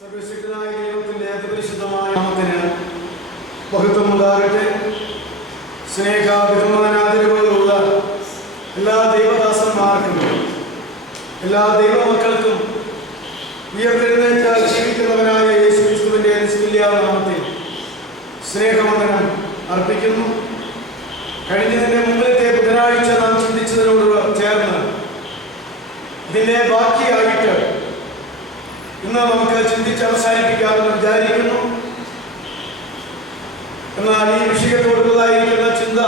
സർവശക്തനായ ദൈവത്തിന്റെ അതിപരിശുദ്ധമായ നാമത്തിന് മഹത്വമുണ്ടാകട്ടെ. സ്നേഹ ബഹുമാനാദരവുകളുള്ള എല്ലാ ദൈവദാസന്മാർക്കും എല്ലാ ദൈവമക്കൾക്കും ഉയർത്തെഴുന്നേറ്റ് ജീവിക്കുന്നവനായ യേശുക്രിസ്തുവിന്റെ നിസ്തുല്യ നാമത്തിൽ സ്നേഹവന്ദനം അർപ്പിക്കുന്നു. കഴിഞ്ഞതിന്റെ മുമ്പിലത്തെ ബുധനാഴ്ച നാം ചിന്തിച്ചതിനോട് ചേർന്ന് ഇതിന്റെ ബാക്കിയായിട്ട് ഇന്ന് നമുക്ക് ചിന്തിച്ച് അവസാനിപ്പിക്കാമെന്ന് വിചാരിക്കുന്നു. എന്നാൽ ഈ വിഷയത്തോടുള്ളതായിരിക്കുന്ന ചിന്ത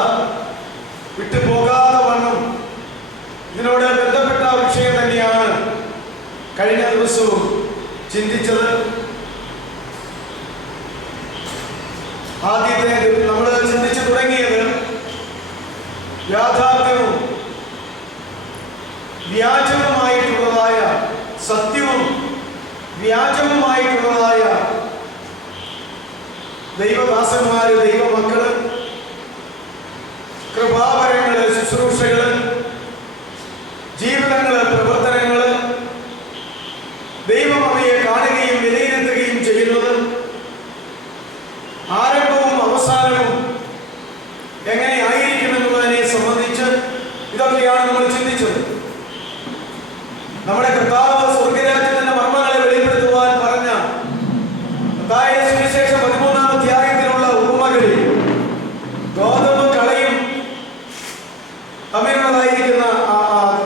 വിട്ടുപോകാതെ വണ്ണം ഇതിനോട് ബന്ധപ്പെട്ട വിഷയം തന്നെയാണ് കഴിഞ്ഞ ദിവസവും ചിന്തിച്ചത്. ആദ്യത്തെ നമ്മൾ ചിന്തിച്ചു തുടങ്ങിയത് യാഥാർത്ഥ്യവും വ്യാജവുമായിട്ടുള്ളതായ സത്യവും വ്യാജവുമായിട്ടുള്ളതായ ദൈവദാസന്മാര്, ദൈവമക്കള്, കൃപാവരങ്ങള്, ശുശ്രൂഷകള്, ജീവിതങ്ങള്, പ്രവർത്തനങ്ങള്, ദൈവം അവയെ കാണുകയും വിലയിരുത്തുകയും ചെയ്യുന്നത് ആരംഭവും അവസാനവും എങ്ങനെ ആയിരിക്കുമെന്നുള്ളതിനെ സംബന്ധിച്ച് ഇതൊക്കെയാണ് നമ്മൾ ചിന്തിച്ചത്. നമ്മുടെ കർത്താവ് സ്വർഗരാജ്യത്തിന്റെ മർമ്മങ്ങളെ വെളിപ്പെടുത്തുവാൻ പറഞ്ഞ മത്തായിയുടെ സുവിശേഷം 13-ാം അധ്യായത്തിലുള്ള ഉപമകളിൽ ഗോതമ്പ് കളയും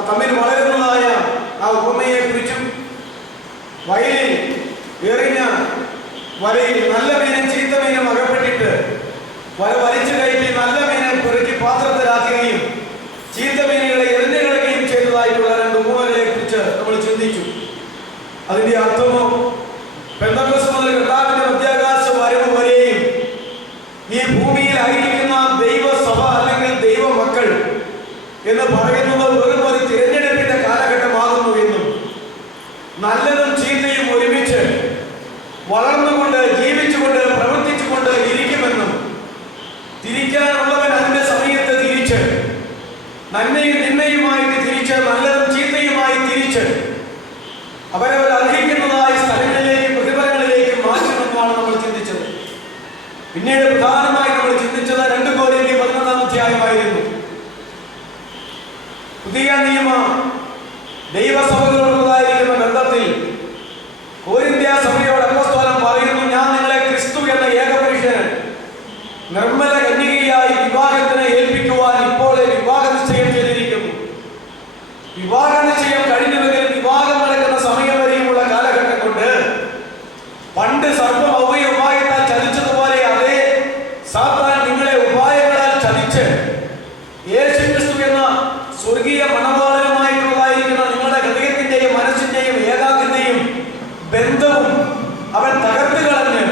തമ്മിൽ വളരുന്നതായ ആ ഉപമയെ കുറിച്ചും വയലിൽ എറിഞ്ഞ വലയിൽ നല്ല മീനും ചീത്ത മീനും അകപ്പെട്ടിട്ട് വല വലിച്ചു കയറ്റി നല്ല മീനെ പെറുക്കി പാത്രത്തിലാക്കുകയും ചീത്ത മീനുകളെ എറിഞ്ഞു കളയുകയും ചെയ്തതായിട്ടുള്ള രണ്ട് ഉപമകളെ കുറിച്ച് നമ്മൾ ചിന്തിച്ചു. അതിന്റെ അർത്ഥമോ പെന്തക്കോസ്ത് മുതൽ കർത്താവിന്റെ മധ്യാകാശ വരവ് വരെയും ഈ ഭൂമിയിലായിരിക്കുന്ന ദൈവസഭ അല്ലെങ്കിൽ ദൈവമക്കൾ എന്ന് പറയുന്നത് വെറും ഒരു തിരഞ്ഞെടുപ്പിന്റെ കാലഘട്ടമാകുന്നു എന്നും നല്ലതും ചീത്തയും ഒരുമിച്ച് വളർന്നുകൊണ്ട് ജീവിച്ചുകൊണ്ട് പ്രവർത്തിച്ചുകൊണ്ട് ഇരിക്കുമെന്നും തിരിക്കാനുള്ളവൻ അതിന്റെ സമയത്ത് തിരിച്ച് നന്മയും തിന്മയുമായിട്ട് തിരിച്ച് നല്ലതും ചീത്തയുമായി തിരിച്ച് അവരവർ അർഹിക്കുന്നതായ സ്ഥലങ്ങളിലേക്ക് പ്രതിഫലങ്ങളിലേക്ക് മാറ്റുമെന്നാണ് നമ്മൾ ചിന്തിച്ചത്. പിന്നീട് പ്രധാനമായി നമ്മൾ ചിന്തിച്ചത് 2 കൊരിന്ത്യർ 11-ാം അധ്യായമായിരുന്നു. പുതിയ നിയമ ദൈവസഭകളോടുള്ളതായിരിക്കുന്ന ബന്ധത്തിൽ കൊരിന്ത്യ സഭയോട് അപ്പോസ്തലൻ പറയുന്നു, ഞാൻ നിങ്ങളെ ക്രിസ്തു എന്ന ഏകപുരുഷന് നിർമ്മല കന്യകയായി വിവാഹത്തിന് ഏൽപ്പിക്കുവാൻ ഇപ്പോൾ വിവാഹ നിശ്ചയം ചെയ്തിരിക്കുന്നു. വിവാഹ നിശ്ചയം കഴിഞ്ഞുവെങ്കിലും വിവാഹം നടക്കുന്ന സമയം വരെയുമുള്ള കാലഘട്ടം കൊണ്ട് പണ്ട് സർപ്പം ഔവയെ ഉപായത്താൽ ചതിച്ചതുപോലെ അതേ സാത്താൻ നിങ്ങളെ ഉപായങ്ങളാൽ ചതിച്ച് യേശുക്രിസ്തു എന്ന സ്വർഗീയ മണവാളനുമായിട്ടുള്ളതായിരിക്കുന്ന നിങ്ങളുടെ ഹൃദയത്തിന്റെയും മനസ്സിന്റെയും ഏകാഗ്രതയും ബന്ധവും അവൻ തകർത്ത് കളഞ്ഞ്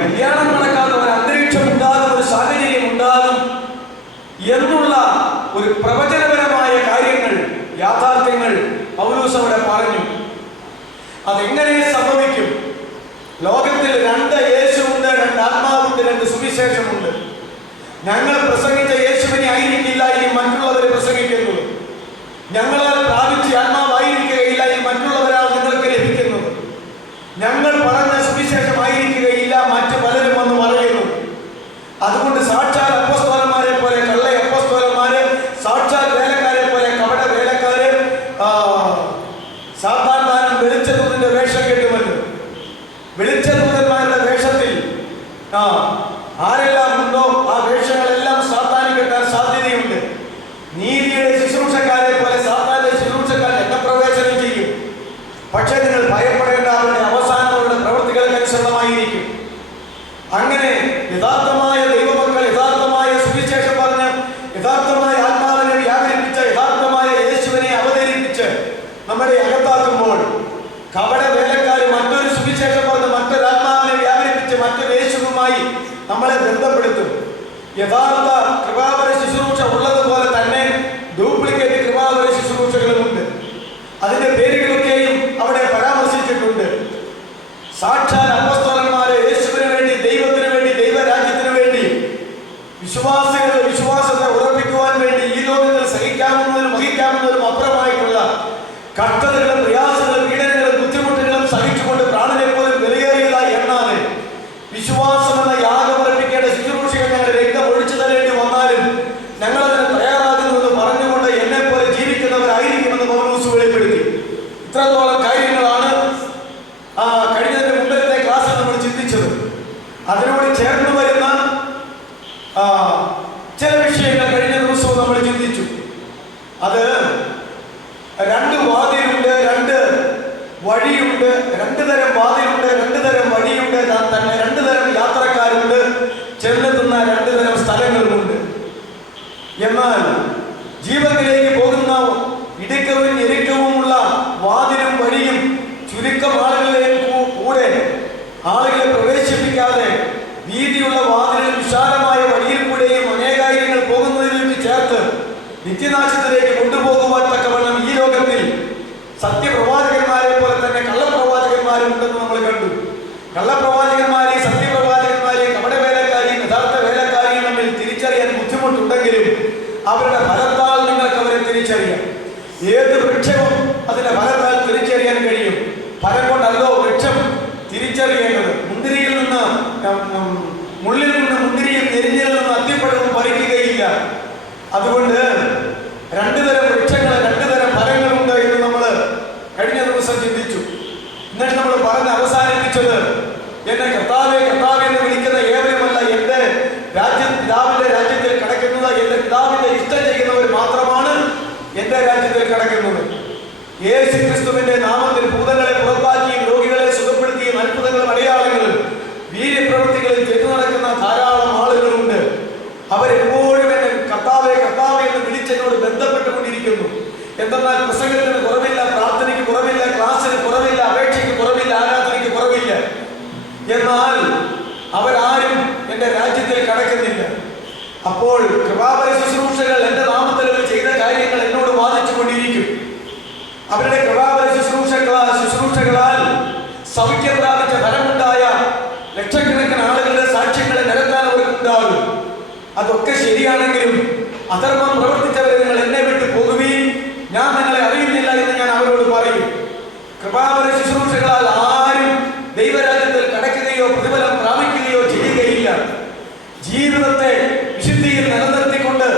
കല്യാണം നടക്കാത്ത ഒരു അന്തരീക്ഷം ഉണ്ടാകും, ഒരു സാഹചര്യം ഉണ്ടാകും എന്നുള്ള ഒരു പ്രവചനപരമായ കാര്യങ്ങൾ, യാഥാർത്ഥ്യങ്ങൾ പൗലോസ് അവിടെ പറഞ്ഞു. അതെങ്ങനെ സംഭവിക്കും? ലോകത്തിൽ 2 യേശുവുണ്ട്, 2 ആത്മാവുണ്ട്, 2 സുവിശേഷമുണ്ട്. ഞങ്ങൾ പ്രസംഗിച്ച യേശുവിനെ ആയിരിക്കില്ല ഇനി മറ്റുള്ളവർ പ്രസംഗിക്കുന്നത്. ഞങ്ങളാൽ പ്രാപിച്ച ആത്മാവായിരിക്കുകയില്ല ഇനി മറ്റുള്ളവരാൽ നിങ്ങൾക്ക് ലഭിക്കുന്നത്. ഞങ്ങൾ പറഞ്ഞ സുവിശേഷമായിരിക്കുകയില്ല മറ്റു പലരും വന്ന് പറയുന്നു. അതുകൊണ്ട് സാക്ഷാൽ അപ്പോസ്തലന്മാരെ പോലെ കള്ള അപ്പോസ്തലന്മാര്, സാക്ഷാൽ വേലക്കാരെ പോലെ കപട വേലക്കാര്, സാത്താൻ താനും വെളിച്ചദൂതന്റെ വേഷം കെട്ടുമല്ലോ. വെളിച്ചദൂതന്മാരുടെ വേഷത്തിൽ ആരെല്ലാം ഉണ്ടോ ആ വേഷങ്ങളെല്ലാം സാത്താനിക നമ്മളെ ബന്ധപ്പെടുത്തും. യഥാർത്ഥ കൃപാവര ശുശ്രൂഷ ഉള്ളതുപോലെ തന്നെ ഡ്യൂപ്ലിക്കേറ്റ് കൃപാവര ശുശ്രൂഷകളുമുണ്ട്. അതിന്റെ പേരുകളൊക്കെയും അവിടെ പരാമർശിച്ചിട്ടുണ്ട്. സാക്ഷാൽ അപ്പോസ്തലന്മാരെ യേശുവിന് വേണ്ടി, ദൈവത്തിന് വേണ്ടി, ദൈവരാജ്യത്തിന് വേണ്ടി വിശ്വാസികളുടെ വിശ്വാസത്തെ ഉറപ്പിക്കുവാൻ വേണ്ടി ഈ ലോകത്തിൽ സഹിക്കാവുന്നതിനും വഹിക്കാവുന്നതിനും അപ്പുറമായിട്ടുള്ള കഷ്ടതകളും പ്രയാസങ്ങളും പീഡനങ്ങളും ബുദ്ധിമുട്ടുകളും സഹിച്ചുകൊണ്ട് പ്രാണനെ പോലും വിലയേറിയതായി എണ്ണാതെ വിശ്വാസം എന്ന യാഗമർപ്പിക്കേണ്ട ശുശ്രൂഷകൾ ഞങ്ങൾ രക്തം ഒഴിച്ചു തരേണ്ടി വന്നാലും ഞങ്ങളതിന് തയ്യാറാകുന്നുവെന്ന് പറഞ്ഞുകൊണ്ട് എന്നെ പോലെ ജീവിക്കുന്നവരായിരിക്കുമെന്ന് പൗലോസ് വെളിപ്പെടുത്തി. ഇത്രത്തോളം കാര്യങ്ങളാണ് കഴിഞ്ഞതിന്റെ മുമ്പത്തെ ക്ലാസ്സിൽ നമ്മൾ ചിന്തിച്ചത്. അതിനോട് ചേർന്ന് വരുന്ന ചില വിഷയങ്ങൾ കഴിഞ്ഞ ദിവസവും നമ്മൾ ചിന്തിച്ചു. അത് രണ്ട് വാതിലുണ്ട്, രണ്ട് വഴിയുണ്ട്, രണ്ടു തരം വാതിലുണ്ട്, രണ്ടു തരം വഴിയുണ്ട്, തന്നെ രണ്ടു തരം യാത്രക്കാരുണ്ട്, ചെന്നെത്തുന്ന രണ്ടു തരം സ്ഥലങ്ങളുമുണ്ട്. എന്നാൽ ജീവനിലേക്ക് പോകുന്ന ഇടുക്കവും ഞെരുക്കവുമുള്ള വാതിലും വഴിയും ചുരുക്കം ആളുകളെയും കൂടെ ആളുകളെ പ്രവേശിപ്പിക്കാതെ വീതിയുള്ള വാതിലും വിശാലമായ വഴിയിൽ കൂടെയും അനേകായിരങ്ങൾ പോകുന്നതിലേക്ക് ചേർത്ത് നിത്യനാശത്തിലേക്ക് കൊണ്ടുപോകുവാൻ തക്കവണ്ണം ഈ ലോകത്തിൽ സത്യപ്രവാചകന്മാരെ പോലെ തന്നെ കള്ളപ്രവാചകന്മാരും ഉണ്ടെന്ന് നമ്മൾ കണ്ടു. കള്ളപ്രവാചകന്മാരെയും സത്യപ്രവാചകന്മാരെയും കപടവേലക്കാരെയും യഥാർത്ഥ വേലക്കാരെയും തമ്മിൽ തിരിച്ചറിയാൻ ബുദ്ധിമുട്ടുണ്ടെങ്കിലും അവരുടെ ഫലത്താൽ നിങ്ങൾക്ക് അവരെ തിരിച്ചറിയാം. ഏത് വൃക്ഷവും അതിന്റെ ഫലത്താൽ തിരിച്ചറിയാൻ കഴിയും. ഫലം കൊണ്ടല്ലോ വൃക്ഷം തിരിച്ചറിയേണ്ടത്. മുന്തിരിയിൽ നിന്ന് മുള്ളിൽ നിന്ന് മുന്തിരിയും നെരിഞ്ഞിൽ നിന്ന് അത്തിപ്പഴവും പറിക്കുകയില്ല. അതുകൊണ്ട് രണ്ടു തരം വൃക്ഷങ്ങൾ, രണ്ടു തരം ഫലങ്ങളുണ്ട് എന്ന് നമ്മൾ കഴിഞ്ഞ ദിവസം ചിന്തിച്ചു. എന്നിട്ട് നമ്മൾ പറഞ്ഞ് അവസാനിപ്പിച്ചത്, എന്നെ കർത്താവേ കർത്താവേ എന്ന് വിളിക്കുന്ന ഏവരുമല്ല എന്റെ പിതാവിന്റെ രാജ്യത്തിൽ കിടക്കുന്നത്, എന്റെ പിതാവിന്റെ ഇഷ്ടം ചെയ്യുന്നവർ മാത്രമാണ് എന്റെ രാജ്യത്തിൽ കിടക്കുന്നത്. യേശു ക്രിസ്തുവിന്റെ നാമത്തിൽ ഭൂതങ്ങളെ പുറത്താക്കിയും രോഗികളെ സുഖപ്പെടുത്തിയും അത്ഭുതങ്ങളും അടയാളങ്ങളും വീര്യപ്രവൃത്തികളിൽ ചെയ്തു നടക്കുന്ന ധാരാളം ആളുകളുണ്ട്. അവരെപ്പോഴും എന്നെ കർത്താവേ കർത്താവേ എന്ന് വിളിച്ചെന്നോട് ബന്ധപ്പെട്ടുകൊണ്ടിരിക്കുന്നു. എന്തെന്നാൽ പ്രസംഗത്തിന് കുറവില്ല, പ്രാർത്ഥനയ്ക്ക് കുറവില്ല, ക്ലാസ്സിന് കുറവില്ല, അപേക്ഷയ്ക്ക് കുറവില്ല, ആരാധനയ്ക്ക് കുറവില്ല. എന്നാൽ അവരാരും എന്റെ രാജ്യത്തിൽ കടക്കുന്നില്ല. അപ്പോൾ കൃപാവര ശുശ്രൂഷകൾ എന്റെ നാമത്തിൽ ചെയ്ത കാര്യങ്ങൾ എന്നോട് വാദിച്ചു കൊണ്ടിരിക്കും. അവരുടെ കൃപാവര ശുശ്രൂഷകളാൽ സൗഖ്യം പ്രാപിച്ച ഫലമുണ്ടായ ലക്ഷക്കണക്കിന് ആളുകളുടെ സാക്ഷ്യങ്ങളെ നിരത്താൻ അവർക്കുണ്ടാകും. അതൊക്കെ ശരിയാണെങ്കിലും അധർമ്മം പ്രവർത്തിച്ചവരെ നിങ്ങൾ എന്നെ വിട്ടു പോകുകയും ഞാൻ നിങ്ങളെ അറിയുന്നില്ല എന്ന് ഞാൻ അവരോട് പറയും. കൃപാവര ശുശ്രൂഷകളാൽ ആരും ദൈവരാജ്യത്തിൽ കടക്കുകയോ പ്രതിഫലം പ്രാപിക്കുകയോ ചെയ്യുകയില്ല. ജീവിതത്തെ വിശുദ്ധിയിൽ നിലനിർത്തിക്കൊണ്ട്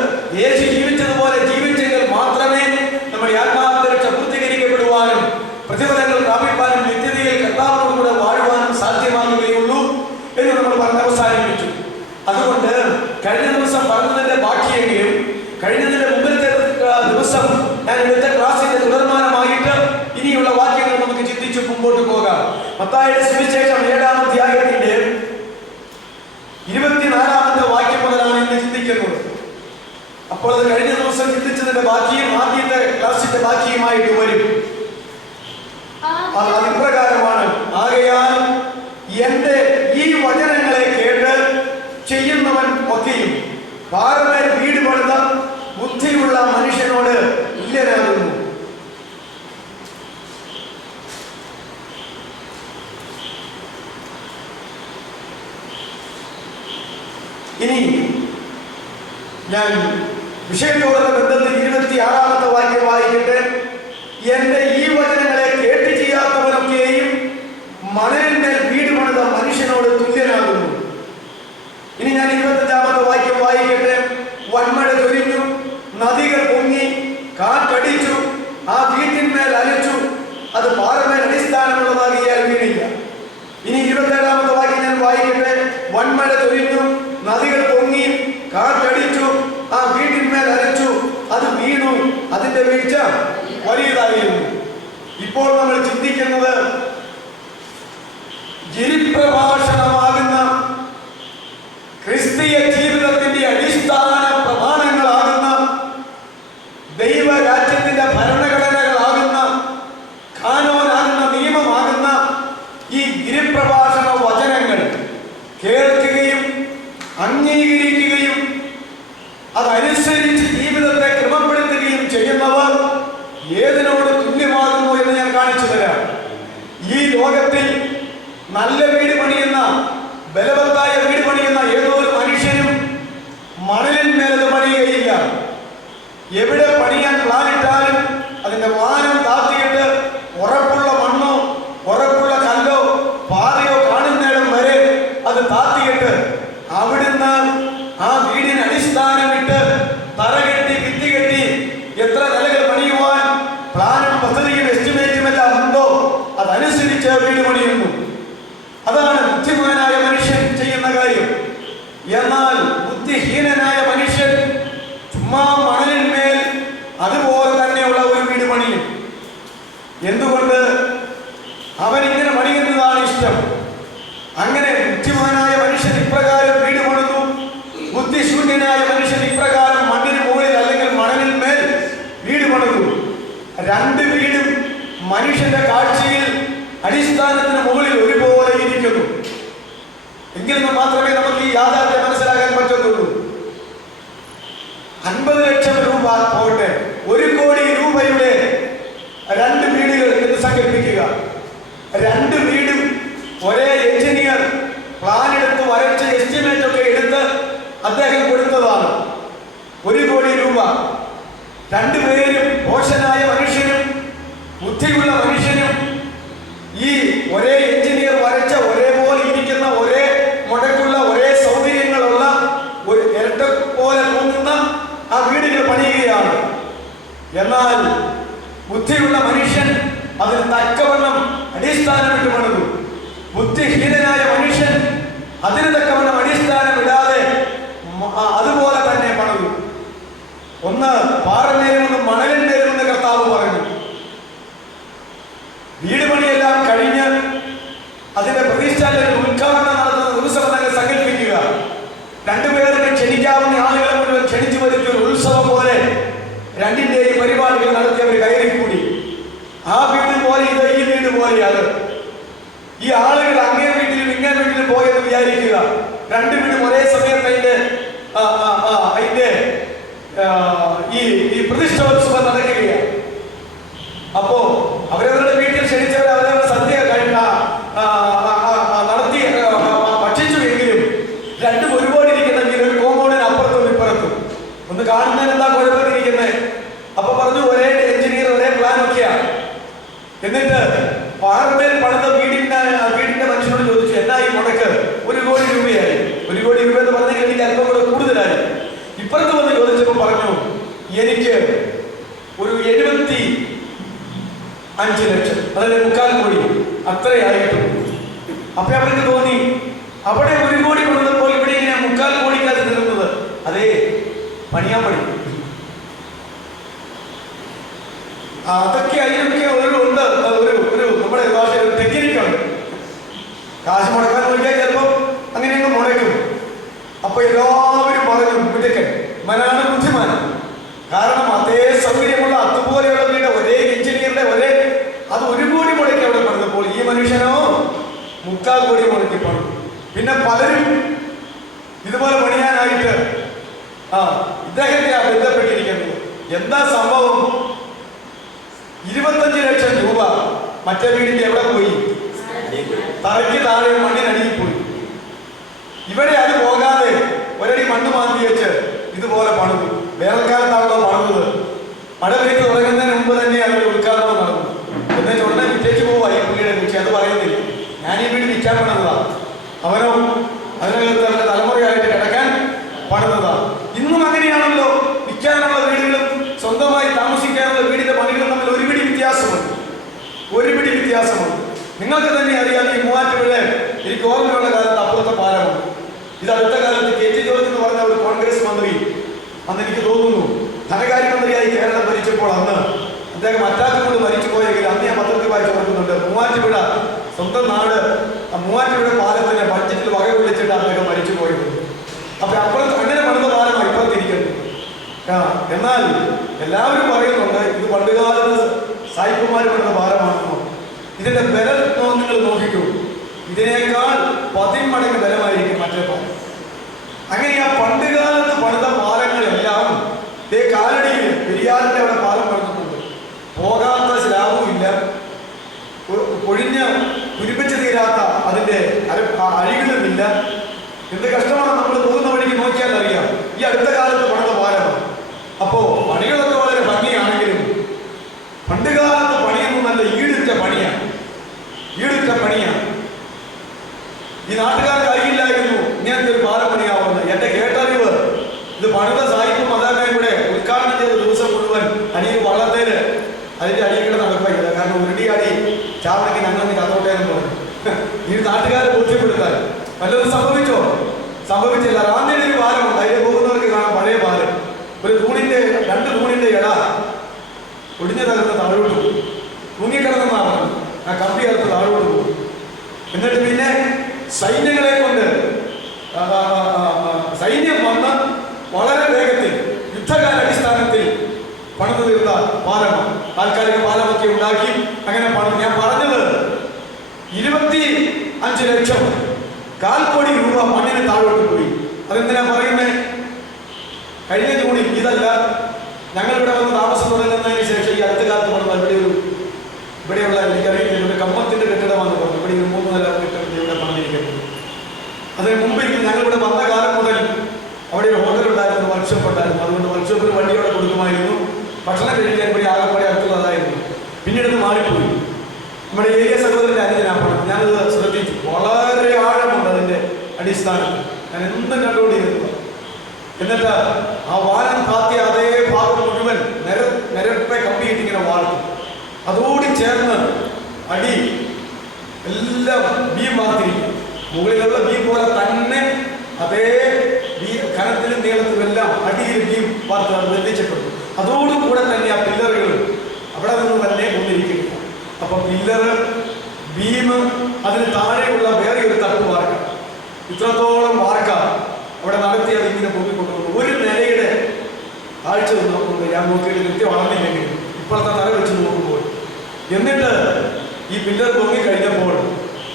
യേശു ജീവിച്ചതുപോലെ ജീവിച്ചെങ്കിൽ മാത്രമേ നമ്മുടെ ആത്മാന്തരീക്ഷ പൂർത്തീകരിക്കപ്പെടുവാനും പ്രതിഫലങ്ങൾ പ്രാപിപ്പാനും നിത്യതയിൽ കർത്താവിനോടുകൂടെ വാഴുവാനും സാധ്യമാകുകയുള്ളൂ എന്ന് നമ്മൾ പറഞ്ഞ് അവസാനിപ്പിച്ചു. അതുകൊണ്ട് കഴിഞ്ഞ ദിവസം പറഞ്ഞതിന്റെ ബാക്കിയെങ്കിലും കഴിഞ്ഞതിന്റെ മുമ്പിലത്തെ ദിവസം ഞാൻ എടുത്ത ക്ലാസിന്റെ തുടർമാനമായിട്ട് ഇനിയുള്ള വാക്യങ്ങൾ നമുക്ക് ചിന്തിച്ച് മുമ്പോട്ട് പോകാം. മത്തായിയുടെ സുവിശേഷം 7-ാം അധ്യായത്തിന്റെ 24-ാമത്തെ വാക്യം മുതലാണ് ഇന്ന് ചിന്തിക്കുന്നത്. അപ്പോൾ അത് കഴിഞ്ഞ ദിവസം ചിന്തിച്ചതിന്റെ ബാക്കിയും ആദ്യത്തെ ക്ലാസിന്റെ ബാക്കിയുമായിട്ട് വരും. അത് ഇപ്രകാരമാണ്: ആകയാൽ എന്റെ ഈ വചനങ്ങളെ കേട്ട് ചെയ്യുന്നവൻ ഒക്കെയും പാറമേൽ വീട് പണിത ബുദ്ധിയുള്ള മനുഷ്യനോട് തുല്യനാകുന്നു. ഇനി ഞാൻ വിഷയത്തോടുള്ള ബന്ധത്തിൽ 26-ാമത്തെ വാക്യം വായിക്കട്ടെ. എന്റെ ഈ വചനങ്ങളെ കേട്ട് ചെയ്യാത്തവനൊക്കെയും മണലിന്മേൽ വീട് പണിത മനുഷ്യനോട് തുല്യനാകുന്നു. ഇനി ഞാൻ 25-ാമത്തെ വാക്യം വായിക്കട്ടെ. വന്മഴ ചൊരിഞ്ഞു, നദികൾ പൊങ്ങി, കാറ്റടിച്ചു, ആ വീട്ടിന്മേൽ അലച്ചു, അത് പാറമേൽ അടിസ്ഥാനമുള്ളതാകിയാൽ വീണില്ല. ഇനി 27-ാമത്തെ വാക്യം ഞാൻ വായിക്കട്ടെ. വന്മഴ ചൊരിഞ്ഞു, നദികൾ പൊങ്ങി, കാറ്റടിച്ചു, ആ വീട്ടിന്മേൽ അലച്ചു, അത് വീണു, അതിന്റെ വീഴ്ച വലിയതായിരുന്നു. ഇപ്പോൾ നമ്മൾ ചിന്തിക്കുന്നത് ഗിരിപ്രഭാഷണമാകുന്ന ക്രിസ്തീയ ജീവിതത്തിന്റെ അടിസ്ഥാന പ്രമാണങ്ങളാകുന്ന ദൈവരാജ്യത്തിന്റെ ഭരണഘടനകളാകുന്ന കാനോനാകുന്ന നിയമമാകുന്ന ഈ ഗിരിപ്രഭാഷണ വചനങ്ങൾ കേൾക്കുകയും അനുസരിച്ച് ജീവിതത്തെ ക്രമപ്പെടുത്തുകയും ചെയ്യുന്നവർ ഏതിനോട് തുല്യമാകുന്നു എന്ന് ഞാൻ കാണിച്ചു തരാം. ഈ ലോകത്തിൽ നല്ല വീട് പണിയുന്ന, ബലവത്തായ വീട് പണിയുന്ന ഏതോ ഒരു മനുഷ്യനും മണലിന്മേലത് പണിയുകയില്ല. എവിടെ പണിയാൻ പ്ലാനിട്ടാലും അതിന്റെ വാനം താത്തിയിട്ട് ഉറപ്പുള്ള മണ്ണോ ഉറപ്പുള്ള കല്ലോ പാതയോ കാണുന്നിടം വരെ അത് താത്തിയിട്ട് അവിടുന്ന് ആ വീടിന് അടിസ്ഥാനമിട്ട് തറകെട്ടി ഭിത്തി കെട്ടി എത്ര നിലകൾ പണിയുവാൻ പ്ലാനും പദ്ധതിയും എസ്റ്റിമേറ്റും എല്ലാം ഉണ്ടോ അതനുസരിച്ച് വീട് പണിയുന്നു. അതാണ് ബുദ്ധിമാനായ മനുഷ്യൻ ചെയ്യുന്ന കാര്യം. എന്നാൽ ബുദ്ധിഹീനനായ മനുഷ്യൻ ചുമ്മാ മണലിന്മേൽ അതുപോലെ തന്നെയുള്ള ഒരു വീട് പണിയും. എന്തുകൊണ്ട്? അവൻ ഇങ്ങനെ പണിയുന്നതാണ് ഇഷ്ടം. അങ്ങനെ ബുദ്ധിമാനായ മനുഷ്യൻ ഇപ്രകാരം വീട് പണിതു, ബുദ്ധിശൂന്യനായ മനുഷ്യൻ ഇപ്രകാരം മണ്ണിന് മുകളിൽ അല്ലെങ്കിൽ മണലിന്മേൽ വീട് പണിതു. രണ്ട് വീടും മനുഷ്യന്റെ കാഴ്ചയിൽ അടിസ്ഥാനത്തിന് മുകളിൽ ഒരുപോലെ ഇരിക്കുന്നു. എങ്കിൽ മാത്രമേ നമുക്ക് ഈ യാഥാർത്ഥ്യം മനസ്സിലാക്കാൻ പറ്റത്തുള്ളൂ. 50 ലക്ഷം രൂപ പോകട്ടെ, 1 കോടി രൂപയുടെ 2 വീടുകൾ എന്ന് സങ്കല്പിക്കുക. 2 വീടും ഒരേ എഞ്ചിനീയർ പ്ലാൻ എടുത്ത് വരച്ച് എസ്റ്റിമേറ്റ് ഒക്കെ എടുത്ത് അദ്ദേഹം കൊടുത്തതാണ്. 1 കോടി രൂപ. 2 പേരും മോശനായ മനുഷ്യനും ബുദ്ധിയുള്ള മനുഷ്യനും ഈ ഒരേ എഞ്ചിനീയർ വരച്ച ഒരേപോലെ ഇരിക്കുന്ന ഒരേ മുടക്കുള്ള ഒരേ സൗകര്യങ്ങളുള്ള ഒരു ഇരട്ട പോലെ തോന്നുന്ന ആ വീടുകൾ പണിയുകയാണ്. എന്നാൽ ബുദ്ധിയുള്ള മനുഷ്യൻ അതിന് തക്കവണ്ണം അടിസ്ഥാനമിട്ട് പണിതു. ബുദ്ധിഹീനനായ മനുഷ്യൻ അതിന് തക്കവണ്ണം അടിസ്ഥാനമിടാതെ അതുപോലെ തന്നെ പണിതു. ഒന്ന് പാറമേലും ഒന്ന് മണലിന്മേലും എന്ന് കർത്താവ് പറഞ്ഞു. വീട് പണിയെല്ലാം കഴിഞ്ഞ് അതിന്റെ പ്രതിഷ്ഠാന്റെ ഉദ്ഘാടനം നടത്തുന്ന ദിവസം തന്നെ സങ്കല്പിക്കുക. 2 പേർക്ക് ക്ഷണിക്കാവുന്ന ആളുകളെ മുഴുവൻ ക്ഷണിച്ചു വരുത്തിയ ഒരു ഉത്സവം പോലെ 2ന്റെയും പരിപാടികൾ നടത്തിയവർ കയറിക്കൂടി. ആ വീട് പോലെ ഇത്, ഈ വീട് പോലെ അത്. ഈ ആളുകൾ അങ്ങേ വീട്ടിലും ഇങ്ങേ വീട്ടിലും പോയെന്ന് വിചാരിക്കുക. 2 വീടും ഒരേ സമയത്ത് അതിന്റെ ഈ പ്രതിഷ്ഠോത്സവം നടക്കുകയാണ്. അപ്പോ അവരവരുടെ വീട്ടിൽ ക്ഷണിച്ചവർ അവരവരുടെ സദ്യ നടത്തി ഭക്ഷിച്ചുവെങ്കിലും 2 ഒരുപാട് ഇരിക്കുന്ന ഒരു കോമ്പൗണ്ടിന് അപ്പുറത്തും ഇപ്പുറത്തും. ഒന്ന് കാണുന്നതിന് എന്താ കുഴപ്പത്തിരിക്കുന്നത്? അപ്പൊ പറഞ്ഞു ഒരേ എഞ്ചിനീയർ ഒരേ പ്ലാൻ ഒക്കെയാണ്. എന്നിട്ട് പാറമേൽ പണിത വീടിന്റെ മനുഷ്യനോട് ചോദിച്ചു, എന്നാ ഈ മുടക്ക്? 1 കോടി രൂപയായി. 1 കോടി രൂപ എന്ന് പറഞ്ഞാൽ എനിക്ക് അല്പം കൂടെ കൂടുതലായി. ഇപ്പുറത്ത് വന്ന് ചോദിച്ചപ്പോ പറഞ്ഞു, എനിക്ക് ഒരു 75 ലക്ഷം, അതായത് 3/4 കോടി അത്രയായിട്ടുള്ളൂ. അപ്പൊ അവർക്ക് തോന്നി, അവിടെ 1 കോടി പണിതപ്പോൾ ഇവിടെ ഇങ്ങനെ 3/4 കോടിക്കാതെ നിൽക്കുന്നത്. അതേ, പണിയാൻ പണി. അതൊക്കെ അതിനൊക്കെ ഉണ്ട്. ഒരു നമ്മുടെ ഭാഷ ടെക്നിക്കാണ്. കാശ് മുടക്കാൻ നോക്കിയാൽ ചിലപ്പോൾ അങ്ങനെയൊക്കെ മുടക്കും. അപ്പൊ എല്ലാവരും പറഞ്ഞു മിടുക്കൻ, മനാണ് ബുദ്ധിമാൻ. കാരണം അതേ സൗകര്യമുള്ള അതുപോലെയുള്ള വീട് ഒരേ എഞ്ചിനീയറുടെ അത് 1 കോടി മുടക്കി അവിടെ പണിതപ്പോൾ ഈ മനുഷ്യനോ 3/4 കോടി മുടക്കി പണിതു. പിന്നെ പലരും ഇതുപോലെ പണിയാനായിട്ട് ഇദ്ദേഹത്തെ ബന്ധപ്പെട്ടിരിക്കുന്നത്. എന്താ സംഭവം? 25 ലക്ഷം രൂപ മറ്റേ വീടിന്റെ എവിടെ പോയി? തറയ്ക്ക് താഴെ മണ്ണിനടിയിൽ പോയി. ഇവിടെ അത് പോകാതെ ഒരടി മണ്ണ് മാറ്റി വെച്ച് ഇതുപോലെ പണിതു. വേനൽക്കാലത്താണല്ലോ പണിതത്. മഴ പെയ്ത് തുടങ്ങുന്നതിന് മുമ്പ് തന്നെ അവർ ഉദ്ഘാടനം നടന്നു. എന്നിട്ട് ഉടനെ വിറ്റേക്ക് പോവാ ഈ പുള്ളിയുടെ കുറിച്ച്. അത് പറയുന്നില്ല, ഞാൻ ഈ വീട് വിൽക്കാൻ പണിതതാണ്. അവനോ അതിനകത്ത് അവരുടെ തലമുറയായിട്ട് കിടക്കാൻ പണിതതാണ്. ഇന്നും അങ്ങനെയാണല്ലോ. വിൽക്കാനുള്ള വീടുകളും സ്വന്തമായി താമസിക്കാനുള്ള വീടിന്റെ പണികളും തമ്മിൽ ഒരു പിടി വ്യത്യാസമുണ്ട്. നിങ്ങൾക്ക് തന്നെ അറിയാം, ഈ മൂവാറ്റുപുഴ എനിക്ക് ഓർമ്മയുള്ള കാലത്ത് അപ്പുറത്തെ പാലമുണ്ട്. ഇത് അടുത്ത കാലത്ത് കെ ടി ജോർജ് എന്ന് പറഞ്ഞ ഒരു കോൺഗ്രസ് മന്ത്രി, അന്ന് എനിക്ക് തോന്നുന്നു ധനകാര്യമന്ത്രിയായി കേരളം ഭരിച്ചപ്പോൾ അന്ന് അദ്ദേഹം അറ്റാക്ക് കൊണ്ട് മരിച്ചു പോയെങ്കിൽ അന്ന് ഞാൻ പത്രത്തിൽ വായിച്ചു കൊടുക്കുന്നുണ്ട്. മൂവാറ്റുപുഴ സ്വന്തം നാട്, മൂവാറ്റുപുഴ പാലത്തിന്റെ ബഡ്ജറ്റിൽ വക വിളിച്ചിട്ട് അദ്ദേഹം മരിച്ചു പോയത്. അപ്പൊ അപ്പുറത്ത് അങ്ങനെ പണിത പാലമാണ് ഇപ്പുറത്തിരിക്കുന്നത്. എന്നാൽ എല്ലാവരും പറയുന്നുണ്ട് ഇത് പണ്ടുകാലത്ത് സായിപ്പന്മാർ പണിത പാലമാണെന്നോ. ഇതിന്റെ ബലം നിങ്ങൾ നോക്കിക്കൂ, ഇതിനേക്കാൾ 10 മടങ്ങ് ബലമായിരിക്കും മറ്റേ പാലം. അങ്ങനെ ആ പണ്ടുകാലത്ത് പണിത പാലങ്ങളെല്ലാം കാലടിയിൽ പെരിയാറിന്റെ അവിടെ പാലം പണിതിട്ടുണ്ട്. പോകാത്ത സ്ലാബും ഇല്ല, പൊഴിഞ്ഞ തുരുമ്പിച്ച് തീരാത്ത അതിന്റെ അഴികളുമില്ല. എന്ത് കഷ്ടമാണ്. നമ്മൾ പോകുന്ന വഴിക്ക് നോക്കിയാൽ അറിയാം. ഈ അടുത്ത കാലത്ത് പണിത പാലമാണ്. അപ്പോ പണികളൊക്കെ വളരെ ഭംഗിയാണെങ്കിലും പണ്ട് കാലത്ത് പണിയൊന്നും നല്ല ഈടുറ്റ പണിയാണ്. ഈ നാട്ടുകാർക്ക് അറിയില്ലായിരുന്നു ഇങ്ങനത്തെ ഒരു പാലം പണിയാവുന്നത്. എന്റെ കേട്ടറിവ്, ഇത് പണിത സാഹിത്യം മതാമയും കൂടെ ഉദ്ഘാടനം ചെയ്ത ദിവസം മുഴുവൻ അടിയിൽ വള്ളത്തേല് അതിന്റെ അടിയിൽ നടക്കില്ല. കാരണം ഉരുടിയാടി ചാവണയ്ക്ക് ഞങ്ങൾ കത്തോട്ടെ എന്ന് പറഞ്ഞു. ഈ നാട്ടുകാരെ ബോധ്യപ്പെടുത്താൻ വല്ലതും സംഭവിച്ചില്ല. റാന്നിയുടെ ഒരു പാലമുണ്ട്, അതിൽ പോകുന്നവർക്ക് കാണാം പഴയ പാലം. ഒരു തൂണിന്റെ 2 തൂണിന്റെ ഇട ഒടിഞ്ഞു തകർന്ന് താഴോട്ട് പോകും. തൂങ്ങിക്കിടന്നാണ് ആ കമ്പി അകത്ത് താഴോട്ട് പോകും. എന്നിട്ട് പിന്നെ സൈന്യങ്ങളെ കൊണ്ട് സൈന്യം വന്ന് വളരെ വേഗത്തിൽ യുദ്ധകാലാടിസ്ഥാനത്തിൽ പണിതു തീർത്ത പാലമാണ്. താൽക്കാലിക പാലമൊക്കെ ഉണ്ടാക്കി അങ്ങനെ ഞാൻ പറഞ്ഞത് 25 ലക്ഷം 1/4 കോടി രൂപ മണ്ണിന് താഴോട്ട് പോയി. അതെന്തിനാ പറയുന്നത്? കഴിഞ്ഞ ജൂണിൽ ഇതല്ല, ഞങ്ങളിവിടെ വന്ന് താമസം തുടങ്ങുന്നതിന് ശേഷം ഈ അടുത്ത കാലത്ത് പറഞ്ഞ ഇവിടെയുള്ള എനിക്കറിയില്ല ഒരു കമ്പത്തിന്റെ കെട്ടിടമാണെന്ന് പറഞ്ഞു. ഇവിടെ 3 നില കെട്ടിടം ഇവിടെ പണിതിരിക്കുന്നത്. അതിന് മുമ്പ് ഞങ്ങളിവിടെ വന്ന കാലം മുതൽ അവിടെ ഒരു ഹോട്ടൽ ഉണ്ടായിരുന്നു, വർക്ക്ഷോപ്പ് ഉണ്ടായിരുന്നു. അതുകൊണ്ട് വർക്ക്ഷോപ്പിൽ വണ്ടി അവിടെ കൊടുക്കുമായിരുന്നു. ഭക്ഷണം കഴിക്കാൻ ഇവിടെ ആകെപ്പാടെ അടുത്തുള്ളതായിരുന്നു. പിന്നീട് മാറിപ്പോയി. നമ്മുടെ ഏരിയ സഹോദരന്റെ അനുജനാണ്. ഞാനത് ശ്രദ്ധിച്ചു. വളരെ ആഴമുണ്ട് അതിന്റെ അടിസ്ഥാനത്തിൽ. ഞാൻ എന്നും കണ്ടുകൊണ്ടിരുന്നു. എന്നിട്ട് ആ വാലം താത്തിയ അതേ ഭാഗം മുഴുവൻ നിരപ്പെ കമ്പിയിട്ട് ഇങ്ങനെ വാഴ്ത്തും. അതോടി ചേർന്ന് അടി എല്ലാം ബീം വാർത്തിരിക്കും. മുകളിലുള്ള ബീം പോലെ തന്നെ അതേ കനത്തിലും നീളത്തിലും എല്ലാം അടിയിൽ ബീം വാർത്ത് ബന്ധിച്ചിട്ടുണ്ട്. അതോടുകൂടെ തന്നെ ആ പില്ലറുകൾ അവിടെ നിന്ന് തന്നെ കൊണ്ടിരിക്കുന്നു. അപ്പൊ പില്ലറ്, ബീം, അതിന് താഴെയുള്ള വേറെ ഒരു തട്ട് വാർക്ക, ഇത്രത്തോളം വാർക്ക അവിടെ നടത്തി അത് ഇങ്ങനെ പൊങ്ങിക്കൊണ്ടുപോകും. ഒരു നിലയുടെ താഴ്ച നോക്കുമ്പോൾ ഞാൻ നോക്കിയിട്ട് കൃത്യം വളർന്നില്ലെങ്കിലും ഇപ്പോഴത്തെ തല വെച്ച് നോക്കുമ്പോൾ, എന്നിട്ട് ഈ പില്ലർ പൊങ്ങിക്കഴിഞ്ഞപ്പോൾ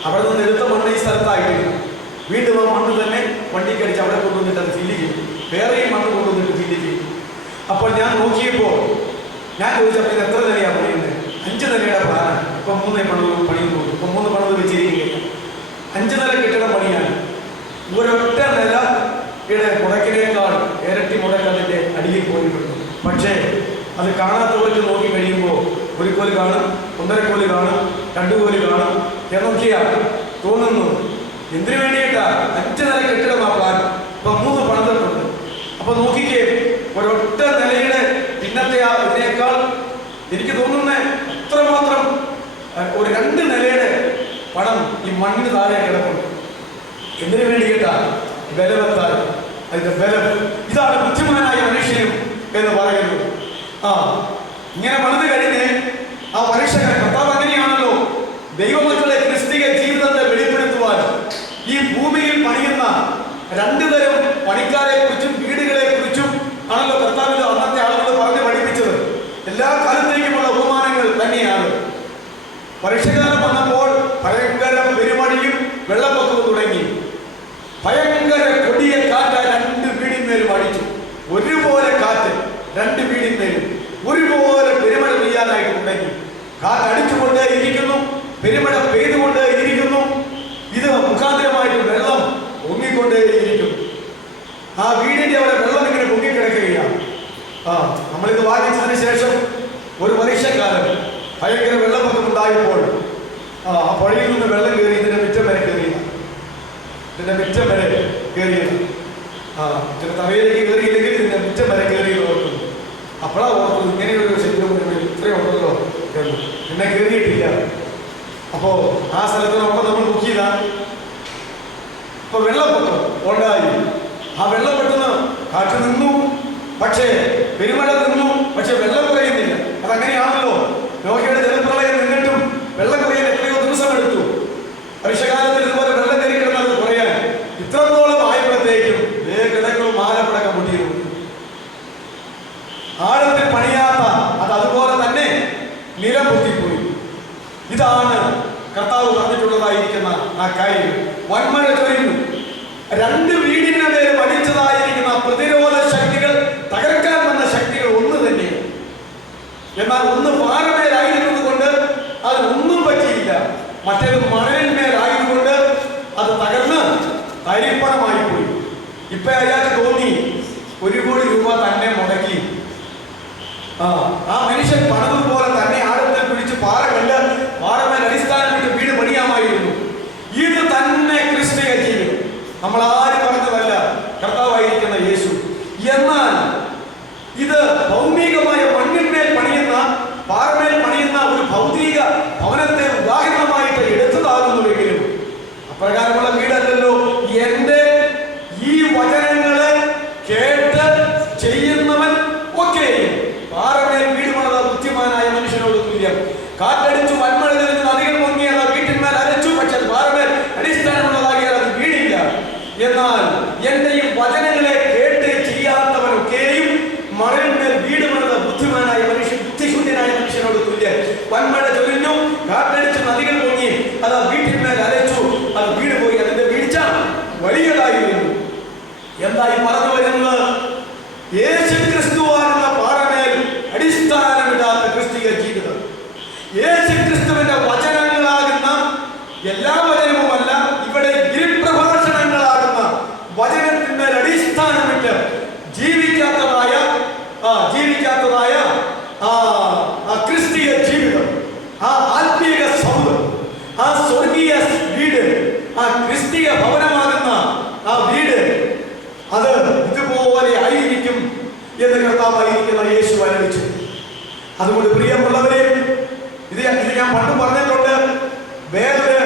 അവിടെ നിന്ന് എടുത്ത മണ്ണ് ഈ സ്ഥലത്തായിട്ടില്ല. വീണ്ടും ആ മണ്ണ് തന്നെ വണ്ടിക്കടിച്ച് അവിടെ കൊണ്ടുവന്നിട്ട് അത് ഫില്ല് ചെയ്യും. വേറെയും മണ്ണ് കൊണ്ടുവന്നിട്ട് ഫില്ല് ചെയ്യും. അപ്പോൾ ഞാൻ നോക്കിയപ്പോൾ ഞാൻ ചോദിച്ചപ്പോൾ ഇത് എത്ര നിലയാണ് പണിയുന്നത്? 5 നിലയുടെ പ്ലാനാണ്. ഇപ്പം 3 പണിയുന്നു. ഇപ്പം 3 പണിത് വെച്ചിരിക്കുകയാണ്. 5 നില കെട്ടിടം പണിയാണ്. ഒരൊറ്റ നിലയുടെ മുടക്കിനേക്കാൾ ഇരട്ടി മുടക്ക് അതിന്റെ അടിയിൽ പോയിട്ടുണ്ട്. പക്ഷേ അത് കാണാത്തവർക്ക് നോക്കി കഴിയുമ്പോൾ 1 കോല് കാണും, 1.5 കോല് കാണും, 2 കോല് കാണും എന്നൊക്കെയാണ് തോന്നുന്നു. എന്തിനു വേണ്ടിയിട്ടാ 5 നില കെട്ടിടം ആ പ്ലാൻ. ഇപ്പൊ 3 പണിതിട്ടുണ്ട്. അപ്പൊ നോക്കിക്കേ, ഒരൊറ്റ നിലയുടെ പിന്നത്തെ ഇതിനേക്കാൾ എനിക്ക് തോന്നുന്നത് അത്രമാത്രം ഒരു 2 നിലയുടെ പണം ഈ മണ്ണിന് താഴെ കിടപ്പുണ്ട്. എന്തിനു വേണ്ടിയിട്ടാ? ബലവത്താൽ. അതിന്റെ ബലം. ഇതാണ് ബുദ്ധിമാനായ മനുഷ്യനും എന്ന് പറയുന്നത്. ഇങ്ങനെ പണിത് കഴിഞ്ഞ് ആ പരീക്ഷകൻ കർത്താവ് അങ്ങനെയാണല്ലോ ദൈവമക്കളെ ക്രിസ്തീയ ജീവിതത്തെ വെളിപ്പെടുത്തുവാൻ ഈ ഭൂമിയിൽ പണിയുന്ന 2 തരം പണിക്കാരെ കുറിച്ചും വീടുകളെ കുറിച്ചും ആണല്ലോ കർത്താവ് അന്നത്തെ ആളുകൾ പറഞ്ഞ് പഠിപ്പിച്ചത്. എല്ലാ കാലത്തേക്കുമുള്ള ഉപമാനങ്ങൾ തന്നെയാണ്. പരീക്ഷകാലം വന്നപ്പോൾ ഭയങ്കര പെരുമഴയും വെള്ളപ്പൊക്കവും തുടങ്ങി. ഭയങ്കര കൊടിയ കാറ്റ് 2 വീടിന്മേലും അടിച്ചു. ഒരുപോലെ കാറ്റ് 2 വീടിന്മേലും ഒരുപോലെ പെരുമഴ പെയ്യാനായിട്ട് തുടങ്ങി. കാറ്റ് അടിച്ചുകൊണ്ടേ ഇരിക്കുന്നു, പെരുമഴ പെയ്തുകൊണ്ടേ ഇരിക്കുന്നു. ഇത് മുഖാന്തരമായിട്ട് വെള്ളം പൊങ്ങിക്കൊണ്ടേ ഇരിക്കുന്നു. ആ വീടിന്റെ അവിടെ വെള്ളം ഇങ്ങനെ പൊങ്ങിക്കിടക്കുകയാണ്. നമ്മളിത് വാങ്ങിച്ചതിന് ശേഷം ഒരു പരീക്ഷക്കാലം ഭയങ്കര വെള്ളപ്പൊക്കം ഉണ്ടായപ്പോൾ ആ പുഴയിൽ നിന്ന് വെള്ളം കയറി ഇതിന്റെ മിറ്റം വരെ കയറിയത്. ചില തറയിലേക്ക് കയറിയില്ലെങ്കിൽ ഇതിന്റെ മിറ്റം വരെ കയറിയത് ഓർക്കുന്നു. അപ്പോഴാ ഓർക്കുന്നത് ഇങ്ങനെയൊരു ശരീരം ഇത്രയും ഉണ്ടല്ലോ എന്ന്. പിന്നെ കയറിയിട്ടില്ല. അപ്പോ ആ സ്ഥലത്തിനൊപ്പം നമ്മൾ ബുക്ക് ചെയ്താണ്. ഇപ്പൊ വെള്ളപ്പൊക്കം ഉണ്ടായി. ആ വെള്ളം പെട്ടെന്ന് കാറ്റ് നിന്നു, പക്ഷേ പെരുമഴ നിന്നു, പക്ഷെ വെള്ളം കുറയുന്നില്ല. അതങ്ങനെയാണല്ലോ. നോക്കിയുടെ ജലപ്രളയം നിന്നിട്ടും വെള്ളം കുറയാൻ എത്രയോ ദിവസം എടുത്തു. വർഷകാലത്തിൽ ഇതുപോലെ വെള്ളം കയറി കിടന്നത് കുറയാൻ ഇത്രത്തോളം ആയപ്പോഴത്തേക്കും കിടക്കും ആലപ്പടക്കം പൊട്ടിയിരുന്നു. ആഴത്തിൽ പണിയാത്ത അത് അതുപോലെ തന്നെ നിലം പൊട്ടിപ്പോയി. ഇതാണ് കർത്താവ് പറഞ്ഞിട്ടുള്ളതായിരിക്കുന്ന ആ കാര്യം. വൻമഴ ചൊരിഞ്ഞു. 2 വീടിന്റെ മേൽ അടിച്ചതായിരിക്കുന്ന പ്രതിരോധ ശക്തികൾ തകർക്കാൻ വന്ന ശക്തി ആ മനുഷ്യൻ പണിതുപോലെ തന്നെ ആഴത്തിൽ പിടിച്ച് പാറകല്ല് പാറമേൽ അടിസ്ഥാനമിട്ട് വീട് പണിയാമായിരുന്നു. ഇത് തന്നെ ക്രിസ്തീയ ജീവിതം. നമ്മൾ ആരും പറഞ്ഞതല്ല, കർത്താവായിരിക്കുന്ന യേശു. എന്നാൽ ഇത് ഭൗമികമായ മണ്ണിന്മേൽ പണിയുന്ന, പാറമേൽ പണിയുന്ന ഒരു ഭൗതിക ഭവനത്തെ ഉദാഹരണമായിട്ട് എടുത്തതാകുന്നുവെങ്കിലും അപ്രകാരമുള്ള വീടല്ലല്ലോ. എന്റെ ഈ വചനങ്ങളെ കേട്ട് ചെയ്യുന്നവൻ ഒക്കെ പാറമേൽ വീട് പണിത ബുദ്ധിമാനായ മനുഷ്യനോട് തുല്യം. കാറ്റടിച്ചു വന്മഴ നിന്ന് നദികൾ പൊങ്ങിയാൽ അത് വീട്ടിന്മേൽ അരച്ചു, പക്ഷെ അത് പാറമേൽ അടിസ്ഥാനമുള്ളതാകിയാൽ അത് വീടില്ല. എന്നാൽ എന്റെയും വചനങ്ങളെ കേട്ട് ചെയ്യാത്തവനൊക്കെയും മണലിന്മേൽ വീട് പണിത ബുദ്ധിമാനായ മനുഷ്യൻ, ബുദ്ധിശൂന്യനായ മനുഷ്യനോട് തുല്യം. വന്മഴ ചൊരിഞ്ഞു, കാറ്റടിച്ചു നദികൾ പൊങ്ങി, അത് വീട്ടിന്മേൽ അരച്ചു, അത് വീട് പോയി. അതിന്റെ വീഴ്ച വലിയതായിരുന്നു. എന്തായി പറഞ്ഞു വരുന്നത്? യേശു ക്രിസ്തുവാനുള്ള പാറമേൽ അടിസ്ഥാനമില്ലാത്ത ക്രിസ്തീയ ജീവിതം, യേശു ക്രിസ്തുവിന്റെ വചനങ്ങളാകുന്ന എല്ലാ വചനവുമല്ല, ഇവിടെ ഗിരിപ്രഭാഷണങ്ങളാകുന്ന വചനത്തിന്മേൽ അടിസ്ഥാനമിട്ട് ജീവിക്കാത്തതായ ക്രിസ്തീയ ജീവിതം, ആ ആത്മീയ സൗധം, ആ സ്വർഗീയ വീട്, ആ ക്രിസ്തീയ ഭവനമാകുന്ന ആ വീട്, അത് ഇതുപോലെ ആയിരിക്കും എന്ന് കർത്താവായിരിക്കുന്ന യേശു അനുവദിച്ചു. അതുകൊണ്ട് പ്രിയമുള്ളവരെ, ഇത് ഞാൻ പണ്ട് പറഞ്ഞിട്ടുണ്ട്. വേറൊരു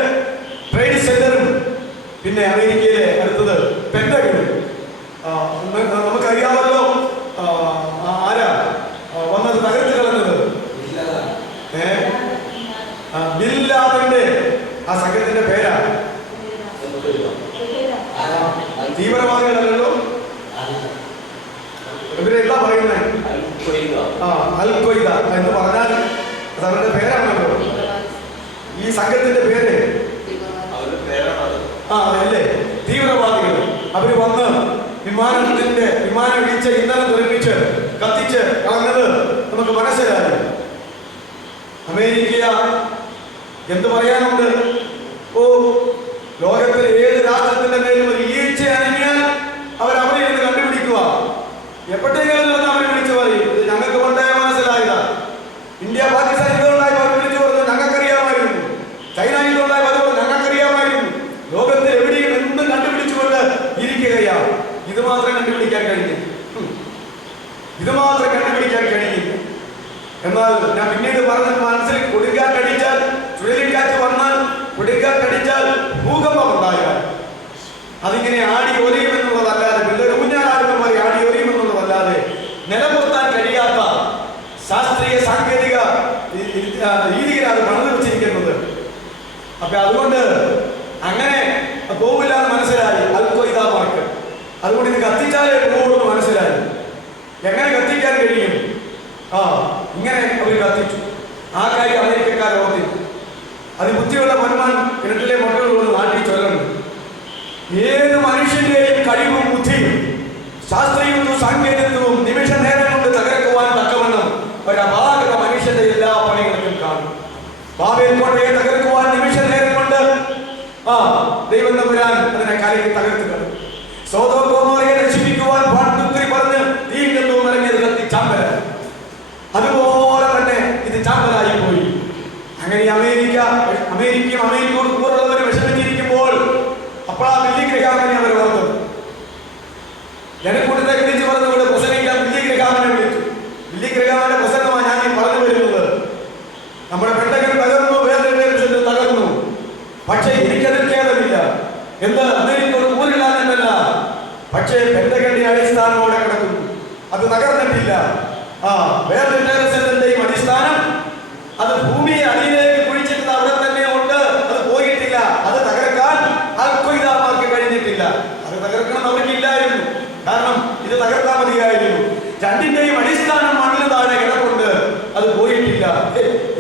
ട്രേഡ് സെന്ററും പിന്നെ അമേരിക്കയിലെ അടുത്തത് പെന്റഗണും. നമുക്കറിയാമല്ലോ ആരാ വന്നത് തകർത്ത് കളഞ്ഞത്? ബിൻ ലാദന്റെ ആ സംഘത്തിന്റെ പേരാ. തീവ്രവാദികളല്ലോ ഇവരെന്താ പറയുന്നത്? അൽ ഖ്വയ്ദ എന്ന് പറഞ്ഞാൽ അത് അവരുടെ പേരാണല്ലോ. ഈ സംഘത്തിന്റെ പേര് അതല്ലേ, തീവ്രവാദികൾ. അവര് വന്ന് വിമാനം ഇടിച്ച് ഇന്ധനം നിർമ്മിച്ച് കത്തിച്ച് കളഞ്ഞത് നമുക്ക് മനസ്സിലായി. അമേരിക്ക എന്ത് പറയാനുണ്ട്? ലോകത്തിലെ ഏത് രാഷ്ട്രത്തിന്റെ പേരും ഒരു ഈച്ച അനങ്ങിയാൽ അവരവിടെ നിന്ന് കണ്ടുപിടിക്കുക. എപ്പോഴത്തേക്കും അവർ വിളിച്ചു പറയും, ഇത് ഞങ്ങൾക്ക് പണ്ടേ മനസ്സിലായതാ. ഇന്ത്യ പാകിസ്ഥാൻ യുദ്ധമുണ്ടായപ്പോൾ അവർ വിളിച്ചു പറഞ്ഞു ഞങ്ങൾക്കറിയാമായിരുന്നു. ചൈന യുദ്ധമുണ്ടായപ്പോൾ അതുപോലെ ഞങ്ങൾക്കറിയാമായിരുന്നു. ലോകത്തിൽ എവിടെയും എന്തും കണ്ടുപിടിച്ചുകൊണ്ട് ഇരിക്കുകയാണ്. ഇത് മാത്രം കണ്ടുപിടിക്കാൻ കഴിഞ്ഞില്ല. എന്നാൽ ഞാൻ പിന്നീട് പറഞ്ഞ മനസ്സിൽ കൊടുങ്കാറ്റടിച്ചാൽ, ചുഴലിക്കാറ്റ് വന്നാൽ, കൊടുങ്കാറ്റടിച്ചാൽ, ഭൂകമ്പം ഉണ്ടായാൽ അതിങ്ങനെ ആടി ഒലിയുമെന്നുള്ളതല്ലാതെ, വലിയൊരു ഊഞ്ഞാലാടുന്ന പോലെ ആടി ഒലിയുമെന്നുള്ളതല്ലാതെ നിലനിർത്താൻ കഴിയാത്ത ശാസ്ത്രീയ സാങ്കേതിക രീതിയിലാണ് പണിത് വെച്ചിരിക്കുന്നത്. അപ്പൊ അതുകൊണ്ട് അങ്ങനെ പോവില്ല എന്ന് മനസ്സിലായി അൽ ഖ്വയ്ദ മാർക്ക്. അതുകൊണ്ട് ഇത് കത്തിച്ചാലേ പോകുള്ളൂ മനസ്സിലായി. എങ്ങനെ കത്തിക്കാൻ കഴിയും? ഇങ്ങനെ അവർ കത്തിച്ചു. ആ കാര്യം അമേരിക്കക്കാർ ഓർത്തിച്ചു. അതിബുദ്ധിയുള്ള മന്മാൻ കിണറ്റിലെ മുട്ടകളുള്ള നാട്ടിൽ ചൊല്ലുന്നു. ഏത് മനുഷ്യന്റെയും കഴിവും ബുദ്ധിയും ശാസ്ത്രീയവും സാങ്കേതികവും നിമിഷ നേരം കൊണ്ട് തകർക്കുവാൻ തക്കവണ്ണം ഒരപാകത മനുഷ്യന്റെ എല്ലാ പണികൾക്കും കാണും. ബാബേൽ കോട്ടയെ തകർക്കുവാൻ നിമിഷ നേരം കൊണ്ട് ദൈവം തമ്പുരാൻ അതിനെ കാലിൽ തകർത്ത് കളഞ്ഞു. സോദോം ഗൊമോറയെ നശിപ്പിക്കുവാൻ പാട്ടുത്തിരി പറഞ്ഞ് തീണ്ടു മറിഞ്ഞത് കത്തി ചാമ്പലായി. അതുപോലെ തന്നെ ഇത് ചാമ്പലായി പോയി. അങ്ങനെ അമേരിക്കയും അമേരിക്കയോട് കൂറുള്ളവർ വിഷമിച്ചിരിക്കുമ്പോൾ അപ്പോൾ ആ ബില്ലി ഗ്രഹാമിനെ അവർ ഓർത്തു. ജനക്കൂട്ടത്തെ വിളിച്ച് പറഞ്ഞു ഇവിടെ പ്രസംഗിക്കാൻ ബില്ലി ഗ്രഹാമിനെ വിളിച്ചു. ബില്ലി ഗ്രഹാമിന്റെ പ്രസംഗമാണ് ഞാൻ ഈ പറഞ്ഞു വരുന്നത്. നമ്മുടെ പെട്ടകൻ തകർന്നു, വേറെ തകർന്നു. പക്ഷെ എനിക്കതിൽ ഖേദമില്ല. എന്ത് അമേരിക്കയോട് കൂറില്ലാന്നല്ല, പക്ഷേ പെട്ടകന്റെ അടിസ്ഥാനം അവിടെ കിടക്കുന്നു. അത് തകർന്നിട്ടില്ല. വേറെ ടെറസിന്റെയും അടിസ്ഥാനം അത് ഭൂമിയെ അടിയിലേക്ക് കുഴിച്ചിട്ട് അവിടെ തന്നെ ഉണ്ട്. അത് പോയിട്ടില്ല. അത് തകർക്കാൻ അൽ ഖ്വയ്ദമാർക്ക് കഴിഞ്ഞിട്ടില്ല. അത് തകർക്കണം അവർക്കില്ലായിരുന്നു. കാരണം ഇത് തകർത്താൽ മതിയായിരുന്നു. രണ്ടിന്റെയും അടിസ്ഥാനം മണ്ണിന് താഴെ കിടപ്പുണ്ട്. അത് പോയിട്ടില്ല.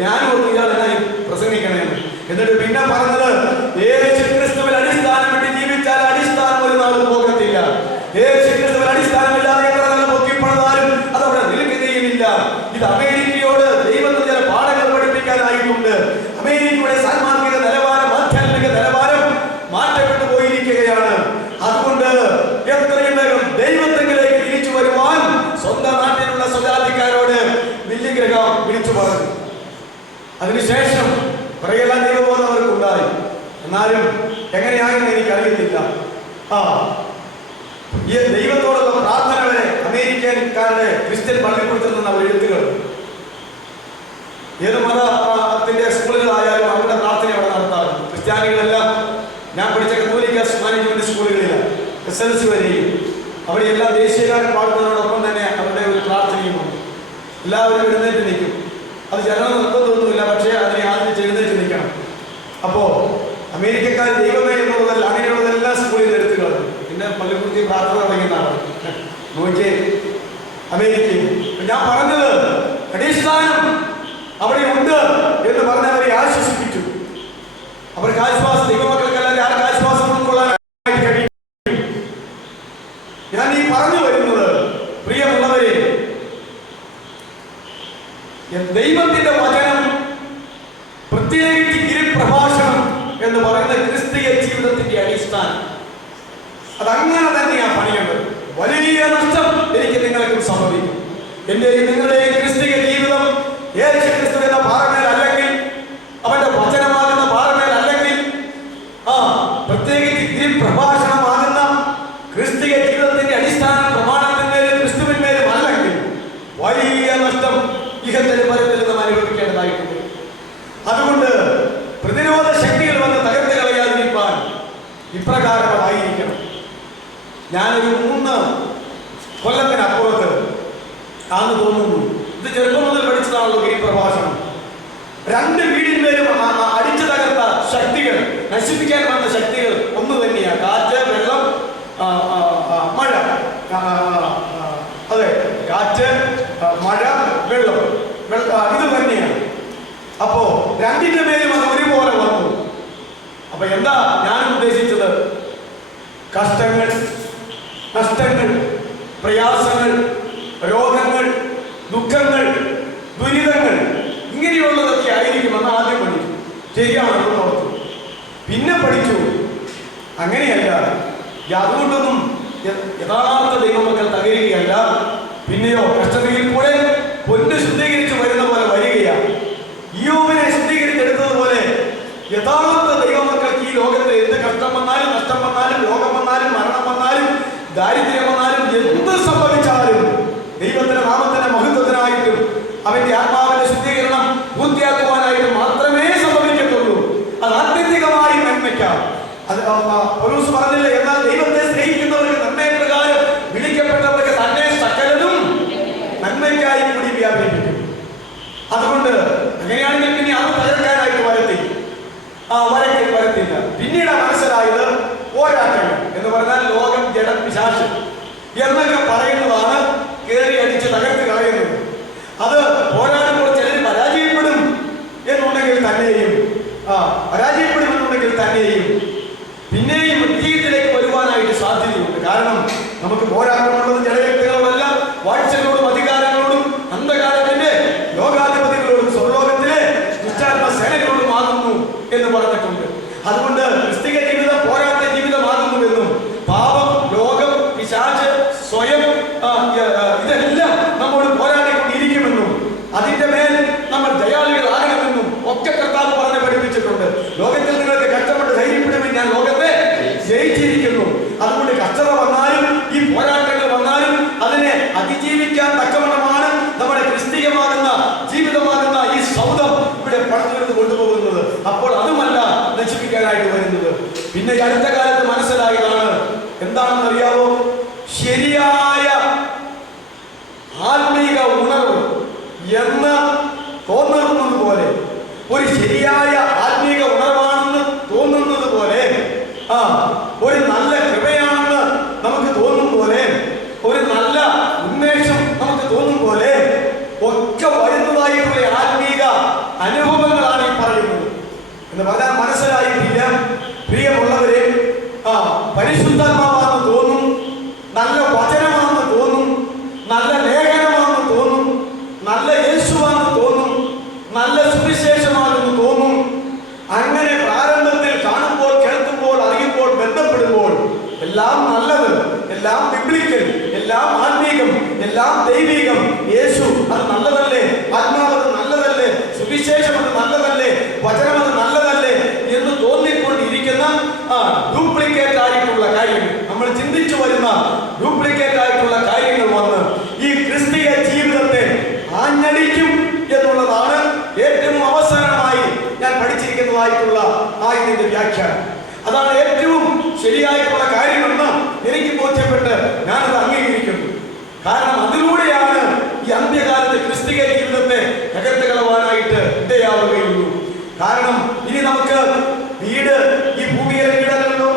ഞാനും ഇയാളെന്നായി പ്രസംഗിക്കണേന്ന്. എന്നിട്ട് പിന്നെ പറഞ്ഞത് യേശു ക്രിസ്തുവിൽ അടിസ്ഥാനമിട്ട് ജീവിച്ചാൽ അടിസ്ഥാനം ഒരു നാളും പോകത്തില്ല. യേശു ക്രിസ്തുവിൽ അടിസ്ഥാനമില്ലാതെ എത്ര നല്ല പൊക്കിപ്പണതാലും അതവിടെ നിൽക്കുകയുമില്ല. ഇത് അമേരിക്കയോട് ദൈവത്തിന് ചില പാഠങ്ങൾ പഠിപ്പിക്കാനായിട്ടുണ്ട്. അമേരിക്കയുടെ സാൻമാർഗിക നിലവാരം, ആധ്യാത്മിക നിലവാരം മാറ്റപ്പെട്ടു പോയിരിക്കുകയാണ്. അതുകൊണ്ട് എത്രയും വേഗം ദൈവത്തിലേക്ക് തിരിച്ചു വരുവാൻ സ്വന്തം നാട്ടിലുള്ള സ്വജാതിക്കാരോട് ഗ്രഹാം വിളിച്ചു പറഞ്ഞു. അതിനുശേഷം കുറെയെല്ലാം ദൈവബോധം അവർക്കുണ്ടായി. എന്നാലും എങ്ങനെയാണെന്ന് എനിക്കറിയത്തില്ല. ഈ ദൈവത്തോടുള്ള പ്രാർത്ഥന വരെ അമേരിക്കൻകാരുടെ ക്രിസ്ത്യൻ പള്ളിക്കൂടത്തിൽ നിന്നുള്ള എഴുത്തുകൾ, ഏത് മതത്തിന്റെ സ്കൂളുകളായാലും അവരുടെ പ്രാർത്ഥന അവിടെ നടത്താറുണ്ട്. ക്രിസ്ത്യാനികളെല്ലാം ഞാൻ പഠിച്ച കത്തോലിക്ക മാനേജ്മെന്റ് സ്കൂളുകളിലാണ് SLC വരെയും അവിടെയെല്ലാം ദേശീയഗാനം പാടുന്നതിനോടൊപ്പം തന്നെ അവരുടെ ഒരു പ്രാർത്ഥനയുമുണ്ട്. എല്ലാവരും എഴുന്നേറ്റ് നിൽക്കും. അത് ജനറൽ നിർബന്ധമൊന്നുമില്ല, പക്ഷേ അതിനെ ആദ്യം എഴുന്നേറ്റ് നിൽക്കണം. അപ്പോ അമേരിക്കക്കാർ ദൈവമേ എന്നുള്ളതല്ല, അങ്ങനെയുള്ളതെല്ലാം സ്കൂളിൽ എടുത്തു കളഞ്ഞു. പിന്നെ പള്ളിക്കൂടത്തിൽ പ്രാർത്ഥന തുടങ്ങിയതാണ് നോക്കിയേ അമേരിക്കയിൽ. ഞാൻ പറഞ്ഞത് അടിസ്ഥാനം അവിടെ ഉണ്ട് എന്ന് പറഞ്ഞവരെ ആശ്വസിപ്പിച്ചു. അവർക്ക് ആശ്വാസം, ദൈവമക്കൾക്കല്ലാതെ ആർക്ക് ആശ്വാസം ഉൾക്കൊള്ളാനായിട്ട് കഴിയും. ഞാൻ ഈ പറഞ്ഞു വരുന്നത്, പ്രിയമുള്ളവരെ, ദൈവത്തിന്റെ വചനം, പ്രത്യേകിച്ച് ഗിരിപ്രഭാഷണം എന്ന് പറയുന്ന ക്രിസ്തീയ ജീവിതത്തിന്റെ അടിസ്ഥാനം, അതങ്ങനെ തന്നെയാണ് പണിയേണ്ടത്. വലിയ നഷ്ടം എനിക്ക് നിങ്ങൾക്കും സംഭവിക്കും. എന്റെയും നിങ്ങളുടെയും ക്രിസ്തീയ ജീവിതം യേശു ക്രിസ്തു എന്ന പാറമേൽ അല്ലെങ്കിൽ അവന്റെ വചനമാകുന്ന പാറമേൽ അല്ലെങ്കിൽ പ്രത്യേകിച്ച് ഗിരിപ്രഭാഷണമാകുന്ന ക്രിസ്തീയ ജീവിതത്തിന്റെ അടിസ്ഥാന പ്രമാണത്തിന്മേലും ക്രിസ്തുവിന്മേലും അല്ലെങ്കിൽ വലിയ നഷ്ടം ഇഹത്തിലും പരത്തിലും നാം അനുഭവിക്കേണ്ടതായിട്ടുണ്ട്. അതുകൊണ്ട് പ്രതിരോധ ശക്തികൾ വന്ന് തകർത്ത് കളയാതിരിക്കാൻ ഇപ്രകാരമായിരിക്കണം. ഞാനൊരു 3 കൊല്ലത്തിനപ്പുറത്ത് ആണെന്ന് തോന്നുന്നു, ഇത് ചെറുപ്പം മുതൽ പഠിച്ചതാണല്ലോ ഈ പ്രഭാഷണം. 2 വീടിന്മേലും അടിച്ചു തകർത്ത ശക്തികൾ, നശിപ്പിക്കാൻ വന്ന ശക്തികൾ ഒന്ന് തന്നെയാണ്. കാറ്റ്, വെള്ളം, മഴ. അതെ, കാറ്റ്, മഴ, വെള്ളം, ഇത് തന്നെയാണ്. അപ്പോ 2ന്റെ മേലും അത് ഒരുപോലെ വന്നു. അപ്പൊ എന്താ ഞാൻ ഉദ്ദേശിച്ചത്? കഷ്ടങ്ങൾ, നഷ്ടങ്ങൾ, പ്രയാസങ്ങൾ, രോഗങ്ങൾ, ദുഃഖങ്ങൾ, ദുരിതങ്ങൾ, ഇങ്ങനെയുള്ളതൊക്കെ ആയിരിക്കുമെന്ന് ആദ്യം പഠിച്ചു. ശരിയാണെന്ന് ഓർത്തു. പിന്നെ പഠിച്ചു അങ്ങനെയല്ല, അതുകൊണ്ടൊന്നും യഥാർത്ഥ ദൈവമക്കൾ തകരുകയല്ല. പിന്നെയോ കഷ്ടതയിൽ കൂടെ പൊന്ന് ശുദ്ധീകരിച്ച് വരുന്ന പോലെ വരികയാണ്. ഇയ്യോബിനെ ശുദ്ധീകരിച്ചെടുത്തതുപോലെ യഥാർത്ഥ ദൈവമക്കൾക്ക് ഈ ലോകത്തിൽ എന്ത് കഷ്ടം വന്നാലും, നഷ്ടം വന്നാലും, രോഗം വന്നാലും, മരണം വന്നാലും, ദാരിദ്ര്യം വന്നാലും, എന്ത് സംഭവിച്ചാലും ദൈവത്തിന്റെ നാമത്തിന്റെ മഹത്വത്തിനായിട്ടും അവന്റെ ആത്മാവിന്റെ ശുദ്ധീകരണം പൂർത്തിയാക്കുവാനായിട്ടും മാത്രമേ സംഭവിക്കത്തുള്ളൂ. അത് ആത്യന്തികമായി നന്മയ്ക്കാം. അത് പൗലോസ് പറഞ്ഞില്ലേ, എന്നാൽ ദൈവത്തെ സ്നേഹിക്കുന്നവർക്ക് നന്മപ്രകാരം വിളിക്കപ്പെട്ടവർക്ക് തന്നെ സകലതും നന്മയ്ക്കായി കൂടി വ്യാപരിപ്പിക്കും. അതുകൊണ്ട് അങ്ങനെയാണെങ്കിൽ പിന്നെ അത് തകർക്കാനായിട്ട് വരത്തില്ല. പിന്നീട് മനസ്സിലായത് പോരാട്ടങ്ങൾ എന്ന് പറഞ്ഞാൽ ലോകം, ജഡം, പിശാച് എന്നൊക്കെ പറയുന്നതാണ് കയറി അടിച്ച് തകർത്ത് കളയുന്നത്. അത് പോരാടുമ്പോൾ ചിലർ പരാജയപ്പെടും എന്നുണ്ടെങ്കിൽ തന്നെയും പിന്നെയും വിജയത്തിലേക്ക് വരുവാനായിട്ട് സാധ്യതയുണ്ട്. കാരണം നമുക്ക് പോരാട്ടമുള്ളത് ജനവ്യക്തികളോടല്ല, വാഴ്ചകളോടും അധികാരങ്ങളോടും അന്ധകാരത്തിന്റെ ലോകാധിപതികളോടും സ്വർലോകത്തിലെ ദുഷ്ടാത്മ സേനകളോടും ആകുന്നു എന്ന് പറഞ്ഞിട്ടുണ്ട്. അതുകൊണ്ട് ക്രിസ്തീയ ജീവിതം പോരാട്ട ജീവിതമാകുന്നുവെന്നും പാപം, ലോകം, പിശാച്, സ്വയം ഇതെല്ലാം നമ്മോട് പോരാടിക്കൊണ്ടിരിക്കുമെന്നും അതിന്റെ മേൽ നമ്മൾ ദയാളികളാകണമെന്നും ഒക്കെ കർത്താവ് പറഞ്ഞ് പഠിപ്പിച്ചിട്ടുണ്ട്. ലോകത്തിൽ നിങ്ങൾക്ക് കഷ്ടപ്പെട്ട് ധൈര്യപ്പെടുമെങ്കിൽ ഞാൻ ലോകത്തെ ജയിച്ചിരിക്കുന്നു. അതുകൊണ്ട് കഷ്ടത വന്നാലും ഈ പോരാട്ടങ്ങൾ വന്നാലും അതിനെ അതിജീവിക്കാൻ തക്കവണ്ണമാണ് നമ്മുടെ ക്രിസ്തീയമാകുന്ന ജീവിതമാകുന്ന ഈ സൗധം ഇവിടെ പണിതുകൊണ്ട് കൊണ്ടുപോകുന്നത്. അപ്പോൾ അതുമല്ല നശിപ്പിക്കാനായിട്ട് വരുന്നത്. പിന്നെ അടുത്ത കാലത്ത് മനസ്സിലായതാണ് എന്താണെന്ന് അറിയാവോ? ശരിയായ ആത്മീക ഉണർവ് എന്ന് തോന്നുന്നത് പോലെ, ഒരു ശരിയായ ആത്മീക ഉണർവാണെന്ന് തോന്നുന്നത് പോലെ, ഒരു നല്ല കൃപയാണെന്ന് നമുക്ക് തോന്നും പോലെ, ഒരു നല്ല ഉന്മേഷം നമുക്ക് തോന്നും പോലെ ഒക്കെ വരുന്നതായിട്ടുള്ള ആത്മീക അനുഭവങ്ങളാണ് ഈ പറയുന്നത് എന്ന് പറഞ്ഞാൽ മനസ്സിലായിട്ടില്ല. പ്രിയമുള്ളവരെ, പരിശുദ്ധാത്മാവാണെന്ന് തോന്നും, നല്ല വചനമാണെന്ന് തോന്നും, നല്ല ലേഖനമാണെന്ന് തോന്നും, നല്ല യേശുവാണെന്ന് തോന്നും, നല്ല സുവിശേഷമാണെന്ന് തോന്നും. അങ്ങനെ പ്രാരംഭത്തിൽ കാണുമ്പോൾ, കേൾക്കുമ്പോൾ, അറിയുമ്പോൾ, ബന്ധപ്പെടുമ്പോൾ എല്ലാം നല്ലത്, എല്ലാം ബിബ്ലിക്കൽ, എല്ലാം ആത്മീകം, എല്ലാം ദൈവികം. യേശു അത് നല്ലതല്ലേ? എന്നുള്ളതായിട്ടുള്ള ഇതിന്റെ വ്യാഖ്യാനം. അതാണ് ഏറ്റവും ശരിയായിട്ടുള്ള കാര്യമെന്ന് എനിക്ക് ബോധ്യപ്പെട്ട് ഞാനത് അംഗീകരിക്കുന്നു. കാരണം അതിലൂടെയാണ് ഈ അന്ത്യകാലത്ത് ക്രിസ്തീയ ജീവിതത്തെ തകർത്ത് കളവാനായിട്ട് ഇടയാവുകയുള്ളൂ. കാരണം ഇനി നമുക്ക് വീട് ഈ ഭൂമിയിലെ വീടല്ലല്ലോ,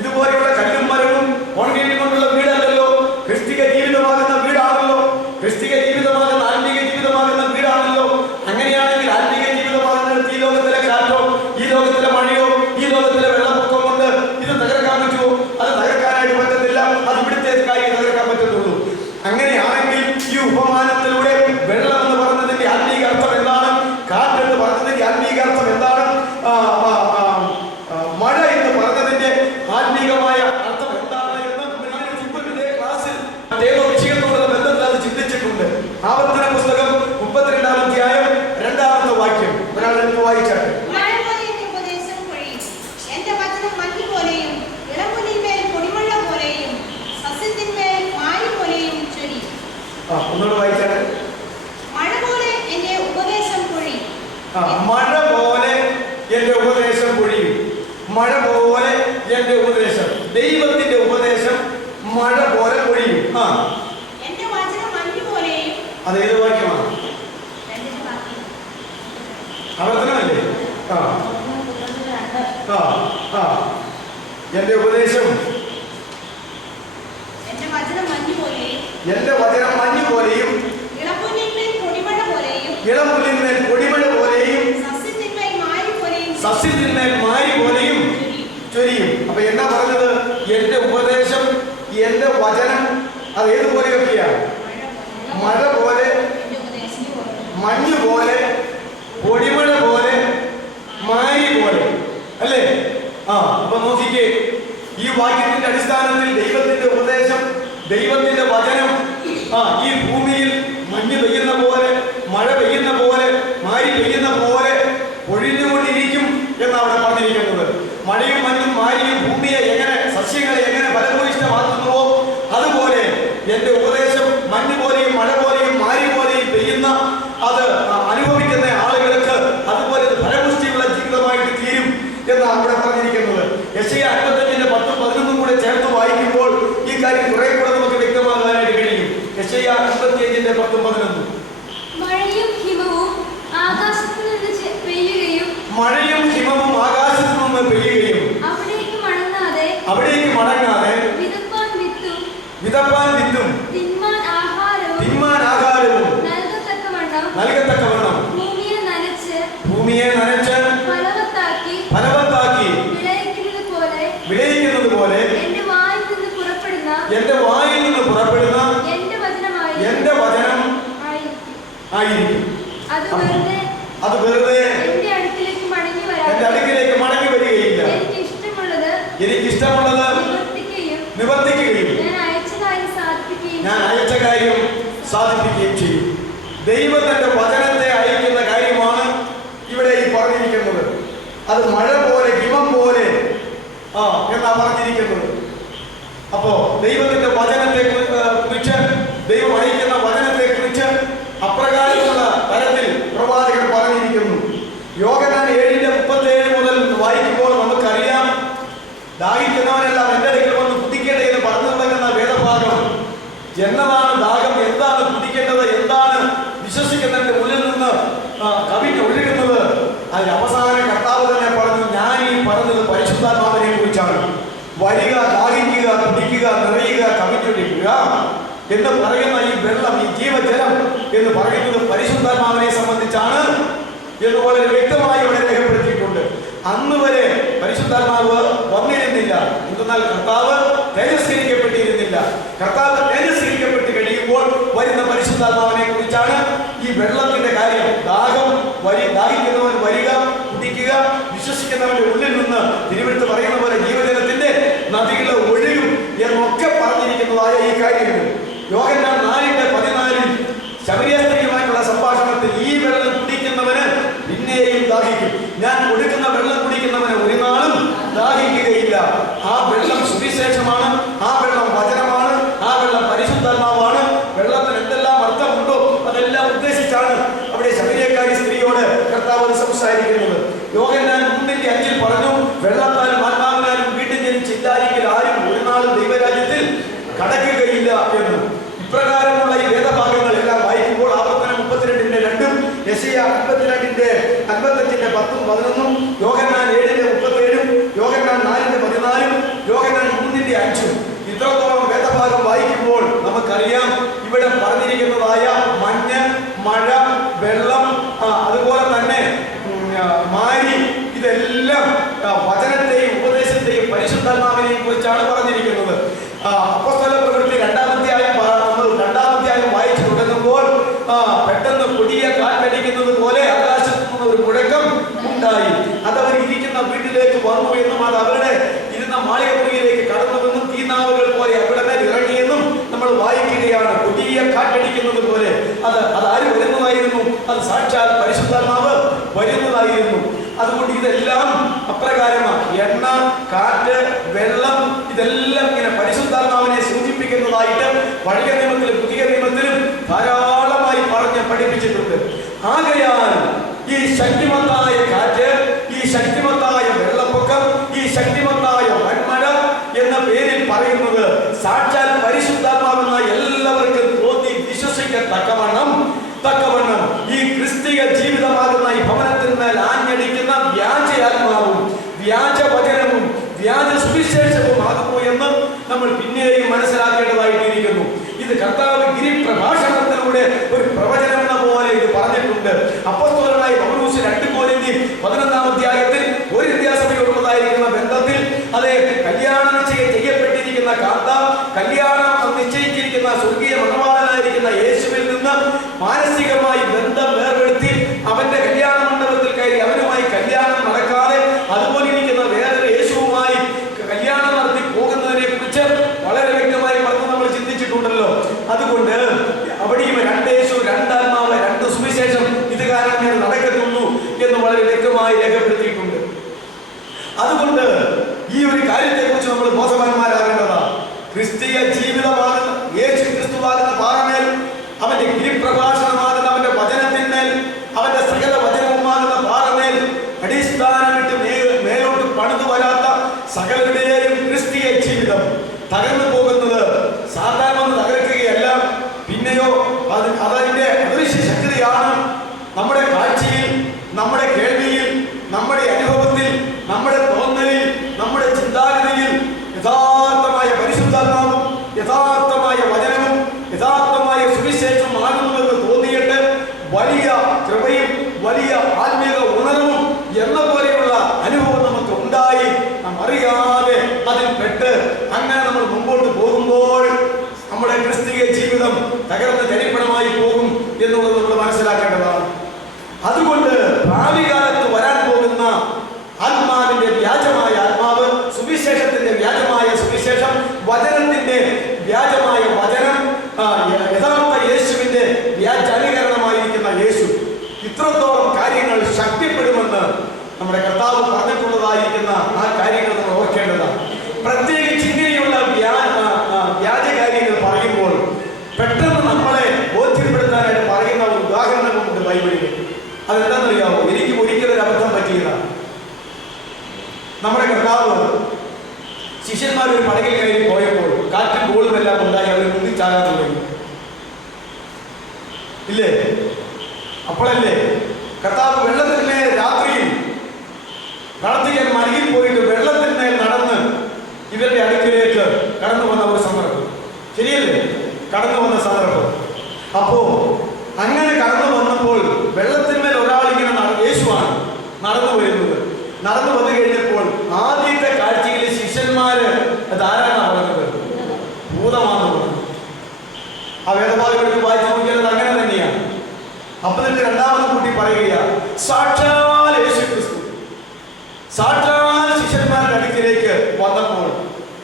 ഇതുപോലെയുള്ള കല്ലും മരവും കോൺക്രീറ്റും കൊണ്ടുള്ള വീടല്ലല്ലോ. ക്രിസ്തീയ ജീവിതമാകുന്ന വീടാണല്ലോ, ക്രിസ്തീയ ജീവിതമാകുന്ന ആത്മീയ ജീവിതമാകുന്ന വീടാണല്ലോ. അങ്ങനെയാണെങ്കിൽ ആത്മീയ ജീവിതമാകുന്ന ഈ ലോകത്തിലെ കാറ്റോ, ഈ ലോകത്തിലെ മഴയോ, ഈ ലോകത്തിലെ വെള്ളപ്പൊക്കം കൊണ്ട് ഇത് തകർക്കാൻ പറ്റുമോ? അത് തകർക്കാനായിട്ട് പറ്റത്തില്ല. അത് ഇവിടുത്തെ കാര്യം തകർക്കാൻ പറ്റത്തുള്ളൂ. അങ്ങനെയാണെങ്കിൽ ഈ ഉപമാനത്തിലൂടെ വെള്ളം എന്ന് പറഞ്ഞതിന്റെ ആത്മീക അർത്ഥം എന്താണ്? കാറ്റ് എന്ന് പറഞ്ഞതിന്റെ ആത്മീക അർത്ഥം എന്താണ്? മഴ എന്ന് പറഞ്ഞതിന്റെ ആത്മീകമായ അർത്ഥം എന്താണ് എന്ന് ഇതേ ക്ലാസ്സിൽ ഏതോ വിഷയത്തോടുള്ള ബന്ധത്തിൽ അത് ചിന്തിച്ചിട്ടുണ്ട്. ആവർത്തന പുസ്തകം 32-ാം അധ്യായം 2-ാമത്തെ വാക്യം ഒരാൾ എടുത്ത് വായിച്ചാട്ടെ. ഒന്നുകൂടെ വായിച്ചാട്ടെ. മഴ പോലെ എന്റെ ഉപദേശം പൊഴിയും. മഴ പോലെ എന്റെ ഉപദേശം പൊഴിയും. മഴ പോലെ എന്റെ ഉപദേശം, ദൈവത്തിന്റെ ഉപദേശം മഴ പോലെ പൊഴിയും. എന്റെ വചനം മഞ്ഞ് പോലെയും. അതേത് വാക്യമാണ്? ആവർത്തനമല്ലേ? എന്റെ ഉപദേശം, എന്റെ വചനം മഞ്ഞ് പോലെയും, എന്റെ വചനം മഞ്ഞ് പോലെയും, ഇളമ്പുല്ലിന്മേൽ പൊടിമഴ പോലെയും, ഇളമ്പുല്ലിന്മേൽ പൊടിമഴ പോലെയും, സസ്യത്തിന്മേൽ മാരി പോലെയും, സസ്യത്തിന്മേൽ മാരി പോലെയും ചൊരിയും. അപ്പൊ എന്നാ പറഞ്ഞത്? എന്റെ ഉപദേശം, എന്റെ വചനം അത് ഏതുപോലെയൊക്കെയാണ്? മഴ പോലെ, മഞ്ഞ് പോലെ, പൊടിമഴ പോലെ, മാരി പോലെ, അല്ലേ? അപ്പൊ നോക്കിക്കേ, ഈ വാക്യത്തിന്റെ അടിസ്ഥാനത്തിൽ ദൈവത്തിന്റെ ഉപദേശം, ദൈവത്തിന്റെ വചനം ഈ ഭൂമിയിൽ മഞ്ഞ് പെയ്യുന്ന പോലെ, മഴ പെയ്യുന്ന പോലെ, മാരി പെയ്യുന്ന പോലെ പൊഴിഞ്ഞുകൊണ്ടിരിക്കും എന്നാണ് അവിടെ പറഞ്ഞിരിക്കുന്നത്. മഴയും മഞ്ഞും മാരിയും ഭൂമിയെ എങ്ങനെ, സസ്യങ്ങളെ എങ്ങനെ ഫലഭൂയിഷ്ഠമാക്കുന്നുവോ അതുപോലെ എന്റെ ഉപദേശം മഞ്ഞ് പോലെയും മഴ പോലെയും മാരി പോലെയും പെയ്യുന്ന അത് അനുഭവിക്കുന്ന ആളുകൾക്ക് അതുപോലെ ഫലപുഷ്ടിയുള്ള ജീവിതമായിട്ട് തീരും എന്നാണ് അവിടെ പറഞ്ഞിരിക്കുന്നത്. യെശയ്യാ 55:10-11 കൂടെ ചേർത്ത് വായിക്കുമ്പോൾ ഈ കാര്യം കുറെ കൂടെ നമുക്ക് വ്യക്തമാകാനായിട്ട് കഴിയും. യെശയ്യാ 55:10-11. മഴയും ഹിമവും ആകാശത്തു നിന്ന് പെയ്യുകയും, മഴയും ഹിമവും ആകാശത്തു നിന്ന് പെയ്യുകയും, അവിടേക്ക് മടങ്ങാതെ വിതപ്പാൻ വിത്തും തിന്മാൻ ആഹാരവും നൽകത്തക്കവണ്ണം ഭൂമിയെ നനച്ച് ഫലവത്താക്കി വിളയിക്കുന്നത് പോലെ എന്റെ വായിൽ നിന്ന് പുറപ്പെടുന്ന എന്റെ വചനം ആയിരിക്കും. അത് വെറുതെ എന്റെ അടുക്കിലേക്ക് മടങ്ങി വരികയില്ല. എനിക്കിഷ്ടമുള്ളത് നിവർത്തിക്കുകയും ഞാൻ അയച്ച കാര്യം സാധിപ്പിക്കുകയും ചെയ്യും. ദൈവത്തിന്റെ വചനത്തെ അയക്കുന്ന കാര്യമാണ് ഇവിടെ ഈ പറഞ്ഞിരിക്കുന്നത്. അത് മഴ പോലെ, ഹിമം പോലെ എന്നാ പറഞ്ഞിരിക്കുന്നത്. അപ്പോ ദൈവത്തിന്റെ വചനത്തെ കുറിച്ച്, ദൈവം അയക്കുന്ന വചനത്തെ കുറിച്ച് അപ്രകാരമുള്ള തരത്തിൽ പ്രവാചകൻ പറഞ്ഞിരിക്കുന്നു. യോഹന്നാൻ 7:37 മുതൽ വായിക്കുമ്പോൾ നമുക്കറിയാം, ദാഹിക്കുന്നവനെല്ലാം എന്റെ അടുക്കൽ വന്ന് കുടിക്കട്ടെ എന്ന് പറഞ്ഞു തുടങ്ങുന്ന വേദഭാഗം എന്നതാണ് ദാഹം, എന്താണ് കുടിക്കേണ്ടത്, എന്താണ് വിശ്വസിക്കുന്നതിന്റെ ഉള്ളിൽ നിന്ന് കവിഞ്ഞ് ഒഴുകുന്നത്. അതിന് അവസാന കർത്താവ് തന്നെ പറഞ്ഞു, ഞാൻ ഈ പറഞ്ഞത് പരിശുദ്ധാത്മാവിനെ കുറിച്ചാണ്. വരിക, ദാഹിക്കുക, കുടിക്കുക, നിറയുക, കവിഞ്ഞൊഴുകുക എന്ന് പറയുന്ന ഈ വെള്ളം, ഈ ജീവജലം എന്ന് പറയുന്നത് പരിശുദ്ധാത്മാവിനെ സംബന്ധിച്ചാണ് എന്ന് വളരെ വ്യക്തമായി ഇവിടെ രേഖപ്പെടുത്തിയിട്ടുണ്ട്. അന്ന് വരെ പരിശുദ്ധാത്മാവ് വന്നിരുന്നില്ല. എന്തെന്നാൽ കർത്താവ് തേജസ്കരിക്കപ്പെട്ടിരുന്നില്ല. കർത്താവ് തേജസ്കരിക്കപ്പെട്ട് കഴിയുമ്പോൾ വരുന്ന പരിശുദ്ധാത്മാവിനെ കുറിച്ചാണ് ഈ വെള്ളത്തിന്റെ കാര്യം. ദാഹിക്കുന്നവൻ വരിക, കുടിക്കുക, വിശ്വസിക്കുന്നവന്റെ ഉള്ളിൽ നിന്ന് തിരുവെടുത്ത് പറയുന്ന പോലെ ജീവജലത്തിന്റെ നദികൾ ഒഴുകും എന്നൊക്കെ പറഞ്ഞിരിക്കുന്നതായ ഈ കാര്യങ്ങൾ യോഹന്നാൻ 4:14 ശമരിയ സ്ത്രീയുമായിട്ടുള്ള സംഭാഷണത്തിൽ ഈ വെള്ളം കുടിക്കുന്നവന് പിന്നെയും ദാഹിക്കും, ഞാൻ കൊടുക്കുന്ന വെള്ളം കുടിക്കുന്നവന് ഒരു നാളും ദാഹിക്കുകയില്ല. ആ വെള്ളം സുവിശേഷമാണ്, ആ വെള്ളം വചനമാണ്, ആ വെള്ളം പരിശുദ്ധാത്മാവാണ്. വെള്ളത്തിന് എന്തെല്ലാം അർത്ഥമുണ്ടോ അതെല്ലാം ഉദ്ദേശിച്ചാണ് അവിടെ ശമരിയക്കാരി സ്ത്രീയോട് കർത്താവ് സംസാരിക്കുന്നത്. യോഹന്നാൻ 3 യെശയ്യാ 52:55 10-11, യോഹന്നാൻ 7:37, യോഹന്നാൻ 4:14, യോഹന്നാൻ 3:5. ഇത്രത്തോളം വേദഭാഗം വായിക്കുമ്പോൾ നമുക്കറിയാം ഇവിടെ പറഞ്ഞിരിക്കുന്നതായ മഞ്ഞ്, മഴ, വെള്ളം, അതുപോലെ തന്നെ മാരി, ഇതെല്ലാം വചനത്തെയും ഉപദേശത്തെയും പരിശുദ്ധാത്മാവിനെയും കുറിച്ചാണ് പറഞ്ഞിരിക്കുന്നത്. അപ്പോസ്തല പ്രവൃത്തി 2-ാം അധ്യായം വായിച്ചു തുടങ്ങുമ്പോൾ പെട്ടെന്ന് കൊടിയ കാറ്റടിക്കുന്നത് പോലെ ആകാശത്തു നിന്ന് ഒരു മുഴക്കം ഉണ്ടായി. അതവർ ഇരിക്കുന്ന വീട്ടിലേക്ക് വന്നു എന്നും അത് അവരുടെ ഇരുന്ന മാളികമുറിയിലേക്ക് കടന്നുവെന്നും തീനാവുകൾ പോലെ അവിടെ മേൽ ഇറങ്ങിയെന്നും നമ്മൾ വായിക്കുകയാണ്. കൊടിയ കാറ്റടിക്കുന്നത് പോലെ അത് ആര് വരുന്നതായിരുന്നു? അത് സാക്ഷാൽ പരിശുദ്ധാത്മാവ് വരുന്നതായിരുന്നു. അതുകൊണ്ട് ഇതെല്ലാം അപ്രകാരമാണ്. എണ്ണ, കാറ്റ്, വെള്ളം, ഇതെല്ലാം ഇങ്ങനെ പരിശുദ്ധാത്മാവിനെ സൂചിപ്പിക്കുന്നതായിട്ട് പഴയ നിയമത്തിലും പുതിയ നിയമത്തിലും ധാരാളമായി പറഞ്ഞ് പഠിപ്പിച്ചിട്ടുണ്ട്. ആകയാൽ ഈ ശക്തിമത്തായ കാറ്റ്, ഈ ശക്തിമത്തായ വെള്ളപ്പൊക്കം, ഈ ശക്തിമത്തായ വൻമഴ എന്ന പേരിൽ പറയുന്നത് സാക്ഷാൽ പരിശുദ്ധാത്മാവെന്ന എല്ലാവർക്കും തോന്നി വിശ്വസിക്കത്തക്കവണ്ണം ഈ ക്രിസ്തീയ ജീവിതമാകുന്ന ഈ ഭവനത്തിന്മേൽ ആഞ്ഞടിക്കുന്ന വ്യാജാത്മാവും വ്യാജവചനവും വ്യാജ സുവിശേഷവും ആകുന്നു എന്ന് നമ്മൾ പിന്നെയും മനസ്സിലാക്കേണ്ടതായിട്ടിരിക്കുന്നു. ഇത് കർത്താവ് ഗിരിപ്രഭാഷണത്തിലൂടെ ഒരു പ്രവചനം എന്ന പോലെ ഇത് പറഞ്ഞിട്ടുണ്ട്. അപ്പോസ്തലനായ പൗലോസ് 2 കൊരിന്ത്യർ 11-ാം അധ്യായത്തിൽ കൊരിന്ത്യ സഭയോടുള്ളതായിരിക്കുന്ന ബന്ധത്തിൽ, അതേ കല്യാണം ചെയ്യപ്പെട്ടിരിക്കുന്ന കാന്ത, കല്യാണം നിശ്ചയിച്ചിരിക്കുന്ന സ്വർഗീയ മണവാളനായിരിക്കുന്ന യേശുവിൽ നിന്ന് മാനസികമായി ബന്ധം വേർപെടുത്തി അവന്റെ കല്യാണ മണ്ഡപത്തിൽ കയറി അവനുമായി കല്യാണം നടക്കാതെ അതുപോലെ ഇരിക്കുന്ന വേറൊരു യേശുവുമായി കല്യാണം നടത്തി പോകുന്നതിനെ കുറിച്ച് വളരെ വ്യക്തമായി പറഞ്ഞ് നമ്മൾ ചിന്തിച്ചിട്ടുണ്ടല്ലോ. അതുകൊണ്ട് അവിടെയും 2 യേശു, 2 ആത്മാവ്, 2 സുവിശേഷം, ഇത് കാരണം നടക്കത്തുള്ളൂ എന്ന് വളരെ വ്യക്തമായി രേഖപ്പെടുത്തിയിട്ടുണ്ട്. അതുകൊണ്ട് ഈ ഒരു കാര്യത്തെ കുറിച്ച് നമ്മൾ ബോധവാന്മാരാകേണ്ടതാണ്. ക്രിസ്തീയ ജീവിതമാകുന്ന യേശു ക്രിസ്തുവാകുന്ന പാറമേൽ, അവന്റെ ഗിരിപ്രഭാഷണമാകുന്ന അവന്റെ വചനത്തിന്മേൽ, അവന്റെ സകല വചനവുമാകുന്ന പാറമേൽ അടിസ്ഥാനമിട്ട് മേലോട്ട് പണിതു വരാത്ത സകലരുടെയും ക്രിസ്തീയ ജീവിതം തകർന്നു പോകുന്നത് സാധാരണ ഒന്ന് തകർക്കുകയല്ല, പിന്നെയോ അതിന്റെ അദൃശ്യ ശക്തിയാണ് നമ്മുടെ കാഴ്ചയിൽ, നമ്മുടെ കേൾവിയിൽ, നമ്മുടെ അനുഭവത്തിൽ, നമ്മുടെ തോന്നലിൽ, നമ്മുടെ ചിന്താഗതിയിൽ യഥാർത്ഥമായ പരിശുദ്ധാത്മാവും യഥാർത്ഥമായ വചനവും യഥാർത്ഥമായ സുവിശേഷവും ആകുന്നുവെന്ന് തോന്നിയിട്ട് വലിയ കൃപയും വലിയ ആത്മീയ ഉണർവും എന്ന പോലെയുള്ള അനുഭവം നമുക്ക് ഉണ്ടായി നാം അറിയാതെ അതിൽ പെട്ട് അങ്ങനെ നമ്മൾ മുമ്പോട്ട് പോകുമ്പോൾ നമ്മുടെ ക്രിസ്തീയ ജീവിതം തകർന്ന് ചരിപ്പണമായി പോകും എന്നുള്ളത് നമ്മൾ മനസ്സിലാക്കേണ്ടതാണ്. അതുകൊണ്ട് ഭാവി കാലത്ത് വരാൻ പോകുന്ന ആത്മാവിന്റെ വ്യാജമായ ആത്മാവ്, സുവിശേഷത്തിന്റെ വ്യാജമായ സുവിശേഷം, വചനത്തിന്റെ വ്യാജമായ വചനം, യഥാർത്ഥ യേശുവിന്റെ വ്യാജാനുകരണമായിരിക്കുന്ന യേശു, ഇത്രത്തോളം കാര്യങ്ങൾ ശക്തിപ്പെടുമെന്ന് നമ്മുടെ കർത്താവ് പറഞ്ഞിട്ടുള്ളതായിരിക്കുന്ന ആ കാര്യങ്ങൾ നമ്മൾ ഓർക്കേണ്ടതാണ്. പ്രത്യേകിച്ച് ഇങ്ങനെയുള്ള വ്യാജ കാര്യങ്ങൾ പറയുമ്പോൾ പെട്ടെന്ന് നമ്മളെ ബോധ്യപ്പെടുത്താനായിട്ട് പറയുന്ന ഒരു ഉദാഹരണമുണ്ട് ബൈബിളിൽ. അതെന്താണെന്നറിയാമോ? എനിക്ക് ഒരിക്കലൊരു അബദ്ധം പറ്റിയതാണ്. നമ്മുടെ കർത്താവ് ശിഷ്യന്മാർ ഒരു പടകിൽ കയറി പോയപ്പോൾ കാറ്റും കോളും എല്ലാം ഉണ്ടായി അവർ മുങ്ങിച്ചാകാൻ തുടങ്ങി. ഇല്ലേ? അപ്പോഴല്ലേ കർത്താവ് വെള്ളത്തിന്മേൽ രാത്രിയിൽ പ്രാർത്ഥിക്കാൻ മടങ്ങി പോയിട്ട് വെള്ളത്തിന്മേൽ നടന്ന് ഇവരുടെ അടുക്കിലേക്ക് കടന്നു വന്ന ഒരു സന്ദർഭം. ശരിയല്ലേ? കടന്നു വന്ന സന്ദർഭം. അപ്പോ അങ്ങനെ കടന്നു വന്നപ്പോൾ വെള്ളത്തിന്മേൽ ഒരാളിങ്ങനെ യേശുവാണ് നടന്നു വരുന്നത്. നടന്നു വന്നു കഴിഞ്ഞപ്പോൾ ആദ്യത്തെ കാഴ്ചയിൽ ശിഷ്യന്മാര് ധാരാളം പറഞ്ഞത് ഭൂതമാണെന്ന് പറഞ്ഞു. ആ വേദഭാഗം എടുത്ത് വായിച്ചു നോക്കിയാൽ അങ്ങനെ തന്നെയാണ്. അപ്പൊ എന്നിട്ട് രണ്ടാമത് കൂട്ടി പറയുകയാണ്, സാക്ഷാൽ യേശു ക്രിസ്തു സാക്ഷാൽ ശിഷ്യന്മാരുടെ അടുക്കിലേക്ക് വന്നപ്പോൾ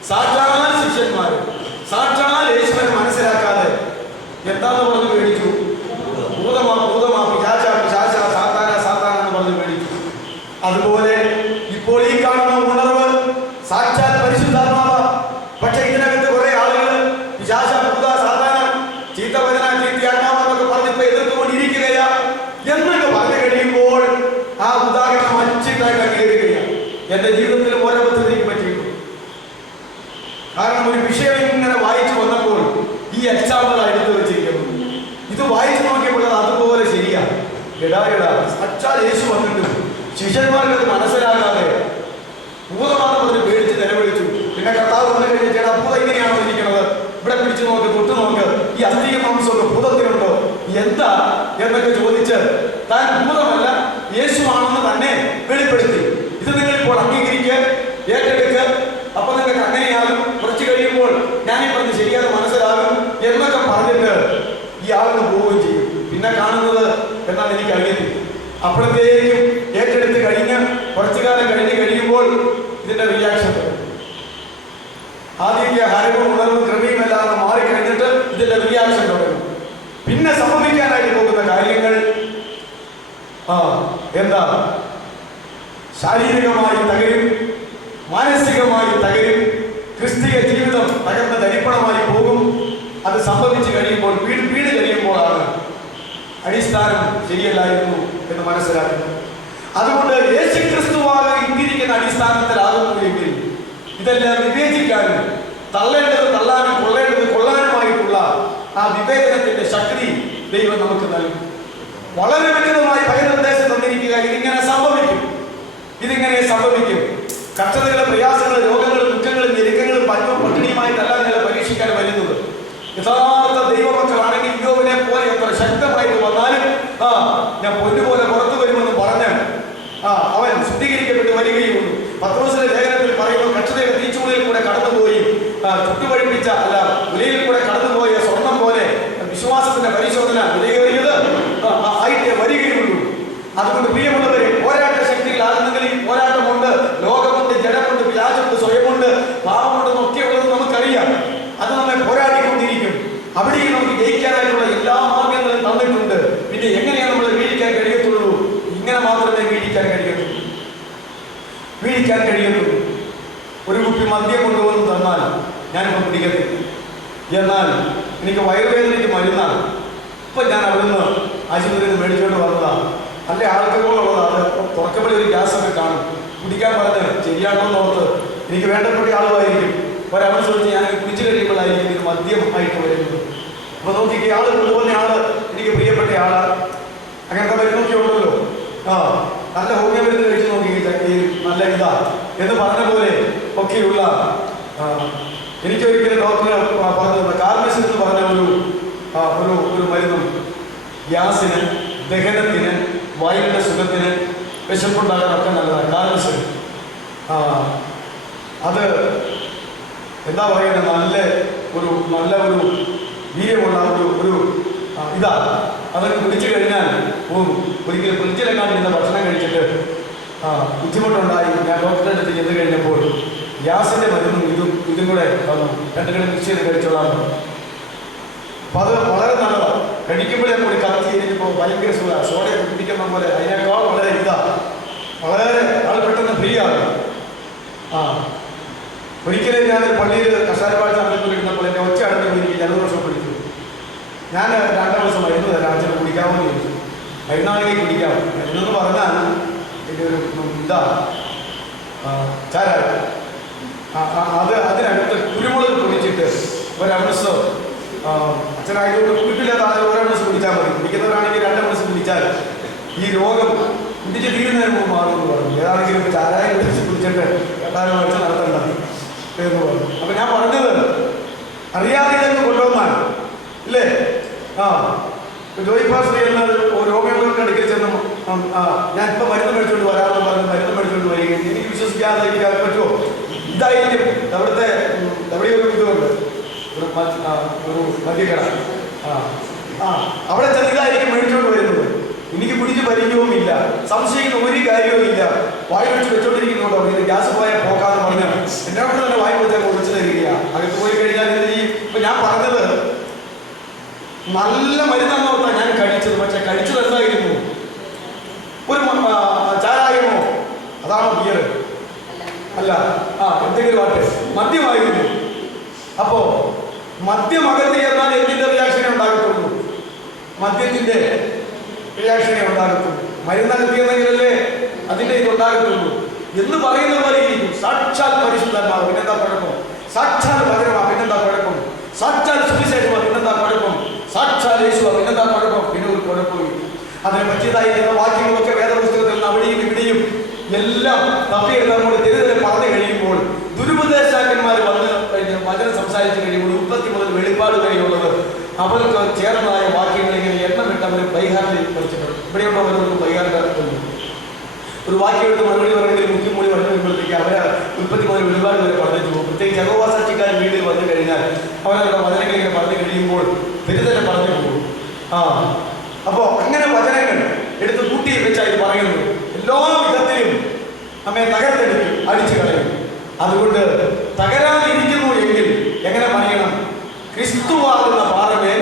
സാക്ഷാൽ ശിഷ്യന്മാര് സാക്ഷാൽ യേശുവിനെ മനസ്സിലാക്കാതെ എന്താന്ന് പറഞ്ഞു പേടിച്ചു? ഭൂതമാ ഭൂതമാ പിശാച പിശാച സാത്താന സാത്താന എന്ന് പറഞ്ഞു പേടിച്ചു. അതുപോലെ ഇപ്പോൾ ഈ കാണുന്ന ഉണർവ് സാക്ഷാൽ പരിശുദ്ധാത്മാവ. പക്ഷെ ഇതിനകത്ത് കുറെ ആളുകൾ പിശാച ഭൂത സാത്താന ചീത്തവചന ചീത്തയാത്മാവെന്നൊക്കെ പറഞ്ഞിപ്പോ എതിർത്തുകൊണ്ടിരിക്കുകയാ എന്നൊക്കെ പറഞ്ഞു കഴിയുമ്പോൾ ആ ഉദാഹരണം അഞ്ചിട്ടായിട്ട് അംഗീകരിക്കുകയാണ്. എന്റെ ജീവിതത്തിൽ ഓരോ പദ്ധതിക്ക് പറ്റിയിട്ടുണ്ട്. കാരണം ഒരു വിഷയം ഇങ്ങനെ വായിച്ചു വന്നപ്പോൾ ഈ എക്സാമ്പിളാണ് എടുത്തു വെച്ചിരിക്കുന്നത്. ഇത് വായിച്ചു നോക്കിയപ്പോൾ അത് അതുപോലെ ശരിയാണ്. എടാ സാക്ഷാൽ യേശു വന്നിട്ടും ശിഷ്യന്മാർക്ക് അത് മനസ്സിലാകാതെ ഭൂതമാണെന്ന് പറഞ്ഞ് പേടിച്ച് നിലവിളിച്ചു. പിന്നെ കർത്താവ് വന്നു കഴിഞ്ഞ് ചേട്ടാ ഭൂതം ഇങ്ങനെയാണോ ഇരിക്കുന്നത്, ഇവിടെ പിടിച്ചു നോക്ക്, തൊട്ടു നോക്ക്, ഈ അസ്ഥിക മാംസമൊക്കെ ഭൂതത്തിനുണ്ടോ എന്താ എന്നൊക്കെ ചോദിച്ച് താൻ ഭൂതമല്ല യേശുവാണെന്ന് തന്നെ വെളിപ്പെടുത്തി. ഇത് നിങ്ങളിപ്പോൾ അംഗീകരിക്കുക, ഏറ്റെടുക്കുക, അപ്പൊ നിങ്ങൾക്ക് അങ്ങനെയാകും, കുറച്ച് കഴിയുമ്പോൾ ഞാനീ പറഞ്ഞ് ശരിയാതെ മനസ്സിലാകും എന്നൊക്കെ പറഞ്ഞിട്ട് ഈ ആളിന് പോവുകയും ചെയ്യും. പിന്നെ കാണുന്നത് എന്നാൽ എനിക്കറിയത്തില്ല. അപ്പോഴത്തേക്കും ഏറ്റെടുത്ത് കഴിഞ്ഞ് കുറച്ചു കാലം കഴിയുമ്പോൾ ഇതിന്റെ റിയാക്ഷൻ ആദ്യമൊക്കെ ഹരവും ഉണർവും കൃപയും എല്ലാം മാറിക്കഴിഞ്ഞിട്ട് ഇതിന്റെ റിയാക്ഷൻ തുടങ്ങും. പിന്നെ സംഭവിക്കാനായിട്ട് പോകുന്ന കാര്യങ്ങൾ എന്താ? ശാരീരികമായി തകരും, മാനസികമായി തകരും, ക്രിസ്തീയ ജീവിതം തകർന്ന തരിപ്പണമായി പോകും. അത് സംഭവിച്ചു കഴിയുമ്പോൾ വീട് കഴിയുമ്പോഴാണ് അടിസ്ഥാനം ശരിയല്ലായിരുന്നു എന്ന് മനസ്സിലാക്കുന്നത്. അതുകൊണ്ട് യേശു ക്രിസ്തുവാകെ ഇട്ടിരിക്കുന്ന അടിസ്ഥാനത്തിലാകുന്നുവെങ്കിൽ ഇതെല്ലാം വിവേചിക്കാനും തള്ളേണ്ടത് തള്ളാനും കൊള്ളേണ്ടത് കൊള്ളാനുമായിട്ടുള്ള ആ വിവേചനത്തിന്റെ ശക്തി ദൈവം നമുക്ക് നൽകും. വളരെ വ്യക്തമായി ഭയനിർദ്ദേശം തന്നിരിക്കുക. ഇതിങ്ങനെ സംഭവിക്കും. കഷ്ടതകളും പ്രയാസങ്ങളും രോഗങ്ങളും ദുഃഖങ്ങളും ഞെരുക്കങ്ങളും പട്ടിണിയുമായിട്ടല്ല നിങ്ങളെ പരീക്ഷിക്കാൻ വരുന്നത്. യഥാർത്ഥ ദൈവമക്കളാണെങ്കിൽ യോബിനെ പോലെ എത്ര ശക്തമായിട്ട് വന്നാലും ഞാൻ പൊന്നുപോലെ പുറത്തു വരുമെന്ന് പറഞ്ഞ് അവൻ ശുദ്ധീകരിക്കപ്പെട്ട് വരികയുള്ളൂ. പത്രോസിന്റെ ലേഖനത്തിൽ പറയുന്നു, കക്ഷതയുടെ തീച്ചുളിയിൽ കൂടെ കടന്നുപോയി ചുട്ടുപഴിപ്പിച്ച ഉലയിൽ കൂടെ കടന്നുപോയ സ്വർണം പോലെ വിശ്വാസത്തിന്റെ പരിശോധന വിലയേറിയത് ആയിട്ടേ വരികയുള്ളൂ. അതുകൊണ്ട് പ്രിയമുള്ളവരെ, പോരാട്ട ശക്തിയിലാകുന്നെങ്കിൽ ഈ പോരാട്ടമുണ്ട്, ലോകമുണ്ട്, ജഡമുണ്ട്, വ്യാജമുണ്ട്, സ്വയമുണ്ട്, പാവമുണ്ടെന്നൊക്കെ ഉള്ളത് നമുക്കറിയാം. അത് നമ്മെ പോരാടിക്കൊണ്ടിരിക്കും. അവിടെയും നമുക്ക് ജയിക്കാനായിട്ടുള്ള എല്ലാ മാർഗങ്ങളും തന്നിട്ടുണ്ട്. പിന്നെ എങ്ങനെയാണ് നമ്മൾ വീഴിക്കാൻ കഴിയത്തുള്ളൂ? ഇങ്ങനെ മാത്രമേ വീഴിക്കാൻ കഴിയത്തുള്ളൂ. ഒരു കുപ്പി മദ്യം കൊണ്ടുവന്ന് തന്നാൽ ഞാനിപ്പോൾ പിടിക്കത്തില്ല. എന്നാൽ എനിക്ക് വയറുവേദനയ്ക്ക് മരുന്നാണ്, ഇപ്പം ഞാൻ അവിടുന്ന് ആശുപത്രിയിൽ നിന്ന് മേടിച്ചുകൊണ്ട് വന്നതാണ്. അല്ലെ ആൾക്കോളുള്ളതാണ്, തുറക്കപ്പടി ഒരു ഗ്യാസൊക്കെ കാണും, കുടിക്കാൻ പറഞ്ഞ് ശരിയാണോ എന്നോർത്ത് എനിക്ക് വേണ്ടപ്പെട്ട ആളുമായിരിക്കും. ഒരവസരത്തിൽ ഞാൻ കുടിച്ചു കഴിയുമ്പോഴായിരിക്കും ഇത് മദ്യമായിട്ട് വരുന്നത്. അപ്പൊ നോക്കിക്ക് ആള് കൊണ്ടുപോകുന്ന ആള് എനിക്ക് പ്രിയപ്പെട്ട ആളാണ്. അങ്ങനത്തെ മരുന്നൊക്കെ ഉണ്ടല്ലോ. നല്ല ഹോമിയോ മരുന്ന് കഴിച്ചു നോക്കി നല്ല ഇതാ എന്ന് പറഞ്ഞ പോലെ ഒക്കെയുള്ള എനിക്കൊരിക്കലും ഡോക്ടർ പറഞ്ഞത് കാർമിസിൻ എന്ന് പറഞ്ഞ ഒരു മരുന്നും ഗ്യാസിന്, ദഹനത്തിന്, വായുവിന്റെ സുഖത്തിന്, വിശപ്പുണ്ടാകാനൊക്കെ നല്ലതാണ് കാർമിസിൻ. അത് എന്താ പറയുന്നത്, നല്ല ഒരു വീര്യമുള്ള ഒരു ഇതാ. അതൊക്കെ കുടിച്ചു കഴിഞ്ഞാൽ ഒരിക്കലും ഫ്രിഡ്ജിലെങ്ങാണ്ട് ഇന്ന് ഭക്ഷണം കഴിച്ചിട്ട് ബുദ്ധിമുട്ടുണ്ടായി. ഞാൻ ഡോക്ടറെ അടുത്ത് ചെന്ന് കഴിഞ്ഞപ്പോൾ ഗ്യാസിന്റെ മരുന്നും ഇതും കൂടെ രണ്ടും കൂടെ മിക്സ് ചെയ്ത് കഴിച്ചോളാം. അപ്പൊ അത് വളരെ നല്ലതാണ്. കഴിക്കുമ്പോഴേ കൂടി കത്തി എനിക്കിപ്പോൾ ഭയങ്കര സോഡയൊക്കെ കുടിക്കുന്ന പോലെ അതിനേക്കാൾ വളരെ വളരെ ആൾ പെട്ടെന്ന് ഫ്രീ ആകും. ഒരിക്കലും ഞാനൊരു പള്ളിയിൽ കഷായപ്പാട് നടത്തിക്കൊണ്ടിരുന്നപ്പോൾ എന്നെ ഒച്ച അടഞ്ഞു എനിക്ക് ജലദോഷം പിടിച്ചു. ഞാൻ 2 ദിവസം മരുന്ന് തരാം, അച്ഛനെ കുടിക്കാമെന്ന് ചോദിച്ചു. മരുന്നാണെങ്കിൽ കുടിക്കാം എന്ന് പറഞ്ഞാൽ എൻ്റെ ഒരു ചാരായ അതിനകത്ത് കുരുമുളക് പൊടിച്ചിട്ട് ഒരവണസ് അച്ഛനായതുകൊണ്ട് കുടിപ്പില്ലാത്ത ആളുകൾ ഒരവണസ് കുടിച്ചാൽ മതി. കുടിക്കുന്നവരാണെങ്കിൽ 2 അവണസ് കുടിച്ചാൽ ഈ രോഗം കുടിച്ച് തീരുന്നതിന് മുമ്പ് മാറുമെന്ന് പറഞ്ഞു. ഏതാണെങ്കിലും ചാരായ കുടിച്ചിട്ട് കട്ടാരം വെച്ച് നടത്തണ്ട എന്ന് പറഞ്ഞു. അപ്പൊ ഞാൻ പറഞ്ഞത് അറിയാതെ ഇതൊക്കെ കൊണ്ടുവന്നാണ് ഇല്ലേ? ജോയി പാസ്റ്റർ എന്നത് രോഗികളുടെ അടുക്കൽ ചെന്ന് ഞാൻ ഇപ്പൊ മരുന്ന് മേടിച്ചുകൊണ്ട് വരാമെന്ന് പറഞ്ഞ് മരുന്ന് മേടിച്ചുകൊണ്ട് വരികയും എനിക്ക് വിശ്വസിക്കാതെ ഇരിക്കാതെ പറ്റുമോ? ഇതായിരിക്കും അവിടുത്തെ എവിടെ ഒരു ഇതുണ്ട്, ഒരു മദ്യക്കട. അവിടെ ചെന്ന് ഇതായിരിക്കും മേടിച്ചുകൊണ്ട് വരുന്നത്. എനിക്ക് പിടിച്ച് പരിചയവുമില്ല, സംശയിക്കുന്ന ഒരു കാര്യവും ഇല്ല. വായു വെച്ച് വെച്ചോണ്ടിരിക്കുന്നുണ്ടോ, ഇത് ഗ്യാസ് പോയാൽ പോക്കാന്ന് പറഞ്ഞ് എന്നോട് തന്നെ വായു വെച്ചാൽ കുറിച്ച് തരിക. അകത്ത് പോയി കഴിഞ്ഞാൽ ഇപ്പൊ ഞാൻ പറഞ്ഞത് നല്ല മരുന്നാന്നോർത്താ ഞാൻ കഴിച്ചത്. പക്ഷെ കഴിച്ചത് എന്തായിരുന്നു? ഒരു ചാരായമോ, അതാണോ ബിയർ? അല്ല, എന്തെങ്കിലും ആട്ടെ, മദ്യമായിരുന്നു. അപ്പോ മദ്യമകത്ത് എന്നാൽ എന്തിന്റെ റിയാക്ഷനെ ഉണ്ടാകത്തുള്ളൂ? മദ്യത്തിന്റെ റിയാക്ഷനെ ഉണ്ടാകത്തുള്ളൂ. മരുന്നകത്തിയെന്നെങ്കിലല്ലേ അതിന്റെ ഇതുണ്ടാകത്തുള്ളൂ എന്ന് പറയുന്ന പോലെ ഇരിക്കും. സാക്ഷാൽ പരിശുദ്ധാത്മാവ് പിന്നെന്താ കുഴപ്പം? സാക്ഷാൽ പകരമാ പിന്നെന്താ കുഴപ്പം? സാക്ഷാൽ സുവിശേഷമാ പിന്നെന്താ കുഴപ്പം? സാക്ഷാൽ യേശുവാ പിന്നെന്താ കുഴപ്പം? പിന്നെ ഒരു കുഴപ്പമില്ല. അതിനെ പറ്റിയതായിരിക്കുന്ന വാക്യങ്ങളൊക്കെ വേദപുസ്തകത്തിൽ നിന്ന് അവിടെയും ഇവിടെയും എല്ലാം തപ്പിയെടുക്കാൻ കൂടി തെരുതരെ പറഞ്ഞു കഴിയുമ്പോൾ ദുരുപദേശാക്കന്മാർ വന്ന് വചനം സംസാരിച്ചു കഴിയുമ്പോൾ ഉൽപ്പത്തി മുതൽ വെളിപ്പാട് വരെയുള്ളത് അവർക്ക് ചേർന്നതായ വാക്യങ്ങൾ ഇങ്ങനെ എണ്ണമിട്ട് അവർ ബൈഹാറിൽ പഠിച്ചിട്ടുണ്ട്. ഇവിടെയുള്ള അവരൊന്നും ബൈഹാറിൽ ഒരു വാക്യം എടുത്ത് മറുപടി പറയുന്നത് മുഖ്യമൊഴി പറഞ്ഞു വരുമ്പോഴത്തേക്ക് അവരെ ഉൽപ്പത്തി മുതൽ വെളിപ്പാട് വരെ പറഞ്ഞു പോകും. പ്രത്യേകിച്ച് യഹോവാസാക്ഷിക്കാർ വീട്ടിൽ വന്നു കഴിഞ്ഞാൽ അവരവരുടെ വചനങ്ങളിങ്ങനെ പറഞ്ഞു കഴിയുമ്പോൾ തെരുതരെ പറഞ്ഞു പോകും. അപ്പോൾ അങ്ങനെ വചനങ്ങൾ എടുത്ത് കൂട്ടി വെച്ചാൽ ഇത് പറയുന്നത് എല്ലാ വിധത്തിലും നമ്മെ തകർത്തെടുക്കും, അടിച്ചു കളയും. അതുകൊണ്ട് തകരാതിരിക്കുന്നു എങ്കിൽ എങ്ങനെ പണിയണം? ക്രിസ്തുവാകുന്ന പാറമേൽ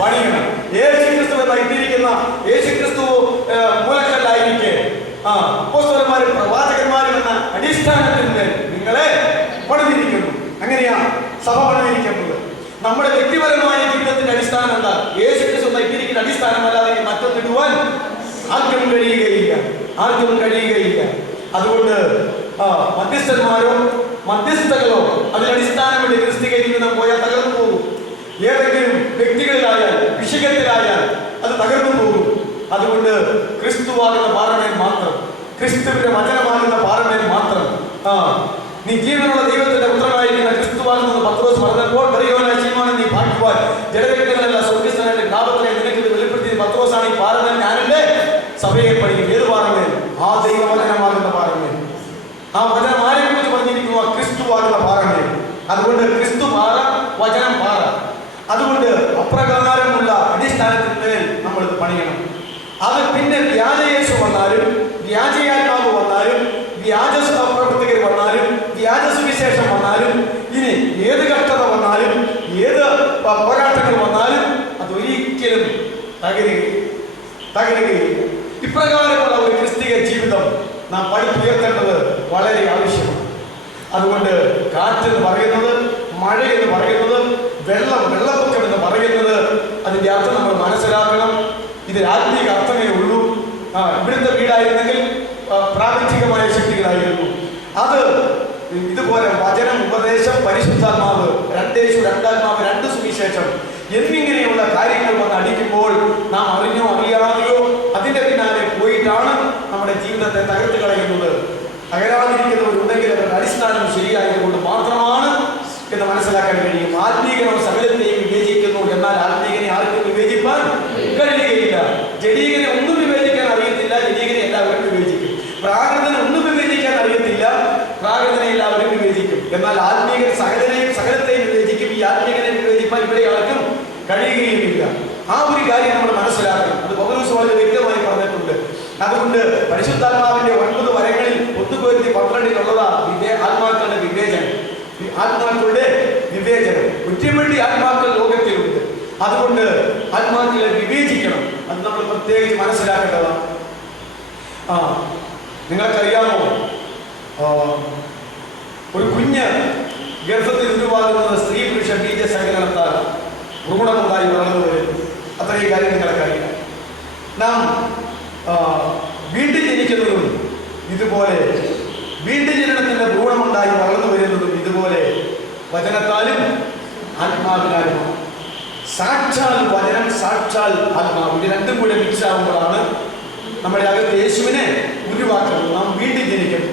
പണിയണം. യേശുക്രിസ്തു ഇട്ടിരിക്കുന്ന യേശുക്രിസ്തു മൂലക്കല്ലായിരിക്കെ അപ്പോസ്തലന്മാരും പ്രവാചകന്മാരും എന്ന അടിസ്ഥാനത്തിന്മേൽ നിങ്ങളെ പണിതിരിക്കുന്നു. അങ്ങനെയാണ് സഭ പണിതിരിക്കുന്നത്. നമ്മുടെ വ്യക്തിപരമായ ജീവിതത്തിന്റെ അടിസ്ഥാനം എന്താ? യേശുക്രിസ്തു ഇട്ടിരിക്കുന്ന അടിസ്ഥാനമല്ലാതെ മറ്റൊന്നിടുവാൻ ആർക്കും കഴിയുകയില്ല. അതുകൊണ്ട് മധ്യസ്ഥന്മാരോ മധ്യസ്ഥകളോ അതിനടിസ്ഥാനമിട്ട് ക്രിസ്തീയ ജീവിതം പോയാൽ തകർന്നു പോകും. ഏതെങ്കിലും വ്യക്തികളിലായാൽ വിഷയത്തിലായാൽ അത് തകർന്നു പോകും. അതുകൊണ്ട് ക്രിസ്തുവാകുന്ന പാറമേൽ മാത്രം, ക്രിസ്തുവിന്റെ വചനമാകുന്ന പാറമേൽ മാത്രം നീ ജീവനുള്ള ദൈവത്തിന്റെ പുത്രനായിരിക്കുന്ന ക്രിസ്തുവാകുന്നത് പത്രോസ് പറഞ്ഞപ്പോൾ നീ ഭാഗ്യവാൻ, ജലവ്യക്തങ്ങളല്ല സ്വർഗസ്ഥനായിട്ട് കാപത്തിലെ നിനക്ക് ഇത് വെളിപ്പെടുത്തി പത്രോസാണ് ഈ പാറമേൽ ഞാനെന്റെ സഭയെ പഠിക്കും. ഏത് പാറമേൽ? ആ ദൈവവചനമാകുന്ന പാറമേൽ. ആ വചനം ആരെക്കുറിച്ച് പറഞ്ഞിരിക്കുന്നു? ആ ക്രിസ്തുവാകുന്ന പാറമേൽ. അതുകൊണ്ട് ക്രിസ്തു പാറ, വചനം പാറ. അതുകൊണ്ട് അപ്രകാരമുള്ള അടിസ്ഥാനത്തിന്മേൽ നമ്മൾ ഇത് പണിയണം. അത് പിന്നെ വ്യാജയേശു വന്നാലും വ്യാജയാത്മാവ് വന്നാലും വ്യാജ പ്രവർത്തകർ വന്നാലും വ്യാജ സുവിശേഷം വന്നാലും ഇനി ഏത് കഷ്ടത വന്നാലും ഏത് പോരാട്ടങ്ങൾ വന്നാലും അതൊരിക്കലും തകരുകയില്ല. ഇപ്രകാരമുള്ള ഒരു ക്രിസ്തീയ ജീവിതം നാം പടുത്തുയർത്തേണ്ടത് വളരെ ആവശ്യമാണ്. അതുകൊണ്ട് കാറ്റെന്ന് പറയുന്നത്, മഴ എന്ന് പറയുന്നത്, വെള്ളപ്പൊക്കം എന്ന് പറയുന്നത് അതിന്റെ അർത്ഥം നമ്മൾ മനസ്സിലാക്കണം. ഇതിൽ ആത്മീക അർത്ഥമേ ഉള്ളൂ. ഇവിടുത്തെ വീടായിരുന്നെങ്കിൽ പ്രാപഞ്ചികമായ ശക്തികളായിരുന്നു. അത് ഇതുപോലെ വചനം, ഉപദേശം, പരിശുദ്ധാത്മാവ്, രണ്ടേശു, രണ്ടാത്മാവ്, രണ്ട് സുവിശേഷം എന്നിങ്ങനെയുള്ള കാര്യങ്ങൾ വന്ന് അടിക്കുമ്പോൾ നാം അറിഞ്ഞോ അറിയാതെയോ അതിന്റെ പിന്നാലെ പോയിട്ടാണ് നമ്മുടെ ജീവിതത്തെ തകർത്ത് കളയുന്നത്. തകരാതിരിക്കുന്നവരുണ്ടെങ്കിൽ അവരുടെ അടിസ്ഥാനം ശരിയായതുകൊണ്ട് മാത്രമാണ് എന്ന് മനസ്സിലാക്കാൻ കഴിയും. ആത്മീകനോ സകലത്തെയും വിവേചിക്കുന്നു, എന്നാൽ ആത്മീകനെ ആർക്കും വിവേചിപ്പാൻ കഴിയുകയില്ല. ജഡീകനെ ഒന്നും വിവേചിക്കാൻ അറിയത്തില്ല, ജഡീകനെ എല്ലാവരും വിവേചിക്കും. പ്രാകൃതനെ ഒന്നും വിവേചിക്കാൻ അറിയത്തില്ല, പ്രാകൃതനെ എല്ലാവരും വിവേചിക്കും. എന്നാൽ ആത്മീകൻ സകലത്തെയും വിവേചിക്കും. ഈ ആത്മീകനെ വിവേചിപ്പാൻ ഇവിടെ ആർക്കും കഴിയുകയുമില്ല. ആ ഒരു കാര്യം നമ്മൾ മനസ്സിലാക്കണം. അത് പൗലോസ് വളരെ വ്യക്തമായി പറഞ്ഞിട്ടുണ്ട്. അതുകൊണ്ട് പരിശുദ്ധാത്മാവിന്റെ 9 വരങ്ങളിൽ 1:12 ആത്മാക്കളുടെ വിവേചനം, ആത്മാക്കളുടെ വിവേചനം. ഒറ്റമേണ്ടി ആത്മാക്കൾ ലോകത്തിലുണ്ട്. അതുകൊണ്ട് ആത്മാക്കളെ വിവേചിക്കണം. അത് നമ്മൾ പ്രത്യേകിച്ച് മനസ്സിലാക്കേണ്ടതാണ്. നിങ്ങൾക്കറിയാമോ, ഒരു കുഞ്ഞ് ഗർഭത്തിൽ ഉരുവാകുന്നത് സ്ത്രീ പുരുഷ ബീജസങ്കലനത്താൽ ഭ്രൂണമുണ്ടായി വളർന്നു വരുന്നു. അത്രയും കാര്യം നിങ്ങൾക്കറിയാം. നാം വീണ്ടും ജനിക്കുന്നതും ഇതുപോലെ, വീണ്ടും ജനനത്തിന്റെ ഭ്രൂണമുണ്ടായി വളർന്നു വരുന്നതും ഇതുപോലെ വചനത്താലും ആത്മാവിനാലും. സാക്ഷാൽ വചനം, സാക്ഷാൽ ആത്മാവ്, ഇത് രണ്ടും കൂടെ മിക്സ് ആകുമ്പോഴാണ് നമ്മുടെ അകത്ത് യേശുവിനെ ഉരുവാക്കുന്നത്, നാം വീണ്ടും ജനിക്കുന്നത്.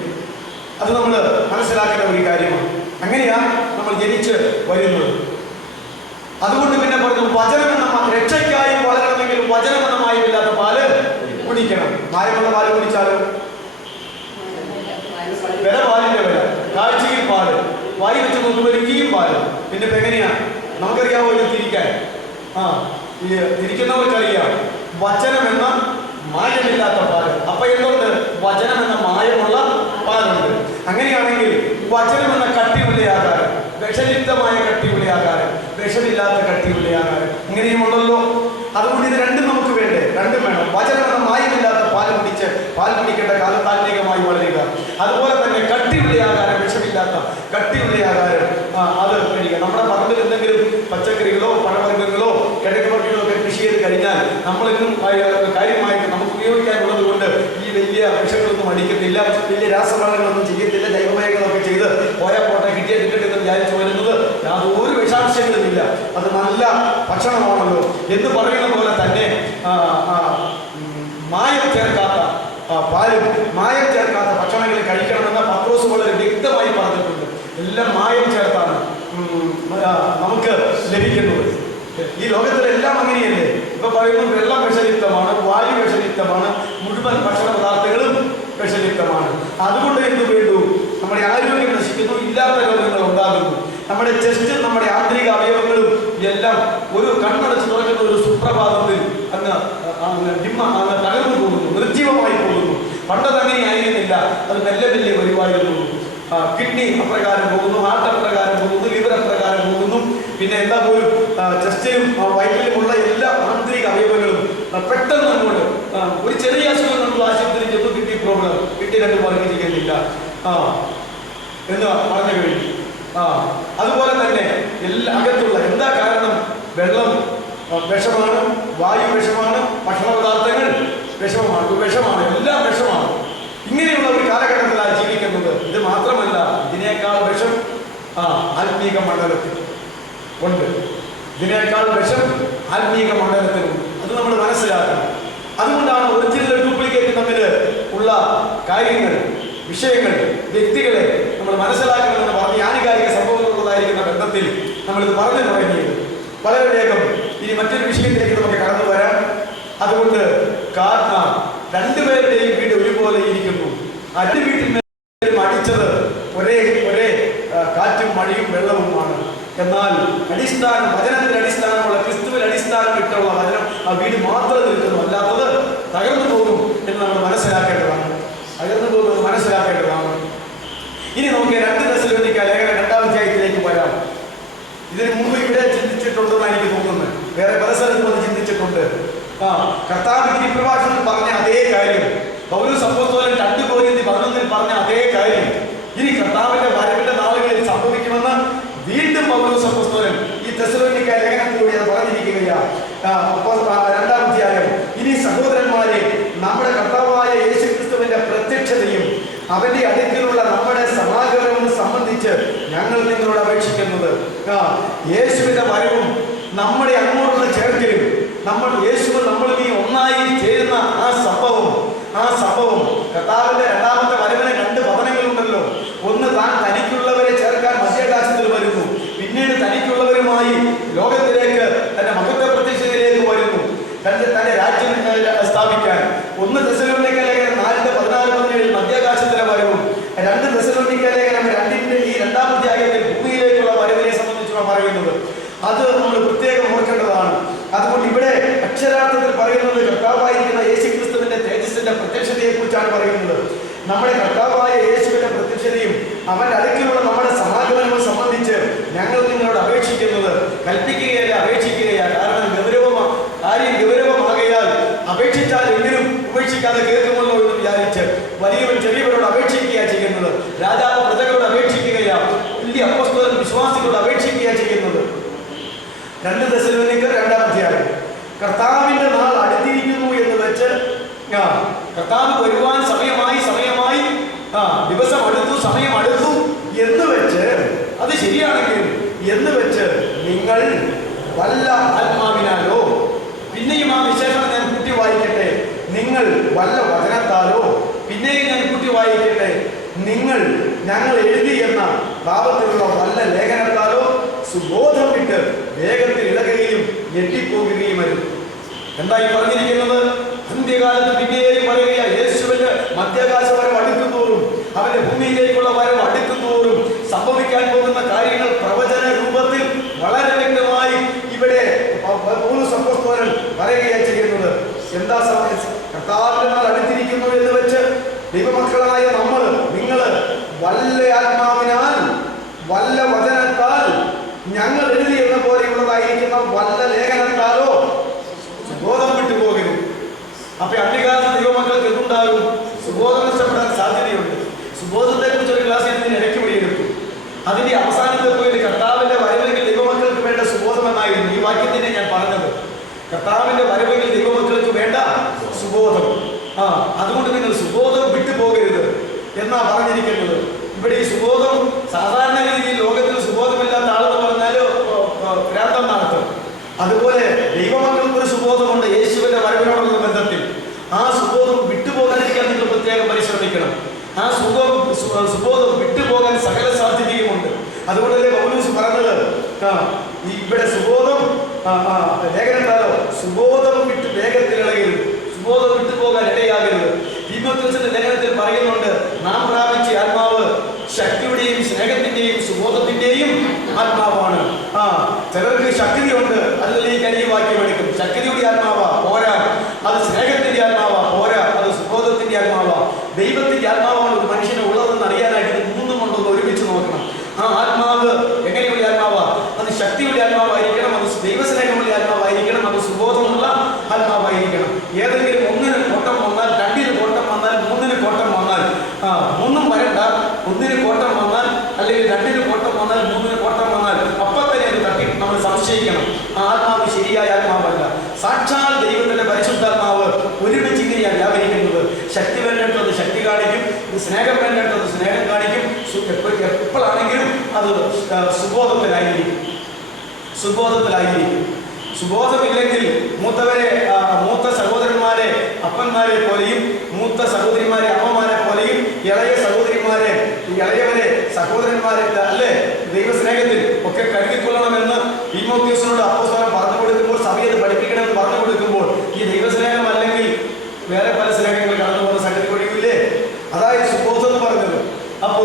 അത് നമ്മൾ മനസ്സിലാക്കേണ്ട ഒരു കാര്യമാണ്. അങ്ങനെയാണ് നമ്മൾ ജനിച്ച് വരുന്നത്. അതുകൊണ്ട് പിന്നെ പറഞ്ഞു, വചനമെന്ന രക്ഷയ്ക്കായി വളരണമെങ്കിൽ വചനമെന്ന മായമില്ലാത്ത പാല് കുടിക്കണം. മായമുള്ള പാല് കുടിച്ചാലോ വില, പാലിന്റെ വില, കാഴ്ചയിൽ പാല്, വായി വെച്ച് നോക്കുമ്പോഴേക്കും പാല്. പിന്നെ ഇപ്പൊ എങ്ങനെയാണ് നമുക്കറിയാമോ ഇത് തിരിക്കാൻ? തിരിക്കുന്നവർക്കറിയാം വചനമെന്ന മായമില്ലാത്ത പാല്. അപ്പൊ എന്തുണ്ട്? വചനമെന്ന മായമുള്ള പാലുണ്ട്. അങ്ങനെയാണെങ്കിൽ വചനമെന്ന കട്ടിയുള്ള ആകാരം, വിഷലിപ്തമായ കട്ടിയുള്ള ആകാരം, വിഷമില്ലാത്ത കട്ടിയുള്ള ആകാരം, ഇങ്ങനെയുമുണ്ടല്ലോ. അതുകൊണ്ട് ഇത് രണ്ടും നമുക്ക് വേണ്ടേ? രണ്ടും വേണം. വചനമെന്ന മായമില്ലാത്ത പാൽ കുടിക്കേണ്ട കാലത്താത്മീകമായി വളരുക. അതുപോലെ തന്നെ കട്ടിയുള്ള ആകാരം, വിഷമില്ലാത്ത കട്ടിയുള്ള ആകാരം അത് കഴിയുക. നമ്മുടെ പറമ്പിൽ എന്തെങ്കിലും പച്ചക്കറികളോ പഴവർഗ്ഗങ്ങളോ കിഴങ്ങുവർഗ്ഗങ്ങളോ ഒക്കെ കൃഷി ചെയ്ത് കഴിഞ്ഞാൽ നമ്മളിന്നും കാര്യമായിട്ട് നമുക്ക് ഉപയോഗിക്കാനുള്ളത് കൊണ്ട് ഈ വലിയ വിഷങ്ങളൊന്നും അടിക്കത്തില്ല, വലിയ രാസവളങ്ങളൊന്നും ചെയ്യത്തില്ല, ജൈവമയങ്ങളൊക്കെ ചെയ്ത് പോയാൽ പോട്ടെ, കിട്ടിയ കിട്ടട്ടെന്ന് വിചാരിച്ചു വരുന്നത് യാതൊരു വിഷാംശങ്ങളുമില്ല, അത് നല്ല ഭക്ഷണമാണല്ലോ എന്ന് പറയുന്ന പോലെ തന്നെ മായം ചേർക്കാത്ത പാലും മായം ചേർക്കാത്ത ഭക്ഷണങ്ങൾ കഴിക്കണമെന്ന് പത്രോസ് വളരെ വ്യക്തമായി പറഞ്ഞിട്ടുണ്ട്. എല്ലാം മായം ചേർത്താണ് നമുക്ക് ലഭിക്കുന്നത്. ഈ ലോകത്തിലെല്ലാം അങ്ങനെയല്ലേ? ഇപ്പൊ പറയുന്നത് വെള്ളം വിഷലിപ്തമാണ്, വായു വിഷലിപ്തമാണ്, മുഴുവൻ ഭക്ഷണ പദാർത്ഥങ്ങളും വിഷലിപ്തമാണ്. അതുകൊണ്ട് എന്ത് വേണ്ടു? നമ്മുടെ ആരോഗ്യം നശിക്കുന്നു, ഇല്ലാത്ത രോഗങ്ങൾ ഉണ്ടാകുന്നു. നമ്മുടെ ചെസ്റ്റും നമ്മുടെ ആന്തരിക അവയവങ്ങളും എല്ലാം ഒരു കണ്ണടച്ച് തുറക്കുന്ന ഒരു സുപ്രഭാതത്തിൽ അങ്ങ് തകർന്നു പോകുന്നു, നിർജീവമായി പോകുന്നു. പണ്ടത് അങ്ങനെ ആയിരുന്നില്ല. അത് മെല്ലെ മെല്ലെ വരുവായിരുന്നു. കിഡ്നി അപ്രകാരം പോകുന്നു, ഹാർട്ട് അപ്രകാരം പോകുന്നു, ലിവർ അപ്രകാരം പോകുന്നു. പിന്നെ എന്താ പോലും ചെസ്റ്റിലും വയറ്റിലുമുള്ള എല്ലാ ആന്തരിക അവയവങ്ങളും പെട്ടെന്ന് അങ്ങോട്ട് ഒരു ചെറിയ അസുഖം നമ്മൾ ആശുപത്രിയിൽ ചെന്നു, കിഡ്നി പ്രോബ്ലം, കിഡ്നി രണ്ട് വർദ്ധിക്കുന്നില്ല എന്ന് പറഞ്ഞു കഴിഞ്ഞു. അതുപോലെ തന്നെ അകത്തുള്ള എന്താ കാരണം? വെള്ളം വിഷമാണ്, വായു വിഷമാണ്, ഭക്ഷണ പദാർത്ഥങ്ങൾ വിഷമാണ്, എല്ലാം വിഷമാണ്. ഇങ്ങനെയുള്ള ഒരു കാലഘട്ടത്തിലാണ് ജീവിക്കുന്നത്. ഇത് മാത്രമല്ല, ഇതിനേക്കാൾ വിഷം ആത്മീക മണ്ഡലത്തിൽ ഉണ്ട്. ഇതിനേക്കാൾ വിഷം ആത്മീക മണ്ഡലത്തിലുണ്ട്. അത് നമ്മൾ മനസ്സിലാക്കണം. അതുകൊണ്ടാണ് ഒറിജിനൽ ഡ്യൂപ്ലിക്കേറ്റ് തമ്മിൽ ഉള്ള കാര്യങ്ങൾ, വിഷയങ്ങൾ, വ്യക്തികളെ നമ്മൾ മനസ്സിലാക്കണമെന്ന് പറഞ്ഞ് ആനുകാലിക സംഭവങ്ങളുള്ളതായിരിക്കുന്ന ബന്ധത്തിൽ നമ്മളിത് പറഞ്ഞു തുടങ്ങിയത്. വളരെ വേഗം ഇനി മറ്റൊരു വിഷയത്തിലേക്ക് നമുക്ക് കടന്നു വരാം. അതുകൊണ്ട് രണ്ടുപേരുടെയും വീട് ഒരുപോലെ ഇരിക്കുന്നു. ആ രണ്ട് വീട്ടിൽ മേലും അടിച്ചത് ഒരേ കാറ്റും മഴയും വെള്ളവുമാണ്. എന്നാൽ അടിസ്ഥാനം, വചനത്തിന് അടിസ്ഥാനമുള്ള, ക്രിസ്തുവിൽ അടിസ്ഥാനം ഇട്ടുള്ള വചനം ആ വീട് മാത്രം നിൽക്കുന്നു. അല്ലാത്തത് തകർന്നു പോകും എന്ന് നമ്മൾ മനസ്സിലാക്കേണ്ടതാണ്. ഇനി നമുക്ക് 2 തെസ്സലോനിക്ക ലേഖനം 2-ാം അധ്യായത്തിലേക്ക് വരാം. ഇതിനു മുമ്പ് ഇവിടെ ചിന്തിച്ചിട്ടുണ്ടെന്ന് എനിക്ക് തോന്നുന്നത്. വേറെ പല സ്ഥലത്തും അത് ചിന്തിച്ചിട്ടുണ്ട്. കർത്താവ് ഗിരിപ്രഭാഷണത്തിൽ പറഞ്ഞ അതേ കാര്യം, പൗലോസ് അപ്പോസ്തലൻ 2 കൊരിന്ത്യർ 11 പറഞ്ഞ അതേ കാര്യം ഇനി കർത്താവിന്റെ വരവിന്റെ നാളുകളിൽ സംഭവിക്കുമെന്ന് വീണ്ടും പൗലോസ് അപ്പോസ്തലൻ ഈ തെസ്സലോനിക്ക ലേഖനത്തിലൂടെ അത് പറഞ്ഞിരിക്കുകയാണ്. 2-ാം അധ്യായം. ഇനി സഹോദരന്മാരെ, നമ്മുടെ കർത്താവായ യേശുക്രിസ്തുവിന്റെ പ്രത്യക്ഷതയും അവന്റെ അടുക്കലുള്ള നമ്മുടെ സമാഗമനവും സംബന്ധിച്ച് ഞങ്ങൾ നിങ്ങളോട് അപേക്ഷിക്കുന്നത്, യേശുവിന്റെ വരവും നമ്മുടെ അങ്ങോട്ടുള്ള ചേർക്കലും യേശുവും നമ്മളും ഈ ഒന്നായി ചേരുന്ന ആ സംഭവം കർത്താവിന്റെ 2ാമത്തെ വരവിന് 2 പതനങ്ങളുണ്ടല്ലോ. ഒന്ന്, താൻ തനിക്കുള്ളവരെ ചേർക്കാൻ മധ്യാകാശത്തിൽ വരുന്നു. പിന്നീട് തനിക്കുള്ളവരുമായി ലോകത്തിലേക്ക്, തന്റെ മഹത്വ പ്രത്യക്ഷതയിലേക്ക് വരുന്നു, തന്റെ രാജ്യം സ്ഥാപിക്കാൻ. 1 തെസ്സലോനിക്ക ലേഖനം 4:14-17 മധ്യാകാശത്തിലെ വരവും, 2 തെസ്സലോനിക്ക ലേഖനം 2-ന്റെ ഈ 2-ാം അധ്യായത്തിൽ ഭൂമിയിലേക്കുള്ള വരവിനെ സംബന്ധിച്ചുള്ള പറയുന്നത്. അത് നമ്മൾ പ്രത്യേകം ഓർക്കേണ്ടതാണ്. അതുകൊണ്ട് ഇവിടെ അക്ഷരാർത്ഥത്തിൽ പറയുന്നത് കർത്താവായിരിക്കുന്ന യേശുക്രിസ്തുവിന്റെ തേജസ്സിന്റെ പ്രത്യക്ഷതയെ കുറിച്ചാണ് പറയുന്നത്. നമ്മുടെ കർത്താവായ യേശുവിന്റെ പ്രത്യക്ഷതയും അവന്റെ അടുക്കിലുള്ള നമ്മുടെ സമാഗമനവും സംബന്ധിച്ച് ഞങ്ങൾ നിങ്ങളോട് അപേക്ഷിക്കുന്നത്, കൽപ്പിക്കുകയല്ല അപേക്ഷിക്കുകയാണ്. കാരണം കാര്യം ഗൗരവമാകയാൽ അപേക്ഷിച്ചാൽ എങ്കിലും ഉപേക്ഷിക്കാതെ കേൾക്കുമല്ലോ എന്ന് വിചാരിച്ച് വലിയവൻ ചെറിയവരോട് അപേക്ഷിക്കുകയാണ് ചെയ്യുന്നത്. രാജാവ് പ്രജകളോട് അപേക്ഷിക്കുകയാണ്, വലിയ അപ്പോസ്തലൻ വിശ്വാസികളോട് അപേക്ഷിക്കുകയാണ് ചെയ്യുന്നത്. 2 തെസ്സലോനിക്കർ 2-ാം അധ്യായം. കർത്താവിന്റെ നാൾ അടുത്തിരിക്കുന്നു എന്ന് വെച്ച്, കർത്താവ് വരുവാൻ സമയമായി ദിവസം അടുത്തു, സമയം അടുത്തു എന്ന് വെച്ച്, അത് ശരിയാണെങ്കിൽ എന്ന് വെച്ച് നിങ്ങൾ വല്ല ആത്മാവിനാലോ, പിന്നെയും ആ വിശേഷണം ഞാൻ കുട്ടി വായിക്കട്ടെ, നിങ്ങൾ വല്ല വചനത്താലോ, പിന്നെയും ഞാൻ കുട്ടി വായിക്കട്ടെ, ഞങ്ങൾ എഴുതി എന്ന ഭാവത്തിലുള്ള വല്ല ലേഖനത്താലോ സുബോധം വിട്ട് വേഗത്തിൽ ഇളകുകയും ഞെട്ടിപ്പോകുകയും വരുന്നു. എന്തായി പറഞ്ഞിരിക്കുന്നത്? അന്ത്യകാലത്ത് പിന്നെയും പറയുക, യേശുവിന്റെ മധ്യാകാശ വരവ് അടുക്കുന്തോറും, അവന്റെ ഭൂമിയിലേക്കുള്ള വരവ് അടുക്കുന്തോറും സംഭവിക്കാൻ പോകുന്ന കാര്യങ്ങൾ പ്രവചന രൂപത്തിൽ വളരെ വ്യക്തമായി ഇവിടെ പൗലോസ് അപ്പോസ്തലൻ പറയുകയാണ് ചെയ്യുന്നത്. എന്താ കർത്താവിന്റെ നാൾ അടുത്തിരിക്കുന്നു എന്ന് വെച്ച് ദൈവമക്കളായ നിങ്ങൾ വല്ല ആത്മാവിനാൽ, വല്ല വചനത്താൽ, ഞങ്ങൾ എഴുതി എന്ന പോലെയുള്ളതായിരിക്കുന്ന വല്ല ലേഖനത്താലോ സുബോധം വിട്ടുപോകരുത്. അപ്പൊ അന്ത്യകാലത്ത് ദൈവമക്കൾക്ക് എന്തുണ്ടാകും? സുബോധം നഷ്ടപ്പെടാൻ സാധ്യതയുണ്ട്. സുബോധത്തെ കുറിച്ച് ഒരു ക്ലാസ്സിൽ നിന്ന് ഇടയ്ക്ക് പിടിയെടുത്തു. അതിന്റെ അവസാനത്തെ പോയിട്ട് കർത്താവിന്റെ വരവെങ്കിൽ ദൈവമക്കൾക്ക് വേണ്ട സുബോധം എന്നായിരുന്നു ഈ വാക്യത്തിനെ ഞാൻ പറഞ്ഞത്. കർത്താവിന്റെ വരവെങ്കിൽ ദൈവമക്കൾക്ക് വേണ്ട സുബോധം. അതുകൊണ്ട് നിങ്ങൾ സുബോധം വിട്ടുപോകരുത് എന്നാ പറഞ്ഞിരിക്കുന്നത്. ഇവിടെ ഈ സുബോധം സാധാരണ രീതിയിൽ ലോകത്തിൽ സുബോധമില്ലാത്ത ആളെന്ന് പറഞ്ഞാൽ ഭ്രാന്തം നടത്തും. അതുപോലെ ദൈവമക്കൾക്ക് ഒരു സുബോധമുണ്ട് യേശുവിന്റെ വരവിനോടുള്ള ബന്ധത്തിൽ. ആ സുബോധം പ്രത്യേകം പരിശ്രമിക്കണം. ആ സുബോധം വിട്ടുപോകാൻ സകല സാധ്യതയുമുണ്ട്. അതുകൊണ്ടല്ലേ പൗലോസ് പറഞ്ഞത് ഇവിടെ സുബോധം ലേഖനത്താലോ സുബോധം വിട്ട് വേഗത്തിൽ ഇളകരുത്, സുബോധം വിട്ടുപോകാൻ ഇടയാകരുത്. തീമോഥെയോസിന്റെ ലേഖനത്തിൽ പറയുന്നുണ്ട്, നാം പ്രാപിച്ച ആത്മാവ് ശക്തിയുടെയും സ്നേഹത്തിന്റെയും സുബോധത്തിന്റെയും ആത്മാവാണ്. ചിലർക്ക് ശക്തിയുണ്ട്, അതിൽ ഈ വാക്യം എടുക്കും. ശക്തിയുടെ ആത്മാവാ പോരാ, അത് സ്നേഹത്തിന്റെ ആത്മാവാ പോരാ, അത് സുബോധത്തിന്റെ ആത്മാവാ. ദൈവത്തിന്റെ ആത്മാവാണ് ഒരു മനുഷ്യന് ഉള്ളതെന്ന് അറിയാനായിട്ട് മൂന്നും കൊണ്ടൊന്ന് ഒരുമിച്ച് നോക്കണം. ആ ആത്മാവ് എങ്ങനെയുള്ള ആത്മാവാ? അത് ശക്തിയുടെ ആത്മാവായിരിക്കണം, അത് ദൈവസ്നേഹമുള്ള ആത്മാവായിരിക്കണം, അത് സുബോധമുള്ള ആത്മാവായിരിക്കണം. ഏതെങ്കിലും ഒന്നിന് കോട്ടം വന്നാൽ, രണ്ടിന് കോട്ടം വന്നാൽ, മൂന്നിന് കോട്ടം വന്നാൽ, മൂന്നും വരണ്ട, ഒന്നിന് കോട്ടം വന്നാൽ അല്ലെങ്കിൽ രണ്ടിന് കോട്ടം വന്നാൽ, മൂന്നിന് കോട്ടം വന്നാൽ അപ്പം തന്നെ അത് തട്ടി നമ്മൾ സംശയിക്കണം. ആ ആത്മാവ് ശരിയായ ആത്മാവല്ല. സാക്ഷാൽ ദൈവത്തിന്റെ പരിശുദ്ധാത്മാവ് ഒരുമിച്ച് ഇങ്ങനെയാണ് വ്യാപരിക്കുന്നത്. ശക്തി വേണ്ടത് ശക്തി കാണിക്കും, സ്നേഹം വേണ്ടത് സ്നേഹം കാണിക്കും. എപ്പോഴാണെങ്കിലും അത് സുബോധത്തിലായിരിക്കും. സുബോധമില്ലെങ്കിൽ മൂത്ത സഹോദരന്മാരെ അപ്പന്മാരെ പോലെയും മൂത്ത സഹോദരിമാരെ അമ്മമാരെ പോലെയും ഇളയവരെ സഹോദരന്മാരെ അല്ലേ ദൈവസ്നേഹത്തിൽ ഒക്കെ കരുതിക്കൊള്ളണമെന്ന് തീമോഥെയോസിനോട് അപ്പോസ്തലൻ പറഞ്ഞു കൊടുക്കുമ്പോൾ, സഭയെ പഠിപ്പിക്കണമെന്ന് പറഞ്ഞു കൊടുക്കുമ്പോൾ, ഈ ദൈവസ്നേഹം അല്ലെങ്കിൽ വേറെ പല സ്നേഹങ്ങൾ കടന്നു പോകുന്ന സംഗതി കഴിയില്ലേ? അതായത് സുബോധം എന്ന് പറഞ്ഞത്. അപ്പോ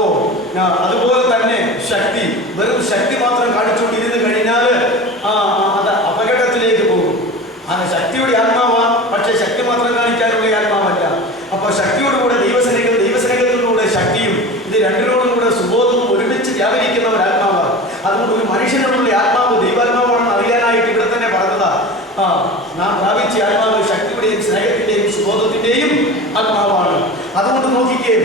അതുപോലെ തന്നെ ശക്തി, വെറും ശക്തി മാത്രം കാണിച്ചുകൊണ്ടിരുന്ന് കഴിഞ്ഞാൽ അത് അപകടത്തിലേക്ക് പോകും. ശക്തിയുടെ ആത്മാവാ, പക്ഷെ ശക്തി മാത്രം കാണിക്കാനുള്ള ആത്മാവല്ല. അപ്പൊ ശക്തിയോടുകൂടെ ദൈവസ്നേഹത്തിലൂടെ ശക്തിയും, ഇത് രണ്ടിനോടും കൂടെ സുബോധവും ഒരുമിച്ച് വ്യാപരിക്കുന്ന ഒരു ആത്മാവാണ്. അതുകൊണ്ട് ഒരു മനുഷ്യനുള്ള ആത്മാവ് ദൈവാത്മാവാണെന്ന് അറിയാനായിട്ട് ഇവിടെ തന്നെ പറഞ്ഞതാ. നാം പ്രാപിച്ച ആത്മാവ് ശക്തിയുടെയും സ്നേഹത്തിന്റെയും സുബോധത്തിന്റെയും ആത്മാവാണ്. അതുകൊണ്ട് നോക്കിക്കേ,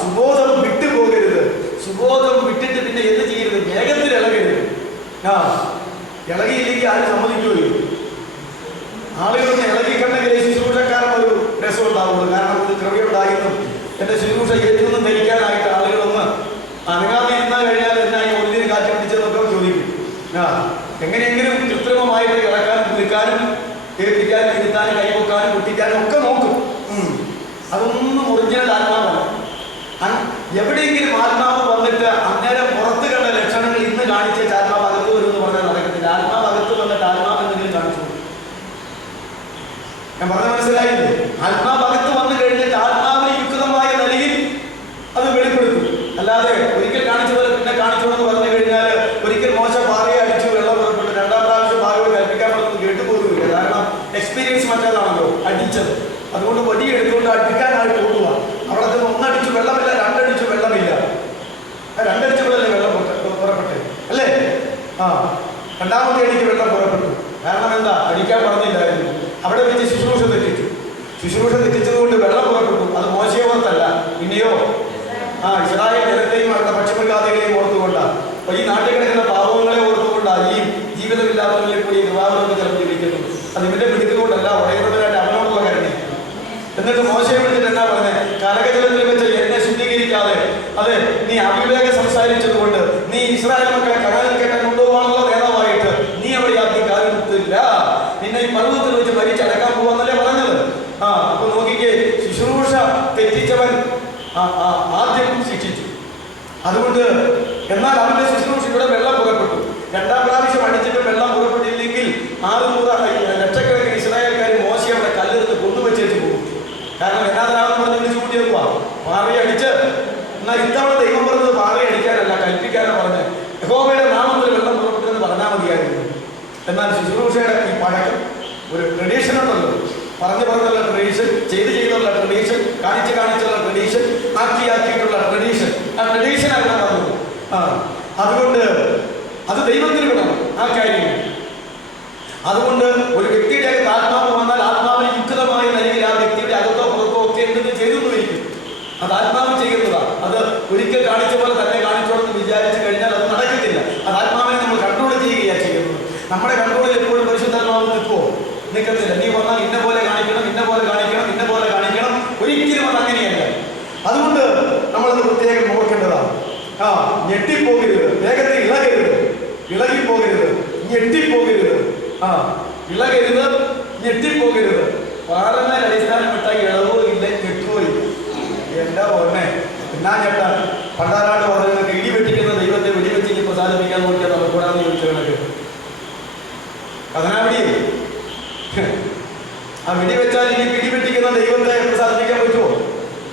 സുബോധം വിട്ടുപോകരുത്. സുബോധം വിട്ടിട്ട് പിന്നെ എന്ത് ചെയ്യരുത്? വേഗത്തിൽ ഇളകരുത്. ഇളകിയില്ലെങ്കിൽ ആരും സമ്മതിക്കുകയോ? ആളുകളൊന്ന് ഇളകിക്കണ്ടെങ്കിൽ ശുശ്രൂഷക്കാരൻ ഒരു രസം ഉണ്ടാവുള്ളൂ. കാരണം ഇത് കൃപയുണ്ടായിരുന്നു, എന്റെ ശുശ്രൂഷ ഏറ്റവും ധരിക്കാനായിട്ട് ആളുകളൊന്ന് അനങ്ങാതെ ഇരുന്നാൽ കഴിഞ്ഞാൽ എന്നായി ഒന്നിന് കാറ്റ് പിടിച്ചതൊക്കെ ചോദിക്കും. എങ്ങനെയെങ്കിലും കൃത്രിമമായിട്ട് ഇളക്കാനും നിൽക്കാനും കേൾപ്പിക്കാനും ഇരുത്താനും കൈവെക്കാനും കുട്ടിക്കാനും ഒക്കെ നോക്കും. അതൊന്നും ഒറിജിനൽ ആത്മാവല്ല. എവിടെയെങ്കിലും ആത്മാവ് വന്നിട്ട് അന്നേരം പുറത്ത് കണ്ട ലക്ഷണങ്ങൾ ഇന്ന് കാണിച്ച ആത്മാവ് അകത്ത് വരുമെന്ന് പറഞ്ഞാൽ നടക്കത്തില്ല. ആത്മാവ് അകത്ത് വന്നിട്ട് ആത്മാവ് എന്തെങ്കിലും കാണിച്ചു. ഞാൻ പറഞ്ഞ മനസ്സിലായില്ലേ? ആത്മാവ് അകത്ത് വന്നു കഴിഞ്ഞിട്ട് ആത്മാവിന് യുക്തമായ നിലയിൽ അത് വെളിപ്പെടുത്തും. അല്ലാതെ ഒരിക്കൽ കാണിച്ച പോലെ പിന്നെ കാണിച്ചോണെന്ന് പറഞ്ഞു കഴിഞ്ഞാൽ, ഒരിക്കൽ മോശ പാറയെ അടിച്ചു വെള്ളം പുറപ്പെട്ടു, രണ്ടാം പ്രാവശ്യം പാറയോട് കൽപ്പിക്കാൻ പറ്റുന്നത് കേട്ടുപോലുമില്ല. കാരണം എക്സ്പീരിയൻസ് മറ്റേതാണല്ലോ അടിച്ചത്. അതുകൊണ്ട് വടി എടുത്തുകൊണ്ട് അടിക്കാനായിട്ട് ഓടുക. അവിടെ നിന്ന് ഒന്നടിച്ചു വെള്ളമില്ല, രണ്ടടിച്ചു വെള്ളമില്ല. രണ്ടടിച്ചപ്പോഴല്ലേ വെള്ളം പുറപ്പെട്ടെ അല്ലേ? രണ്ടാമത്തെ അടിക്ക് വെള്ളം പുറപ്പെട്ടു. കാരണം എന്താ? അടിക്കാൻ പറഞ്ഞില്ലായിരുന്നു. അവിടെ വെച്ച് ശുശ്രൂഷ തെറ്റിച്ചതുകൊണ്ട് വെള്ളം പുറപ്പെട്ടു. അത് മോശയെ ഓർത്തല്ല, പിന്നെയോ ഇസ്രായേൽ ജനത്തെയും അവരുടെ പക്ഷിമൃഗാദികളെയും ഓർത്തുകൊണ്ടാണ്. അപ്പൊ ഈ നാട്ടിൽ കിടക്കുന്ന പാവങ്ങളെ ഓർത്തുകൊണ്ടാണ് ഈ ജീവിതമില്ലാത്തവരിൽ കൂടി വിവാഹമൊക്കെ ചിലപ്പോൾ ജീവിക്കുന്നത്. അത് ഇവന്റെ പിടിക്കുകൊണ്ടല്ല, ഉടയവരായിട്ട് അവനോടുള്ള കരുതി. എന്നിട്ട് മോശയെ വിളിച്ചിട്ട് എന്നാ പറഞ്ഞത്? കലകജലത്തിൽ വെച്ച് എന്നെ ശുദ്ധീകരിക്കാതെ, അതെ നീ അവിവേകം സംസാരിച്ചത് കൊണ്ട് നീ ഇസ്രായേൽ മക്കളെ കടലിൽ കേട്ടാൻ കൊണ്ടുപോകാനുള്ള നേതാവായിട്ട് നീ അവിടെ ആദ്യം കാലുകുത്തില്ല, നിന്നെ ഈ പർവ്വതത്തിൽ വെച്ച് മരിച്ചടക്കാൻ പോവാന്നല്ലേ പറഞ്ഞത്. അപ്പൊ നോക്കിക്കേ, ശുശ്രൂഷ തെറ്റിച്ചവൻ ആദ്യം ശിക്ഷിച്ചു. അതുകൊണ്ട് എന്നാൽ അവന്റെ ശുശ്രൂഷയുടെ വെള്ളം പുറപ്പെട്ടു. രണ്ടാം പ്രാവശ്യം അടിച്ചിട്ട് വെള്ളം പുറപ്പെട്ടില്ലെങ്കിൽ 600 ലക്ഷക്കണക്കിന് ഇസ്രായേൽക്കാർ മോശയെ അവിടെ കല്ലെടുത്ത് കൊണ്ടുവച്ചേച്ച് പോകും. കാരണം എന്നാഥനാണെന്ന് പറഞ്ഞ് വിളിച്ചു കൂട്ടിയേക്കുവാ. പാറയെ അടിച്ച്, എന്നാൽ ഇത്തവണ ദൈവം പറഞ്ഞത് പാറയെ അടിക്കാനല്ല, കൽപ്പിക്കാനാണ് പറഞ്ഞത്. യഹോവയുടെ നാമത്തിൽ വെള്ളം പുറപ്പെട്ടെന്ന് പറഞ്ഞാൽ മതിയായിരുന്നു. എന്നാൽ ശുശ്രൂഷയുടെ ഈ പഴക്കം ഒരു ട്രഡീഷൻ ഉണ്ടല്ലോ, പറഞ്ഞുള്ള ട്രഡീഷൻ, ചെയ്തുള്ള ട്രഡീഷൻ, കാണിച്ചുള്ള ട്രഡീഷൻ, ആക്കിയിട്ടുള്ള ട്രഡീഷൻ, ആ ട്രഡീഷനാണ് പറഞ്ഞത്. അതുകൊണ്ട് അത് ദൈവത്തിന് വിടണം ആ കാര്യങ്ങൾ. അതുകൊണ്ട് ഒരു വ്യക്തിയുടെ അകത്ത് ആത്മാവ് വന്നാൽ ആത്മാവിന് യുക്തമായ നിലയിൽ ആ വ്യക്തിയുടെ അകത്തോ പുറത്തോ ഒക്കെ എന്തെന്ന് ചെയ്തുകൊണ്ടിരിക്കും. അത് ആത്മാവ് ചെയ്യുന്നതാണ്. അത് ഒരിക്കൽ കാണിച്ച പോലെ തന്നെ കാണിച്ചോളെന്ന് വിചാരിച്ചു കഴിഞ്ഞാൽ അത് നടക്കത്തില്ല. അത് ആത്മാവിനെ നമ്മൾ കൺട്രോൾ ചെയ്യുകയാണ് ചെയ്യുന്നത്. നമ്മുടെ കൺട്രോളിൽ എപ്പോഴും പരിശുദ്ധാത്മാവ് നിൽക്കത്തില്ല. നീ വന്നാൽ ഇന്ന പോലെ കാണിക്കണം, ഇന്ന പോലെ കാണിക്കണം, ഇന്ന പോലെ കാണിക്കണം. ഒരിക്കലും അത് അങ്ങനെയല്ല. അതുകൊണ്ട് നമ്മളത് പ്രത്യേകം ഓർക്കേണ്ടതാണ്. ഞെട്ടിപ്പോകരുത്, വേഗത്തിൽ ഇളകരുത്, ഇളകിപ്പോകരുത്, ഞെട്ടിപ്പോകരുത്. ഇളകരുത്, ഞെട്ടിപ്പോകരുത്. പാറമേൽ അടിസ്ഥാനപ്പെട്ട ഇളവോ ഇല്ല, ഞെട്ടുവോ ഇല്ല. എന്നാ ചേട്ടാ പണ്ടാരാണ്ട് പറഞ്ഞ ഇടി വെട്ടിക്കുന്ന ദൈവത്തെ വെടിവെച്ചിട്ട് പ്രസാദിപ്പിക്കാൻ നോക്കിയാൽ നമ്മൾ കൂടാന്ന് ചോദിച്ചവനൊക്കെ അതിനാവിടിയേ ആ വെടിവെച്ചാൽ ഇനി പിടിവെട്ടിക്കുന്ന ദൈവത്തെ പ്രസാദിപ്പിക്കാൻ പറ്റുമോ?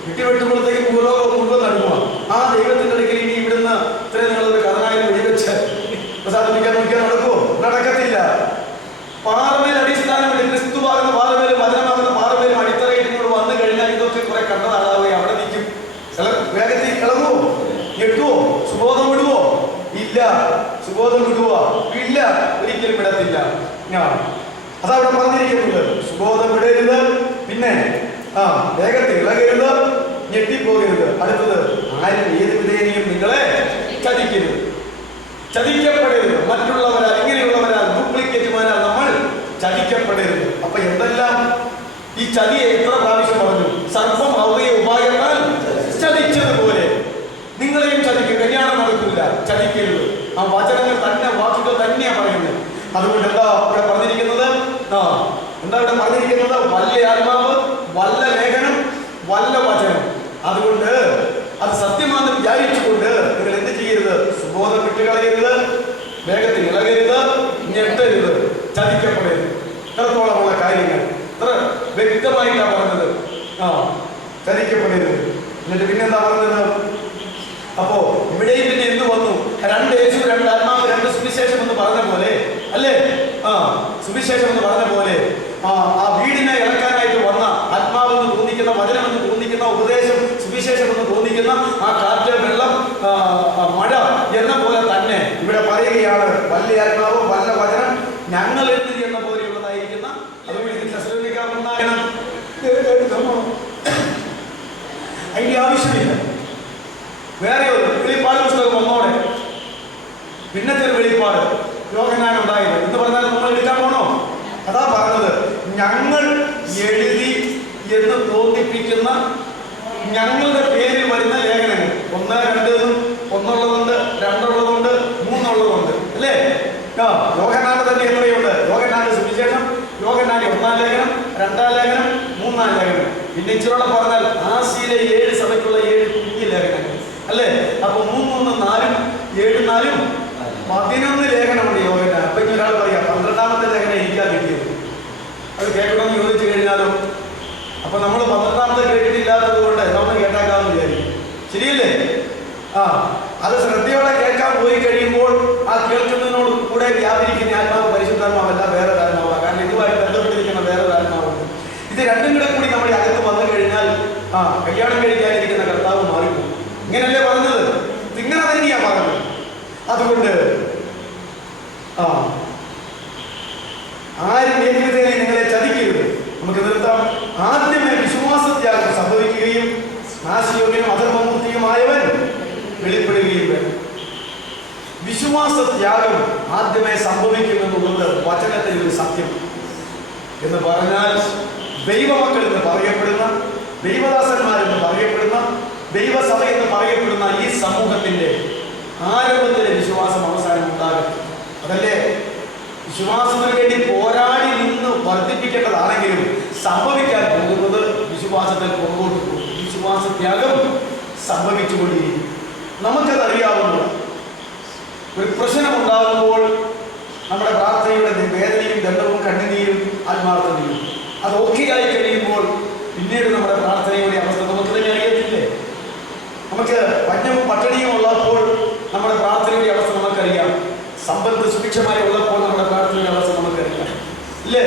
പിടിവെട്ടുമ്പോഴത്തേക്ക് ഭൂലോകം മുഴുവൻ നടക്കുമോ? ആ ദൈവത്തിന്റെ അടുക്കൽ ഇനി ഇവിടുന്ന് ഇത്രയും നിങ്ങളൊരു കഥനായാലും വെടിവെച്ച് പ്രസാദിപ്പിക്കാൻ നോക്കിയാൽ നടക്കുമോ? നടക്കത്തില്ല. പാറമേൽ അടിസ്ഥാനമില്ല. ക്രിസ്തുവാകുന്ന പാറമേലും വചനമാകുന്ന പാറമേലും അടിത്തറയിട്ട് ഇങ്ങോട്ട് വന്നു കഴിഞ്ഞാൽ ഇതൊക്കെ കുറെ കണ്ടതാകുകയും അവിടെ നിൽക്കും. വേഗത്തിൽ ഇളകുവോ? ഞെട്ടുവോ? സുബോധം വിടുവോ? ഇല്ല. സുബോധം വിടുവോ? ഇല്ല, ഒരിക്കലും വിടത്തില്ല. അതവിടെ പറഞ്ഞിരിക്കുന്നുണ്ട്. സുബോധം വിടരുത്, പിന്നെ വേഗത്തിൽ ഇളകരുത്, ഞെട്ടിപ്പോകരുത്. അടുത്തത്, ആരും ഏത് വിധേനയും നിങ്ങളെ ചതിക്കരുത്, ചതിക്കപ്പെടരുത്. മറ്റുള്ളവരാൽ, ഇങ്ങനെയുള്ളവരാൽ, ഡ്യൂപ്ലിക്കേറ്റുമാരാൽ നമ്മൾ ചതിക്കപ്പെടരുത്. അപ്പൊ എന്തെല്ലാം ഈ ചതിയെ എത്ര പ്രാവശ്യം പറഞ്ഞു? സർപ്പം ഹവ്വയെ ഉപായത്താൽ ചതിച്ചതുപോലെ നിങ്ങളെയും ചതിക്കും. കല്യാണം നടക്കില്ല, ചതിക്കരുത്. ആ വചനങ്ങൾ തന്നെ, വാക്കുകൾ തന്നെയാണ് പറയുന്നത്. അതുകൊണ്ട് എന്താ ഇവിടെ പറഞ്ഞിരിക്കുന്നത്? എന്താ ഇവിടെ പറഞ്ഞിരിക്കുന്നത്? വല്ല ആത്മാവ്, വല്ല ലേഖനം, വല്ല വചനം. അതുകൊണ്ട് അത് സത്യമാണെന്ന് വിചാരിച്ചുകൊണ്ട് നിങ്ങൾ എന്ത് ചെയ്യരുത്? സുബോധം വിട്ടുകളയരുത്, വേഗത്തിൽ ഇളകരുത്, ഞെട്ടരുത്, ചതിക്കപ്പെടരുത്. ഇത്രത്തോളമുള്ള കാര്യങ്ങൾ ഇത്ര വ്യക്തമായിട്ടാണ് പറഞ്ഞത്. ചതിക്കപ്പെടരുത്. എന്നിട്ട് പിന്നെന്താ പറഞ്ഞത്? അപ്പോ ഇവിടെയും പിന്നെ എന്ത് വന്നു? രണ്ട് യേശു, രണ്ട് ആത്മാവ്, രണ്ട് സുവിശേഷം എന്ന് പറഞ്ഞ പോലെ അല്ലേ? സുവിശേഷം എന്ന് പറഞ്ഞ പോലെ ആ വീടിനെ ഇളക്കാനായിട്ട് വന്ന ആത്മാവെന്ന് തോന്നിക്കുന്ന, വചനമെന്ന് തോന്നിക്കുന്ന, ഉപദേശം, സുവിശേഷം എന്ന് തോന്നിക്കുന്ന ആ കാറ്റ്, വെള്ളം, മഴ എന്ന പോലെ തന്നെ ഇവിടെ പറയുകയാണ്, വല്ല ആത്മാവ്, വല്ല വചനം ഞങ്ങൾ എന്ത് ചെയ്യുന്ന പോലെയുള്ളതായിരിക്കുന്ന. അതുകൊണ്ട് തെസ്സലോനിക്കർക്കുണ്ടാകണം. അതിന്റെ ആവശ്യമില്ല. വേറെ ഒരു വെളിപ്പാട് പുസ്തകം ഒന്നോടെ പിന്നത്തെ ഒരു വെളിപ്പാട് യോഹന്നാൻ ഉണ്ടായത് എന്ന് പറഞ്ഞാൽ നമ്മൾ എടുക്കാൻ പോണോ? അതാ പറഞ്ഞത്, ഞങ്ങൾ എഴുതി എന്ന് തോന്നിപ്പിക്കുന്ന ഞങ്ങളുടെ പേരിൽ വരുന്ന ലേഖനങ്ങൾ. 1, 2 ഒന്നുള്ളതുണ്ട്, 2 ഉള്ളതുണ്ട്, 3 ഉള്ളതുണ്ട് അല്ലേ? യോഹന്നാന്റെ തന്നെ എത്രയുണ്ട്? യോഹന്നാന്റെ സുവിശേഷം, യോഹന്നാന്റെ 1-ാം ലേഖനം, 2-ാം ലേഖനം, 3-ാം ലേഖനം. പിന്നെ ഇച്ചിരോടെ പറഞ്ഞാൽ ആസിയിലെ 7 സഭയ്ക്കുള്ള 7 കുഞ്ഞു ലേഖനങ്ങൾ അല്ലേ? അപ്പൊ 3, 3, 4, 7, 4, 11 ലേഖനമുണ്ട് യോഹന്നാൻ. അപ്പൊ ഇനി ഒരാൾ പറയാം 12-ാമത്തെ ലേഖനം എനിക്കാ കിട്ടിയത്. അത് കേൾക്കണമെന്ന് ചോദിച്ചു കഴിഞ്ഞാലോ? അപ്പൊ നമ്മൾ 12-ാമത്തെ കേട്ടിട്ടില്ലാത്തത് കൊണ്ട് നമ്മൾ കേട്ടാക്കാമെന്ന് വിചാരിക്കും. ശരിയല്ലേ? അത് ശ്രദ്ധയോടെ കേൾക്കാൻ പോയി കഴിയുമ്പോൾ ആ കേൾക്കുന്നതിനോട് കൂടെ വ്യാപരിക്കുന്ന ആത്മാവ് പരിശുദ്ധാത്മാവല്ല, വേറെ ആത്മാവാണ്. കാരണം ഇതുമായി ബന്ധപ്പെട്ടിരിക്കുന്ന വേറെ ആത്മാവുണ്ട്. ഇത് രണ്ടും കൂടി നമ്മുടെ അകത്ത് വന്നു കഴിഞ്ഞാൽ കല്യാണം കഴിക്കാനിരിക്കുന്ന കർത്താവ് മാറിപ്പോകും. ഇങ്ങനല്ലേ പറഞ്ഞത്? ഇങ്ങനെ തന്നെയാ പറഞ്ഞത്. അതുകൊണ്ട് ആരും ഏകദേശം നിങ്ങളെ ചതിക്കരുത്. നമുക്ക് നിർത്താം. ആദ്യമേ വിശ്വാസത്യാഗം സംഭവിക്കുകയും നാശയോഗ്യനും അധർമ്മമൂർത്തിയുമായവൻ വെളിപ്പെടുകയും വേണം. വിശ്വാസത്യാഗം ആദ്യമേ സംഭവിക്കുമെന്നുള്ളത് വചനത്തിൽ ഒരു സത്യം എന്ന് പറഞ്ഞാൽ, ദൈവമക്കൾ എന്ന് പറയപ്പെടുന്ന, ദൈവദാസന്മാരെന്ന് പറയപ്പെടുന്ന, ദൈവസഭ എന്ന് പറയപ്പെടുന്ന ഈ സമൂഹത്തിന്റെ ആരംഭത്തിലെ വിശ്വാസം അവസാനം ഉണ്ടാകും. അതല്ലേ വിശ്വാസത്തിന് വേണ്ടി പോരാടി നിന്ന് വർദ്ധിപ്പിക്കേണ്ടതാണെങ്കിലും സംഭവിക്കാൻ പോകുന്നത് വിശ്വാസത്തിൽ പുറകോട്ട് പോകും. വിശ്വാസത്യാഗം സംഭവിച്ചുകൊണ്ടിരിക്കും. നമുക്കതറിയാവുന്നത് ഒരു പ്രശ്നമുണ്ടാകുമ്പോൾ നമ്മുടെ പ്രാർത്ഥനയുടെ വേദനയും ദണ്ഡവും കണ്ണുനീരും ആത്മാർത്ഥതയും അത് ഓക്കെ ആയി കഴിയുമ്പോൾ പിന്നീട് നമ്മുടെ പ്രാർത്ഥനയുടെ അവസ്ഥ നമുക്ക് തന്നെ അറിയത്തില്ലേ? നമുക്ക് പഞ്ഞവും പട്ടണിയും ഉള്ളപ്പോൾ നമ്മുടെ പ്രാർത്ഥനയുടെ അവസ്ഥ നമുക്കറിയാം. സമ്പത്ത് സുഭിക്ഷമായി ഉള്ളപ്പോൾ നമ്മുടെ പ്രാർത്ഥനയുടെ അവസ്ഥ നമുക്കറിയാം ഇല്ലേ?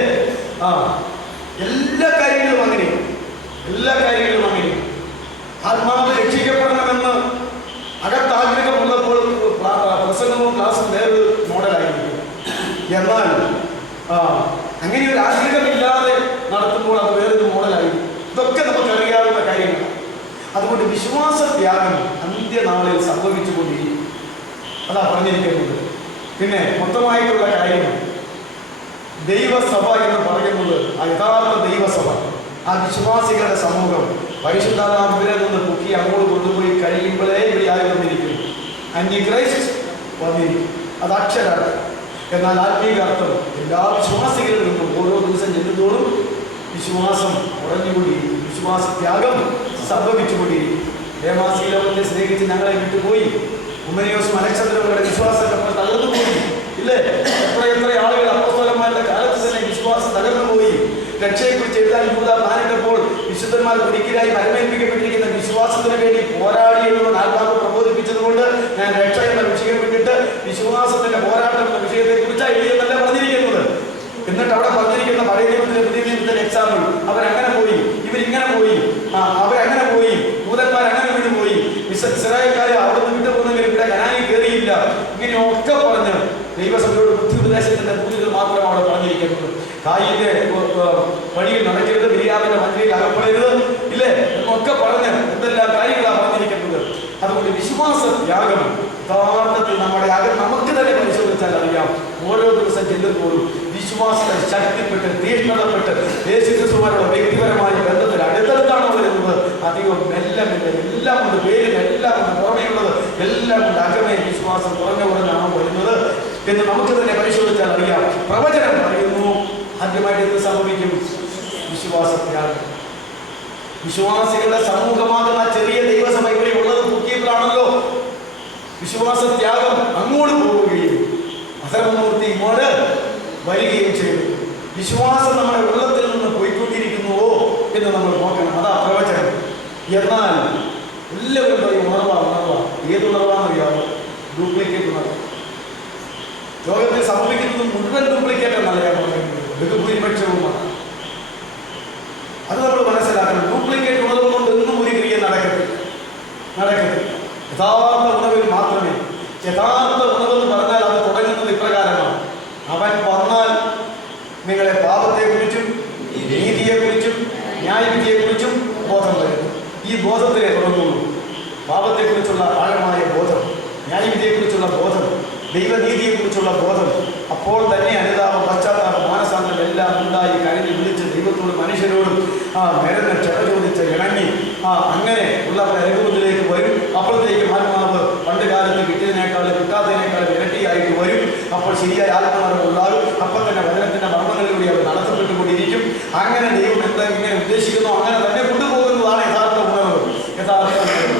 എല്ലാ കാര്യങ്ങളും അങ്ങനെ, എല്ലാ കാര്യങ്ങളും അങ്ങനെ. ആത്മാവ് രക്ഷിക്കപ്പെടണമെന്ന് അകത്താഗ്രഹമുള്ളപ്പോൾ പ്രസംഗവും ക്ലാസ്സും വേറൊരു മോഡലായിരിക്കും. എന്നാൽ അങ്ങനെ ഒരു ആഗ്രഹമില്ലാതെ നടത്തുമ്പോൾ അത് വേറൊരു മോഡലായിരിക്കും. ഇതൊക്കെ നമുക്കറിയാവുന്ന കാര്യങ്ങളാണ്. അതുകൊണ്ട് വിശ്വാസത്യാഗം അന്ത്യനാളിൽ സംഭവിച്ചുകൊണ്ടിരിക്കും. അതാ പറഞ്ഞിരിക്കുന്നത്. പിന്നെ മൊത്തമായിട്ടുള്ള കാര്യങ്ങൾ, ദൈവസഭ എന്ന് പറയുന്നത് ആ യഥാർത്ഥ ദൈവസഭ, ആ വിശ്വാസികളുടെ സമൂഹം പരിശുദ്ധാത്മാവിനെ നിന്ന് പൊക്കി അങ്ങോട്ട് കൊണ്ടുപോയി കഴിയുമ്പോഴേ ഇവിടെ ആയി വന്നിരിക്കുന്നു. അന്യക്രൈസ്റ്റ് വന്നിരിക്കും. അത് അക്ഷരാണ്. എന്നാൽ ആത്മീക അർത്ഥം എല്ലാ വിശ്വാസികളിൽ നിന്നും ഓരോ ദിവസം ചെല്ലുന്നതോടും വിശ്വാസം കുറഞ്ഞുകൊണ്ടിരിക്കും, വിശ്വാസത്യാഗം സംഭവിച്ചുകൊണ്ടിരിക്കും. ദേമാസ് ഈ ലോകത്തെ സ്നേഹിച്ച് ഞങ്ങളെ വിട്ടുപോയി. ഉമനിയോസും അലക്സാണ്ടറുടെ വിശ്വാസം നമ്മൾ തകർന്നു പോയി. ഇല്ലേ? എത്ര ആളുകൾ അപ്പോസ്തലന്മാരുടെ കാലത്ത് തന്നെ വിശ്വാസം തകർന്നു പോയി. രക്ഷയെക്കുറിച്ച് എഴുതാൻ യൂദാ പ്ലാനിട്ടപ്പോൾ വിശുദ്ധന്മാർ ഒരിക്കലായി പരമേൽപ്പിക്കപ്പെട്ടിരിക്കുന്ന വിശ്വാസത്തിന് വേണ്ടി പോരാടി എന്നുകൊണ്ട് ആത്മാവ് പ്രബോധിപ്പിച്ചതുകൊണ്ട് ഞാൻ രക്ഷ എന്ന വിഷയം വിട്ടിട്ട് വിശ്വാസത്തിന്റെ പോരാട്ടം എന്ന വിഷയത്തെ കുറിച്ചാണ് എഴുതിയെന്നല്ല പറഞ്ഞിരിക്കുന്നത്. എന്നിട്ട് അവിടെ പറഞ്ഞിരിക്കുന്ന പഴയ നിയമത്തിലെ പുതിയ നിയമത്തിലെ എക്സാമ്പിൾ അവരങ്ങനെ പോയി, ഇവരിങ്ങനെ പോയി, അവരങ്ങനെ പോയി, ദൂതന്മാരങ്ങനെ വീണ് പോയി, ഇസ്രായേൽക്കാരെ അവിടെ നിന്ന് വിട്ടു പോകുന്നെങ്കിലും ഇവിടെ കനാനിൽ കയറിയില്ല. ഇങ്ങനെയൊക്കെ പറഞ്ഞ് ദൈവസഭയോട് ബുദ്ധി ഉപദേശത്തിന്റെ പൂജകൾ മാത്രം അവിടെ പറഞ്ഞിരിക്കുന്നത്. കായിന്റെ വഴിയിൽ നടക്കരുത്, ബിരിയാമിന്റെ മന്ത്രിയിൽ അകപ്പെടരുത്, ഇല്ലേ എന്നൊക്കെ പറഞ്ഞ് എന്തെല്ലാം കാര്യങ്ങളാണ് പറഞ്ഞിരിക്കുന്നത്. അതുകൊണ്ട് വിശ്വാസ ത്യാഗം യഥാർത്ഥത്തിൽ നമ്മുടെ നമുക്ക് തന്നെ പരിശോധിച്ചാൽ അറിയാം. ഓരോ ദിവസം ചെല്ലുമ്പോഴും വിശ്വാസത്തെ ശക്തിപ്പെട്ട് തീഷ്ണതപ്പെട്ട് യേശുക്രിസ്തുവിനോട് വ്യക്തിപരമായ ബന്ധത്തിൽ അടുത്തടുത്താണോ വരുന്നത്? അധികം മെല്ലെ എല്ലാം കൊണ്ട് പേരിൽ എല്ലാം കൊണ്ട് പുറമെയുള്ളത് എല്ലാം കൊണ്ട് അകമേ വിശ്വാസം കുറഞ്ഞാണോ വരുന്നത് എന്ന് നമുക്ക് തന്നെ പരിശോധിച്ചാൽ അറിയാം. പ്രവചനം പറയുന്നു ആദ്യമായിട്ട് എന്ത് സംഭവിക്കും? വിശ്വാസത്യാഗം. വിശ്വാസികളുടെ സമൂഹമാകുന്ന ചെറിയ ദൈവസഭ ഇവിടെ ഉള്ളത് തൂക്കിയപ്പോഴാണല്ലോ വിശ്വാസത്യാഗം അങ്ങോട്ട് പോവുകയും അധർമ്മമൂർത്തി ഇങ്ങോട്ട് വരികയും ചെയ്തു. വിശ്വാസം നമ്മുടെ ഉള്ളത്തിൽ നിന്ന് പോയിക്കൊണ്ടിരിക്കുന്നുവോ എന്ന് നമ്മൾ നോക്കണം. അതാ പ്രവചനം. എന്നാൽ എല്ലാവരും പറയും ഉണർവാ. ഏത് ഉണർവാണെന്നറിയാമോ? ഡ്യൂപ്ലിക്കേറ്റ് ഉണർവ്. ലോകത്തിൽ സംഭവിക്കുന്നത് മുഴുവൻ ഡ്യൂപ്ലിക്കേറ്റ് എന്നല്ല ഞാൻ പറയുന്നത്, ബഹുഭൂരിപക്ഷവുമാണ്. അത് നമ്മൾ മനസ്സിലാക്കണം. ഡ്യൂപ്ലിക്കേറ്റ് ഉണർവ് കൊണ്ട് ഒന്നും ഒരു ക്രിയ നടക്കത്തില്ല. യഥാർത്ഥ ഉണർവിൽ മാത്രമേ. യഥാർത്ഥ ഉണർവെന്ന് പറഞ്ഞാൽ അത് തുടങ്ങുന്നത് ഇപ്രകാരമാണ്: അവൻ വന്നാൽ നിങ്ങളെ പാപത്തെക്കുറിച്ചും നീതിയെക്കുറിച്ചും ന്യായവിധിയെക്കുറിച്ചും ബോധം വരുന്നു. ഈ ബോധത്തിലെ തുടങ്ങുള്ളൂ. പാപത്തെക്കുറിച്ചുള്ള ആഴമായ ബോധം, ന്യായവിധിയെക്കുറിച്ചുള്ള ബോധം, ദൈവനീതിയെക്കുറിച്ചുള്ള ബോധം. അപ്പോൾ തന്നെ അനുതാപം, പശ്ചാത്താപം, മാനസാന്തരം എല്ലാം ഉണ്ടായി കരഞ്ഞ് വിളിച്ച് ദൈവത്തോടും മനുഷ്യരോടും നിരന്ന് ക്ഷമ ചോദിച്ച് ഇണങ്ങി അങ്ങനെ ഉള്ള അനുഭവത്തിലേക്ക് വരും. അപ്പോഴത്തേക്കും ആത്മാവ് പണ്ട് കാലത്ത് കിട്ടിയതിനേക്കാളും കിട്ടാത്തതിനേക്കാളും ഇരട്ടിയായിട്ട് വരും. അപ്പോൾ ശരിയായ ആത്മാവ് ഉണ്ടാകും. അപ്പം തന്നെ വചനത്തിന്റെ മർമ്മങ്ങളിലൂടെ അവർ നടത്തപ്പെട്ടുകൊണ്ടിരിക്കും. അങ്ങനെ ദൈവം എന്താ ഇങ്ങനെ ഉദ്ദേശിക്കുന്നു അങ്ങനെ തന്നെ കൊണ്ടുപോകുന്നതാണ് യഥാർത്ഥ ഉണർവ്.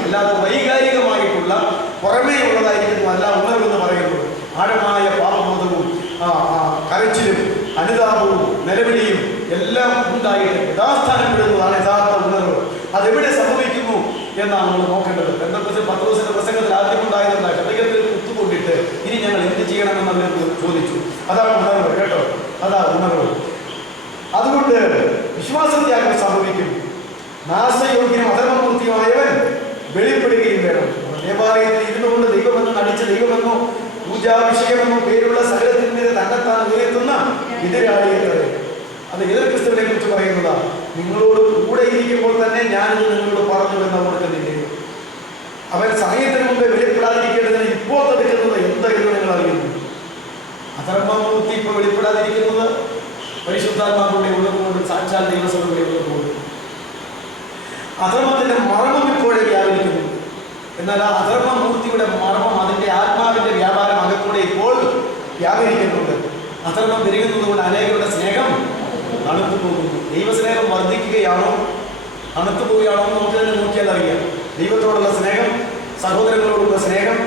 അല്ലാതെ വൈകാരികമായിട്ടുള്ള പുറമേ ഉള്ളതായിരിക്കുന്നു അല്ല ഉണർവെന്ന് പറയുന്നത്. ആഴമായ പാപബോധവും കരച്ചിലും അനുതാപവും നിലവിളിയും എല്ലാം ഉണ്ടായിട്ട് യഥാസ്ഥാനപ്പെടുന്നതാണ് യഥാർത്ഥ ഉണർവ്. അതെവിടെ സംഭവിക്കുന്നു എന്നാണ് നമ്മൾ നോക്കേണ്ടത്. പെന്തക്കോസ്ത് പത്രോസിന്റെ പ്രസംഗത്തിൽ ആദ്യം ഉണ്ടായതെന്താ? ഹൃദയത്തിൽ കുത്തുകൊണ്ടിട്ട് ഇനി ഞങ്ങൾ എന്ത് ചെയ്യണമെന്ന് അവർ ചോദിച്ചു. അതാണ് ഉണർവ് കേട്ടോ, അതാ ഉണർവ്. അതുകൊണ്ട് വിശ്വാസത്യാഗം സംഭവിക്കും. നാശയോഗ്യനും അധർമ്മപൂർത്തിയുമായവൻ വെളിപ്പെടുകയും വേണം. ദേവാലയത്തിൽ ഇരുന്നുകൊണ്ട് ദൈവമെന്ന് നടിച്ച് ദൈവമെന്നോ പൂജാഭിഷേകമെന്നോ പേരുള്ള സകലത്തിനെതിരെ തന്നെത്താൻ ഉയർത്തുന്ന എതിരാളിയെ തടയും. അത് ഏതൊരു ക്രിസ്തുവിനെ കുറിച്ച് പറയുന്നതാ? നിങ്ങളോട് കൂടെ ഇരിക്കുമ്പോൾ തന്നെ ഞാനിത് നിങ്ങളോട് പറഞ്ഞു എന്ന് കൊടുക്കുന്നില്ലേ? അവൻ സമയത്തിന് മുമ്പേ വെളിപ്പെടാതിരിക്കേണ്ടതിന് ഇപ്പോൾ തടുക്കുന്നത് എന്തായിരുന്നു നിങ്ങൾ അറിയുന്നു? അധർമ്മമൂർത്തി ഇപ്പോൾ വെളിപ്പെടാതിരിക്കുന്നത് പരിശുദ്ധാത്മാക്കളുടെ ഉള്ളതുകൊണ്ട്, സാക്ഷാൽ ദൈവസഭയുടെ ഉള്ളതുകൊണ്ട്. അധർമ്മത്തിന്റെ മർമ്മം ഇപ്പോഴേ വ്യാപരിക്കുന്നു. എന്നാൽ ആ അധർമ്മമൂർത്തിയുടെ മർമ്മം, അതിന്റെ ആത്മാവിന്റെ വ്യാപാരം അകത്തൂടെ ഇപ്പോൾ വ്യാപരിക്കുന്നുണ്ട്. അധർമ്മം പെരുകുന്നതുകൊണ്ട് അനേകരുടെ സ്നേഹം തണുത്തു പോകുന്നു. ദൈവസ്നേഹം വർദ്ധിക്കുകയാണോ തണുത്തു പോവുകയാണോ എന്ന് നമുക്ക് തന്നെ നോക്കിയാൽ അറിയാം. ദൈവത്തോടുള്ള സ്നേഹം, സഹോദരങ്ങളോടുള്ള സ്നേഹം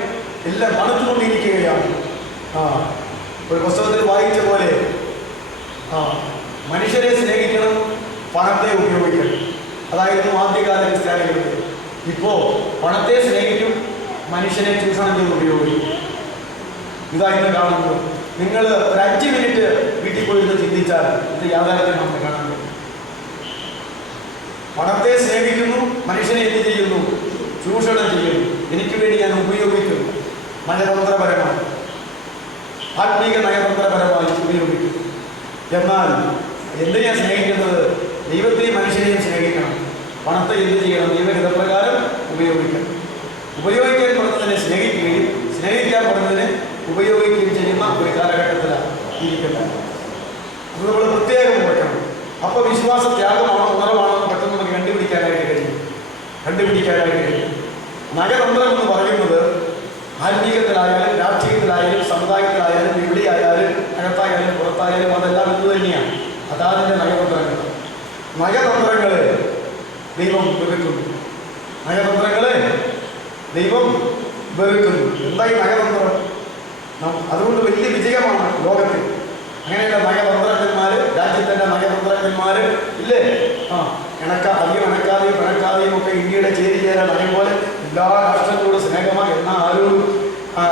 എല്ലാം തണുത്തുകൊണ്ടിരിക്കുകയാണ്. ഒരു പുസ്തകത്തിൽ വായിച്ച പോലെ മനുഷ്യരെ സ്നേഹിക്കണം, പണത്തെ ഉപയോഗിക്കണം. അതായിരുന്നു ആദ്യകാല ക്രിസ്ത്യാനികൾക്ക്. ഇപ്പോൾ പണത്തെ സ്നേഹിക്കും, മനുഷ്യനെ ചൂഷണം ചെയ്ത് ഉപയോഗിക്കും. ഇതായിരുന്നു കാണുന്നത്. നിങ്ങൾ ഒരു 5 മിനിറ്റ് വീട്ടിൽ പോയിരുന്ന് ചിന്തിച്ചാൽ ഇത് യാഥാർത്ഥ്യം നമുക്ക് കാണാൻ പറ്റും. പണത്തെ സ്നേഹിക്കുന്നു, മനുഷ്യനെ എന്ത് ചെയ്യുന്നു? ചൂഷണം ചെയ്യുന്നു. എനിക്ക് വേണ്ടി ഞാൻ ഉപയോഗിക്കുന്നു. നയതന്ത്രപരമായി, ആത്മീക നയതന്ത്രപരമായി ഉപയോഗിക്കുന്നു. എന്നാൽ എന്തിനാ സ്നേഹിക്കുന്നത്? ദൈവത്തെയും മനുഷ്യനെയും സ്നേഹിക്കണം. പണത്തെ എന്ത് ചെയ്യണം? ദൈവഹിതപ്രകാരം ഉപയോഗിക്കണം. ഉപയോഗിക്കാൻ പറഞ്ഞതിനെ സ്നേഹിക്കുകയും സ്നേഹിക്കാൻ പറഞ്ഞതിനെ ഉപയോഗിക്കുകയും ചെയ്യുന്ന ഒരു കാലഘട്ടത്തിലാണ് ഇരിക്കുന്നത്. അത് നമ്മൾ പ്രത്യേകം നോക്കണം. അപ്പോൾ വിശ്വാസ ത്യാഗമാണോ ഉണർവാണോ എന്ന് പെട്ടെന്ന് നമുക്ക് കണ്ടുപിടിക്കാനായിട്ട് കഴിയും. നയതന്ത്രം എന്ന് പറയുന്നത് ആത്മീയത്തിലായാലും രാഷ്ട്രീയത്തിലായാലും സമുദായത്തിലായാലും എവിടെയായാലും അകത്തായാലും പുറത്തായാലും അതെല്ലാം ഇത് തന്നെയാണ്. അതാതിൻ്റെ നയതന്ത്രങ്ങൾ. നയതന്ത്രങ്ങളെ ദൈവം വെറുക്കുന്നു. നയതന്ത്രങ്ങളെ ദൈവം വെറുക്കുന്നു. എന്തായി നയതന്ത്രം? അതുകൊണ്ട് വലിയ വിജയമാണ് ലോകത്തിൽ. അങ്ങനെയുള്ള നയതന്ത്രജ്ഞന്മാര്, രാജ്യത്തിന്റെ നയതന്ത്രജ്ഞന്മാര് ഇല്ലേ? അധികം ഇണക്കാതെയും പിണക്കാതെയും ഒക്കെ ഇന്ത്യയുടെ ചേരിചേരാൻ നയം പോലെ എല്ലാ രാഷ്ട്രങ്ങളോടും സ്നേഹമാണ്. എന്നാൽ ആരോടും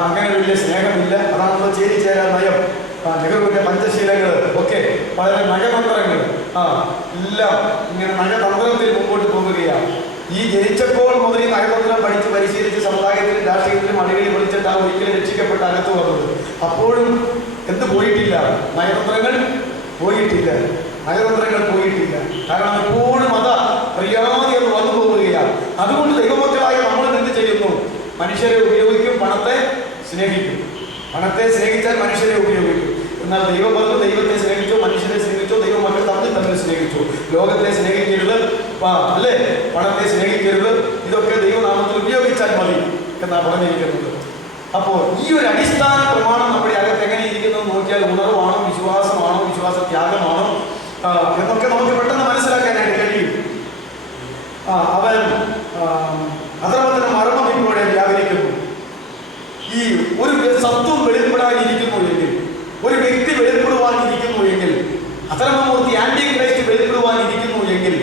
അങ്ങനെ വലിയ സ്നേഹമില്ല. അതാണല്ലോ ചേരിചേരാൻ നയം. നെഹ്റുവിന്റെ പഞ്ചശീലങ്ങൾ ഒക്കെ വളരെ നയതന്ത്രങ്ങൾ എല്ലാം ഇങ്ങനെ നയതന്ത്രത്തിൽ മുമ്പോട്ട് പോകുകയാണ്. ഈ ജനിച്ചപ്പോൾ മുതൽ ഈ നയതന്ത്രം പഠിച്ച് പരിശീലിച്ച് സമുദായത്തിലും രാഷ്ട്രീയത്തിലും അടികളിൽ വിളിച്ചിട്ടാണ് ഒരിക്കലും രക്ഷിക്കപ്പെട്ട് അകത്ത് വന്നത്. അപ്പോഴും എന്ത് പോയിട്ടില്ല? നയതന്ത്രങ്ങൾ പോയിട്ടില്ല. നയതന്ത്രങ്ങൾ പോയിട്ടില്ല. കാരണം എപ്പോഴും അറിയാതെ അത് വന്നു പോവുകയാണ്. അതുകൊണ്ട് ദൈവമക്കളായ നമ്മൾ എന്ത് ചെയ്യുന്നു? മനുഷ്യരെ ഉപയോഗിക്കും, പണത്തെ സ്നേഹിക്കും. പണത്തെ സ്നേഹിച്ചാൽ മനുഷ്യരെ ഉപയോഗിക്കും. എന്നാൽ ദൈവം പറഞ്ഞു, ദൈവത്തെ സ്നേഹിച്ചോ, മനുഷ്യരെ സ്നേഹിച്ചോ, ദൈവമക്കൾ തമ്മിൽ സ്നേഹിച്ചു. ലോകത്തെ സ്നേഹിക്കരുത്, അല്ലേ? പണത്തെ സ്നേഹിക്കരുത്. ഇതൊക്കെ ദൈവനാമത്തിൽ ഉപയോഗിച്ചാൽ മതി എന്നാണ് പറഞ്ഞിരിക്കുന്നത്. അപ്പോൾ ഈ ഒരു അടിസ്ഥാന പ്രമാണം നമ്മുടെ അകത്ത് എങ്ങനെ ഇരിക്കുന്നത് നോക്കിയാൽ ഉണർവാണോ, വിശ്വാസമാണോ, വിശ്വാസ ത്യാഗമാണോ എന്നൊക്കെ നമുക്ക് പെട്ടെന്ന് മനസ്സിലാക്കാനായിട്ട് കഴിയും. അവൻ അധർമ്മത്തിന്റെ മർമ്മം ഇപ്പോഴേ വ്യാപരിക്കുന്നു. ഈ ഒരു സത്വം വെളിപ്പെടാനിരിക്കുന്നു എങ്കിൽ, ഒരു വ്യക്തി വെളിപ്പെടുവാനിരിക്കുന്നു എങ്കിൽ, അധർമ്മമൂർത്തി ആന്റി ക്രൈസ്റ്റ് വെളിപ്പെടുവാനിരിക്കുന്നു എങ്കിൽ,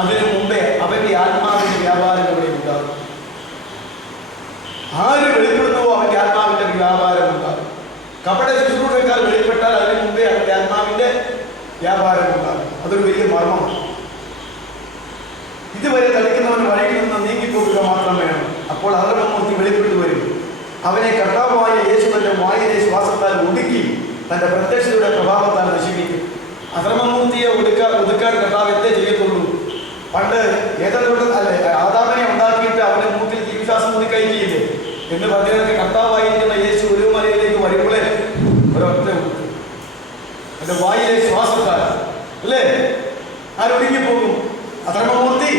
അതിനു മുമ്പേ അവന്റെ ആത്മാവിന്റെ വ്യാപാരം ഇവിടെ ഉണ്ടാകും. ആര് വെളിപ്പെടുന്നുവോ അവന്റെ ആത്മാവിന്റെ വ്യാപാരം ഉണ്ടാകും. കപട ശുശ്രൂഷക്കാർ വെളിപ്പെട്ടാൽ അതിനു മുമ്പേ അവന്റെ ആത്മാവിന്റെ വ്യാപാരം ഉണ്ടാകും. അതൊരു വലിയ മർമ്മമാണ്. ഇതുവരെ തളിക്കുന്നവൻ വഴിയിൽ നിന്ന് നീങ്ങിപ്പോകുക മാത്രം വേണം. അപ്പോൾ അധർമ്മമൂർത്തി വെളിപ്പെട്ടു വരും. അവനെ കർത്താവായ യേശു തന്റെ വായിലെ ശ്വാസത്താൽ ഒടുക്കി തന്റെ പ്രത്യക്ഷതയുടെ പ്രഭാവത്താൽ നശിപ്പിക്കും. അധർമ്മമൂർത്തിയെ ഒതുക്കാൻ കർത്താവ് എന്തേ ചെയ്യത്തുള്ളൂ? പണ്ട് ആദാമിനെ ഉണ്ടാക്കിയിട്ട് അവന്റെ മൂക്കിൽ ജീവശ്വാസം ഒതുക്കയറ്റിയില്ലേ എന്ന് പറഞ്ഞതിനൊക്കെ കർത്താവായിരിക്കുന്ന യേശു ഒരു മലയിലേക്ക് വരുമ്പോഴേ ഒരൊറ്റ എന്റെ വായിലെ ശ്വാസത്താൽ അല്ലേ ആരൊടുങ്ങിപ്പോകും? അധർമ്മമൂർത്തി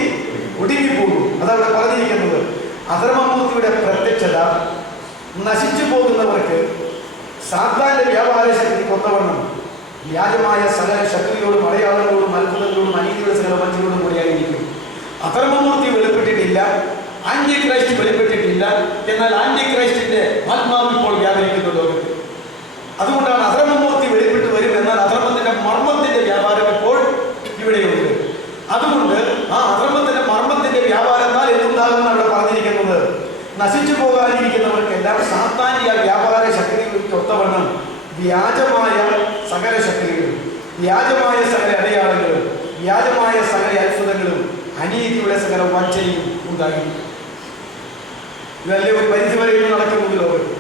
ഒടുങ്ങിപ്പോകും. അതവിടെ പറഞ്ഞിരിക്കുന്നത്. അധർമ്മമൂർത്തിയുടെ പ്രത്യക്ഷത നശിച്ചു പോകുന്നവർക്ക് സാത്താന്റെ വ്യാപാര ശക്തി കൊത്തവണ്ണം വ്യാജമായ സകല ശക്തിയോടും അടയാളങ്ങളോടും അത്ഭുതങ്ങളോടും അനീതിയുടെ സകല വഞ്ചനയോടും കൂടിയായിരിക്കും. അധർമ്മമൂർത്തി വെളിപ്പെട്ടിട്ടില്ല, ആന്റി ക്രൈസ്റ്റ് വെളിപ്പെട്ടിട്ടില്ല. എന്നാൽ ആന്റി ക്രൈസ്റ്റിന്റെ ആത്മാവ് ഇപ്പോൾ വ്യാപരിക്കുന്ന ലോകത്തിൽ. അതുകൊണ്ടാണ് അധർമ്മമൂർത്തി വെളിപ്പെട്ട് വരും. എന്നാൽ അധർമ്മത്തിന്റെ മർമ്മത്തിന്റെ വ്യാപാരം ഇപ്പോൾ ഇവിടെയുണ്ട്. അതുകൊണ്ട് ആ അധർമ്മത്തിന്റെ മർമ്മത്തിന്റെ വ്യാപാരത്താൽ എന്തുണ്ടാകുമെന്ന് അവിടെ പറഞ്ഞിരിക്കുന്നത്, നശിച്ചു പോകാനിരിക്കുന്നവർക്കെല്ലാം സാത്താന്യ വ്യാപാര ശക്തികൾക്ക് ഒത്തവണ്ണം വ്യാജമായ സകല ശക്തികളും, വ്യാജമായ സകല അടയാളങ്ങളും, വ്യാജമായ സകല അത്ഭുതങ്ങളും, അനീതിയുടെ സകല വഞ്ചനയും ഉണ്ടായി. ഇതല്ലേ ഒരു പരിധി വരെ ഇന്ന് നടക്കുന്നത് ലോകത്ത്.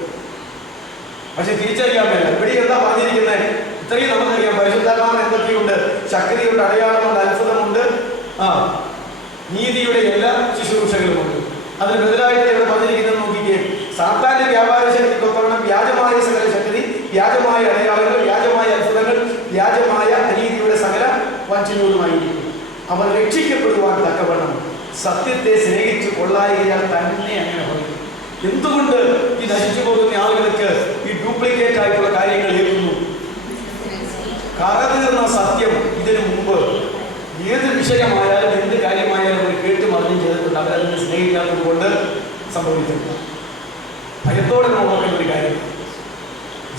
പക്ഷെ തിരിച്ചറിയാൻ വേണ്ട. ഇവിടെ എന്താ പറഞ്ഞിരിക്കുന്നത്? ഇത്രയും നമുക്കറിയാം. പരിശുദ്ധാത്മാവിന് എന്തൊക്കെയുണ്ട്? ശക്തിയുണ്ട്, അടയാളമുണ്ട്, അത്ഭുതമുണ്ട്, നീതിയുടെ എല്ലാ ശുശ്രൂഷകളുമുണ്ട്. അതിന് ബദലായിട്ട് ഇവിടെ പറഞ്ഞിരിക്കുന്നത് നോക്കിക്കേ. സാത്താന്റെ വ്യാപാര ശക്തിക്കൊത്തവണ്ണം വ്യാജമായ സകല ശക്തി, വ്യാജമായ അടയാളങ്ങൾ, വ്യാജമായ അത്ഭുതങ്ങൾ, വ്യാജമായ അനീതിയുടെ സകല വഞ്ചനയോടുമായിരിക്കും. അവർ രക്ഷിക്കപ്പെടുവാൻ തക്കവണ്ണം സത്യത്തെ സ്നേഹിച്ച് കൊള്ളായികയാൽ തന്നെ അങ്ങനെ പറയും. എന്തുകൊണ്ട് ഈ നശിച്ചു പോകുന്ന ആളുകൾക്ക് ഈ ഡ്യൂപ്ലിക്കേറ്റ് ആയിട്ടുള്ള കാര്യങ്ങൾ ഏൽക്കുന്നു? കറതീർന്ന സത്യം ഇതിനു മുമ്പ് ഏത് വിഷയമായാലും എന്ത് കാര്യമായാലും ഒരു കേട്ടുമറിഞ്ഞും ചെയ്തിട്ടുണ്ട്. അവരതിനെ സ്നേഹിക്കാത്തത് കൊണ്ട് സംഭവിക്കുന്നു. ഭയത്തോടെ നോക്കേണ്ട ഒരു കാര്യം,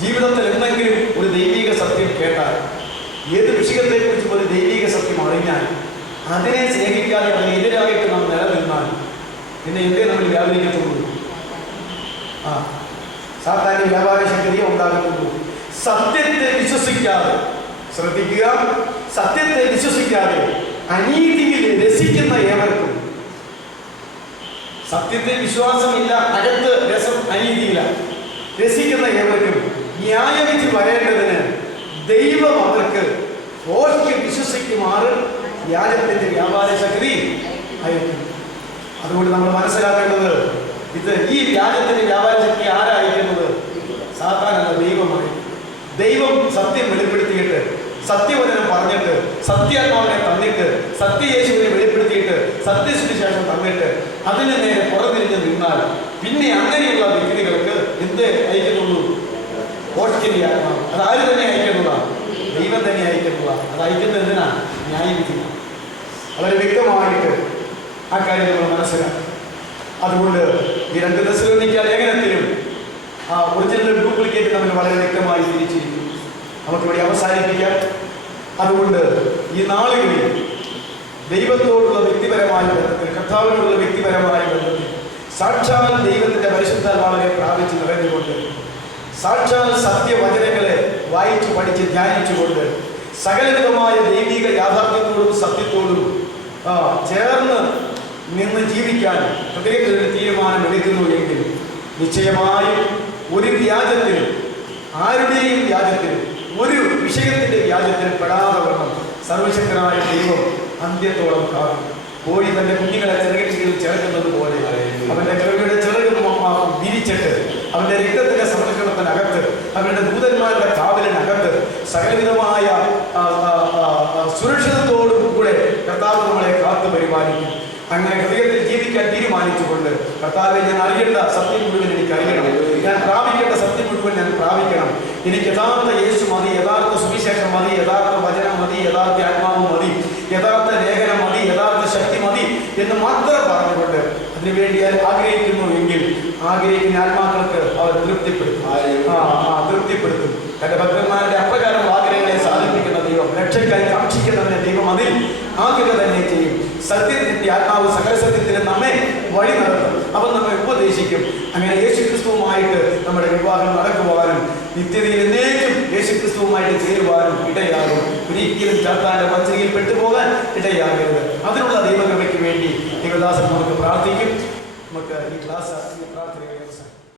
ജീവിതത്തിൽ എന്തെങ്കിലും ഒരു ദൈവിക സത്യം കേട്ടാൽ, ഏത് വിഷയത്തെക്കുറിച്ചും ഒരു ദൈവിക സത്യം അറിഞ്ഞാൽ, അതിനെ സ്നേഹിക്കാതെ അതിനെതിരായിട്ട് നാം നിലനിന്നാൽ പിന്നെ എന്തേ നമ്മൾ വ്യാപരിക്കത്തുള്ളൂ? സാത്താന്യ വ്യാപാര ശക്തിയെ ഉണ്ടാകുന്നു. സത്യത്തെ വിശ്വസിക്കാതെ, ശ്രദ്ധിക്കുക, സത്യത്തെ വിശ്വസിക്കാതെ അനീതിയിൽ രസിക്കുന്ന ഏവർക്കും, സത്യത്തെ വിശ്വാസമില്ല, അകത്ത് രസം അനീതിയില്ല, രസിക്കുന്ന ഏവർക്കും ന്യായവിധി വരേണ്ടതിന് ദൈവം അവർക്ക് ഓർക്ക് വിശ്വസിക്കുമാറ് വ്യാജത്തിന്റെ വ്യാപാര ശക്തി അയക്കും. അതുകൊണ്ട് നമ്മൾ മനസ്സിലാക്കേണ്ടത്, ഈ വ്യാജത്തിന്റെ വ്യാപാര ശക്തി ആരാ അയക്കുന്നത്? സാത്താനല്ല, ദൈവമാണ്. ദൈവം സത്യം വെളിപ്പെടുത്തിയിട്ട്, സത്യവചനം പറഞ്ഞിട്ട്, സത്യാത്മാവിനെ തന്നിട്ട്, സത്യയേശുവിനെ വെളിപ്പെടുത്തിയിട്ട്, സത്യസുവിശേഷം തന്നിട്ട് അതിന് നേരെ പുറത്തിരിഞ്ഞ് നിന്നാൽ പിന്നെ അങ്ങനെയുള്ള വ്യക്തികൾക്ക് എന്ത് അയക്കുന്നുള്ളൂ? ഓഷ്കിന്റെ ആത്മാവ്. അത് ആര് തന്നെ അയക്കുന്നതാണ്? ദൈവം തന്നെ അയക്കുന്നതാണ്. അത് അയക്കുന്നത് എന്തിനാണ്? ന്യായവിധിയാണ്. വളരെ വ്യക്തമായിട്ട് ആ കാര്യം നമ്മൾ മനസ്സിലാക്കും. അതുകൊണ്ട് ഈ 2 തെസ്സലോനിക്ക ലേഖനത്തിലും ഒറിജിനൽ ഡ്യൂപ്ലിക്കേറ്റ് തമ്മിൽ വളരെ വ്യക്തമായി തിരിച്ചിരിക്കുന്നു. നമുക്കിവിടെ അവസാനിപ്പിക്കാം. അതുകൊണ്ട് ഈ നാളുകളിൽ ദൈവത്തോടുള്ള വ്യക്തിപരമായ ബന്ധത്തിൽ, കർത്താവിനോടുള്ള വ്യക്തിപരമായ ബന്ധത്തിൽ സാക്ഷാൽ ദൈവത്തിന്റെ പരിശുദ്ധാത്മാവിനെ പ്രാപിച്ച് നിറഞ്ഞുകൊണ്ട്, സാക്ഷാൽ സത്യവചനങ്ങളെ വായിച്ചു പഠിച്ച് ധ്യാനിച്ചുകൊണ്ട്, സകലവിധമായ ദൈവിക യാഥാർത്ഥ്യത്തോടും സത്യത്തോടും ചേർന്ന് നിന്ന് ജീവിക്കാൻ ഹൃദയത്തിലൊരു തീരുമാനം എടുക്കുന്നു എങ്കിൽ നിശ്ചയമായും ഒരു വ്യാജത്തിലും, ആരുടെയും വ്യാജത്തിലും, ഒരു വിഷയത്തിന്റെ വ്യാജത്തിലും പെടാതെ വണ്ണം സർവശക്തനായ ദൈവം അന്ത്യത്തോളം കാക്കും. കോഴി തന്റെ കുഞ്ഞുങ്ങളെ ചിറകിൽ ചേർക്കുന്നത് പോലെ അവന്റെ കൃപയുടെ ചിറക് വിരിച്ചിട്ട് അവന്റെ രക്തത്തിന്റെ സംരക്ഷണത്തിനകത്ത്, അവരുടെ ദൂതന്മാരുടെ കാവലിനകത്ത് സകലവിധമായ സുരക്ഷിതത്തോടും കൂടെ കർത്താവ് നമ്മളെ കാത്തു പരിപാലിക്കും. അങ്ങനെ ഹൃദയത്തിൽ ജീവിക്കാൻ തീരുമാനിച്ചുകൊണ്ട്, കർത്താവെ ഞാൻ അറിയേണ്ട സത്യം മുഴുവൻ എനിക്ക് അറിയണം, ഞാൻ പ്രാപിക്കേണ്ട സത്യം മുഴുവൻ ഞാൻ പ്രാപിക്കണം, എനിക്ക് യഥാർത്ഥ യേശു മതി, യഥാർത്ഥ സുവിശേഷം മതി, യഥാർത്ഥ വചനം മതി, യഥാർത്ഥ ആത്മാവ് മതി, യഥാർത്ഥ ലേഖനം മതി, യഥാർത്ഥ ശക്തി മതി എന്ന് മാത്രം പറഞ്ഞുകൊണ്ട് അതിനുവേണ്ടി ആഗ്രഹിക്കുന്നു എങ്കിൽ ആഗ്രഹിക്കുന്ന ആത്മാക്കൾക്ക് അവർ തൃപ്തിപ്പെടുത്തും. തന്റെ ഭക്തന്മാരുടെ അപ്രകാരം ആഗ്രഹങ്ങളെ സാധിപ്പിക്കുന്ന ദൈവം, രക്ഷയ്ക്കായി കാക്ഷിക്കുന്നതിനെ ദൈവം അതിൽ ആഗ്രഹം തന്നെ ചെയ്യും. സത്യത്തിന്റെ ആത്മാവ് സകല സത്യത്തിന് നമ്മെ വഴി നടത്തും, അവൻ നമ്മെ ഉപദേശിക്കും. അങ്ങനെ യേശുക്രിസ്തുവുമായിട്ട് നമ്മുടെ വിവാഹം നടക്കുവാനും നിത്യതയിൽ എന്നേക്കും യേശുക്രിസ്തുവുമായിട്ട് ചേരുവാനും ഇടയാകും. ഒരിക്കലും ചാത്താന്റെ പച്ചരിയിൽ പെട്ടുപോകാൻ ഇടയാകരുത്. അതിനുള്ള ദൈവകൃപയ്ക്ക് വേണ്ടി ദൈവദാസൻ നമുക്ക് പ്രാർത്ഥിക്കും. നമുക്ക് ഈ ക്ലാസ്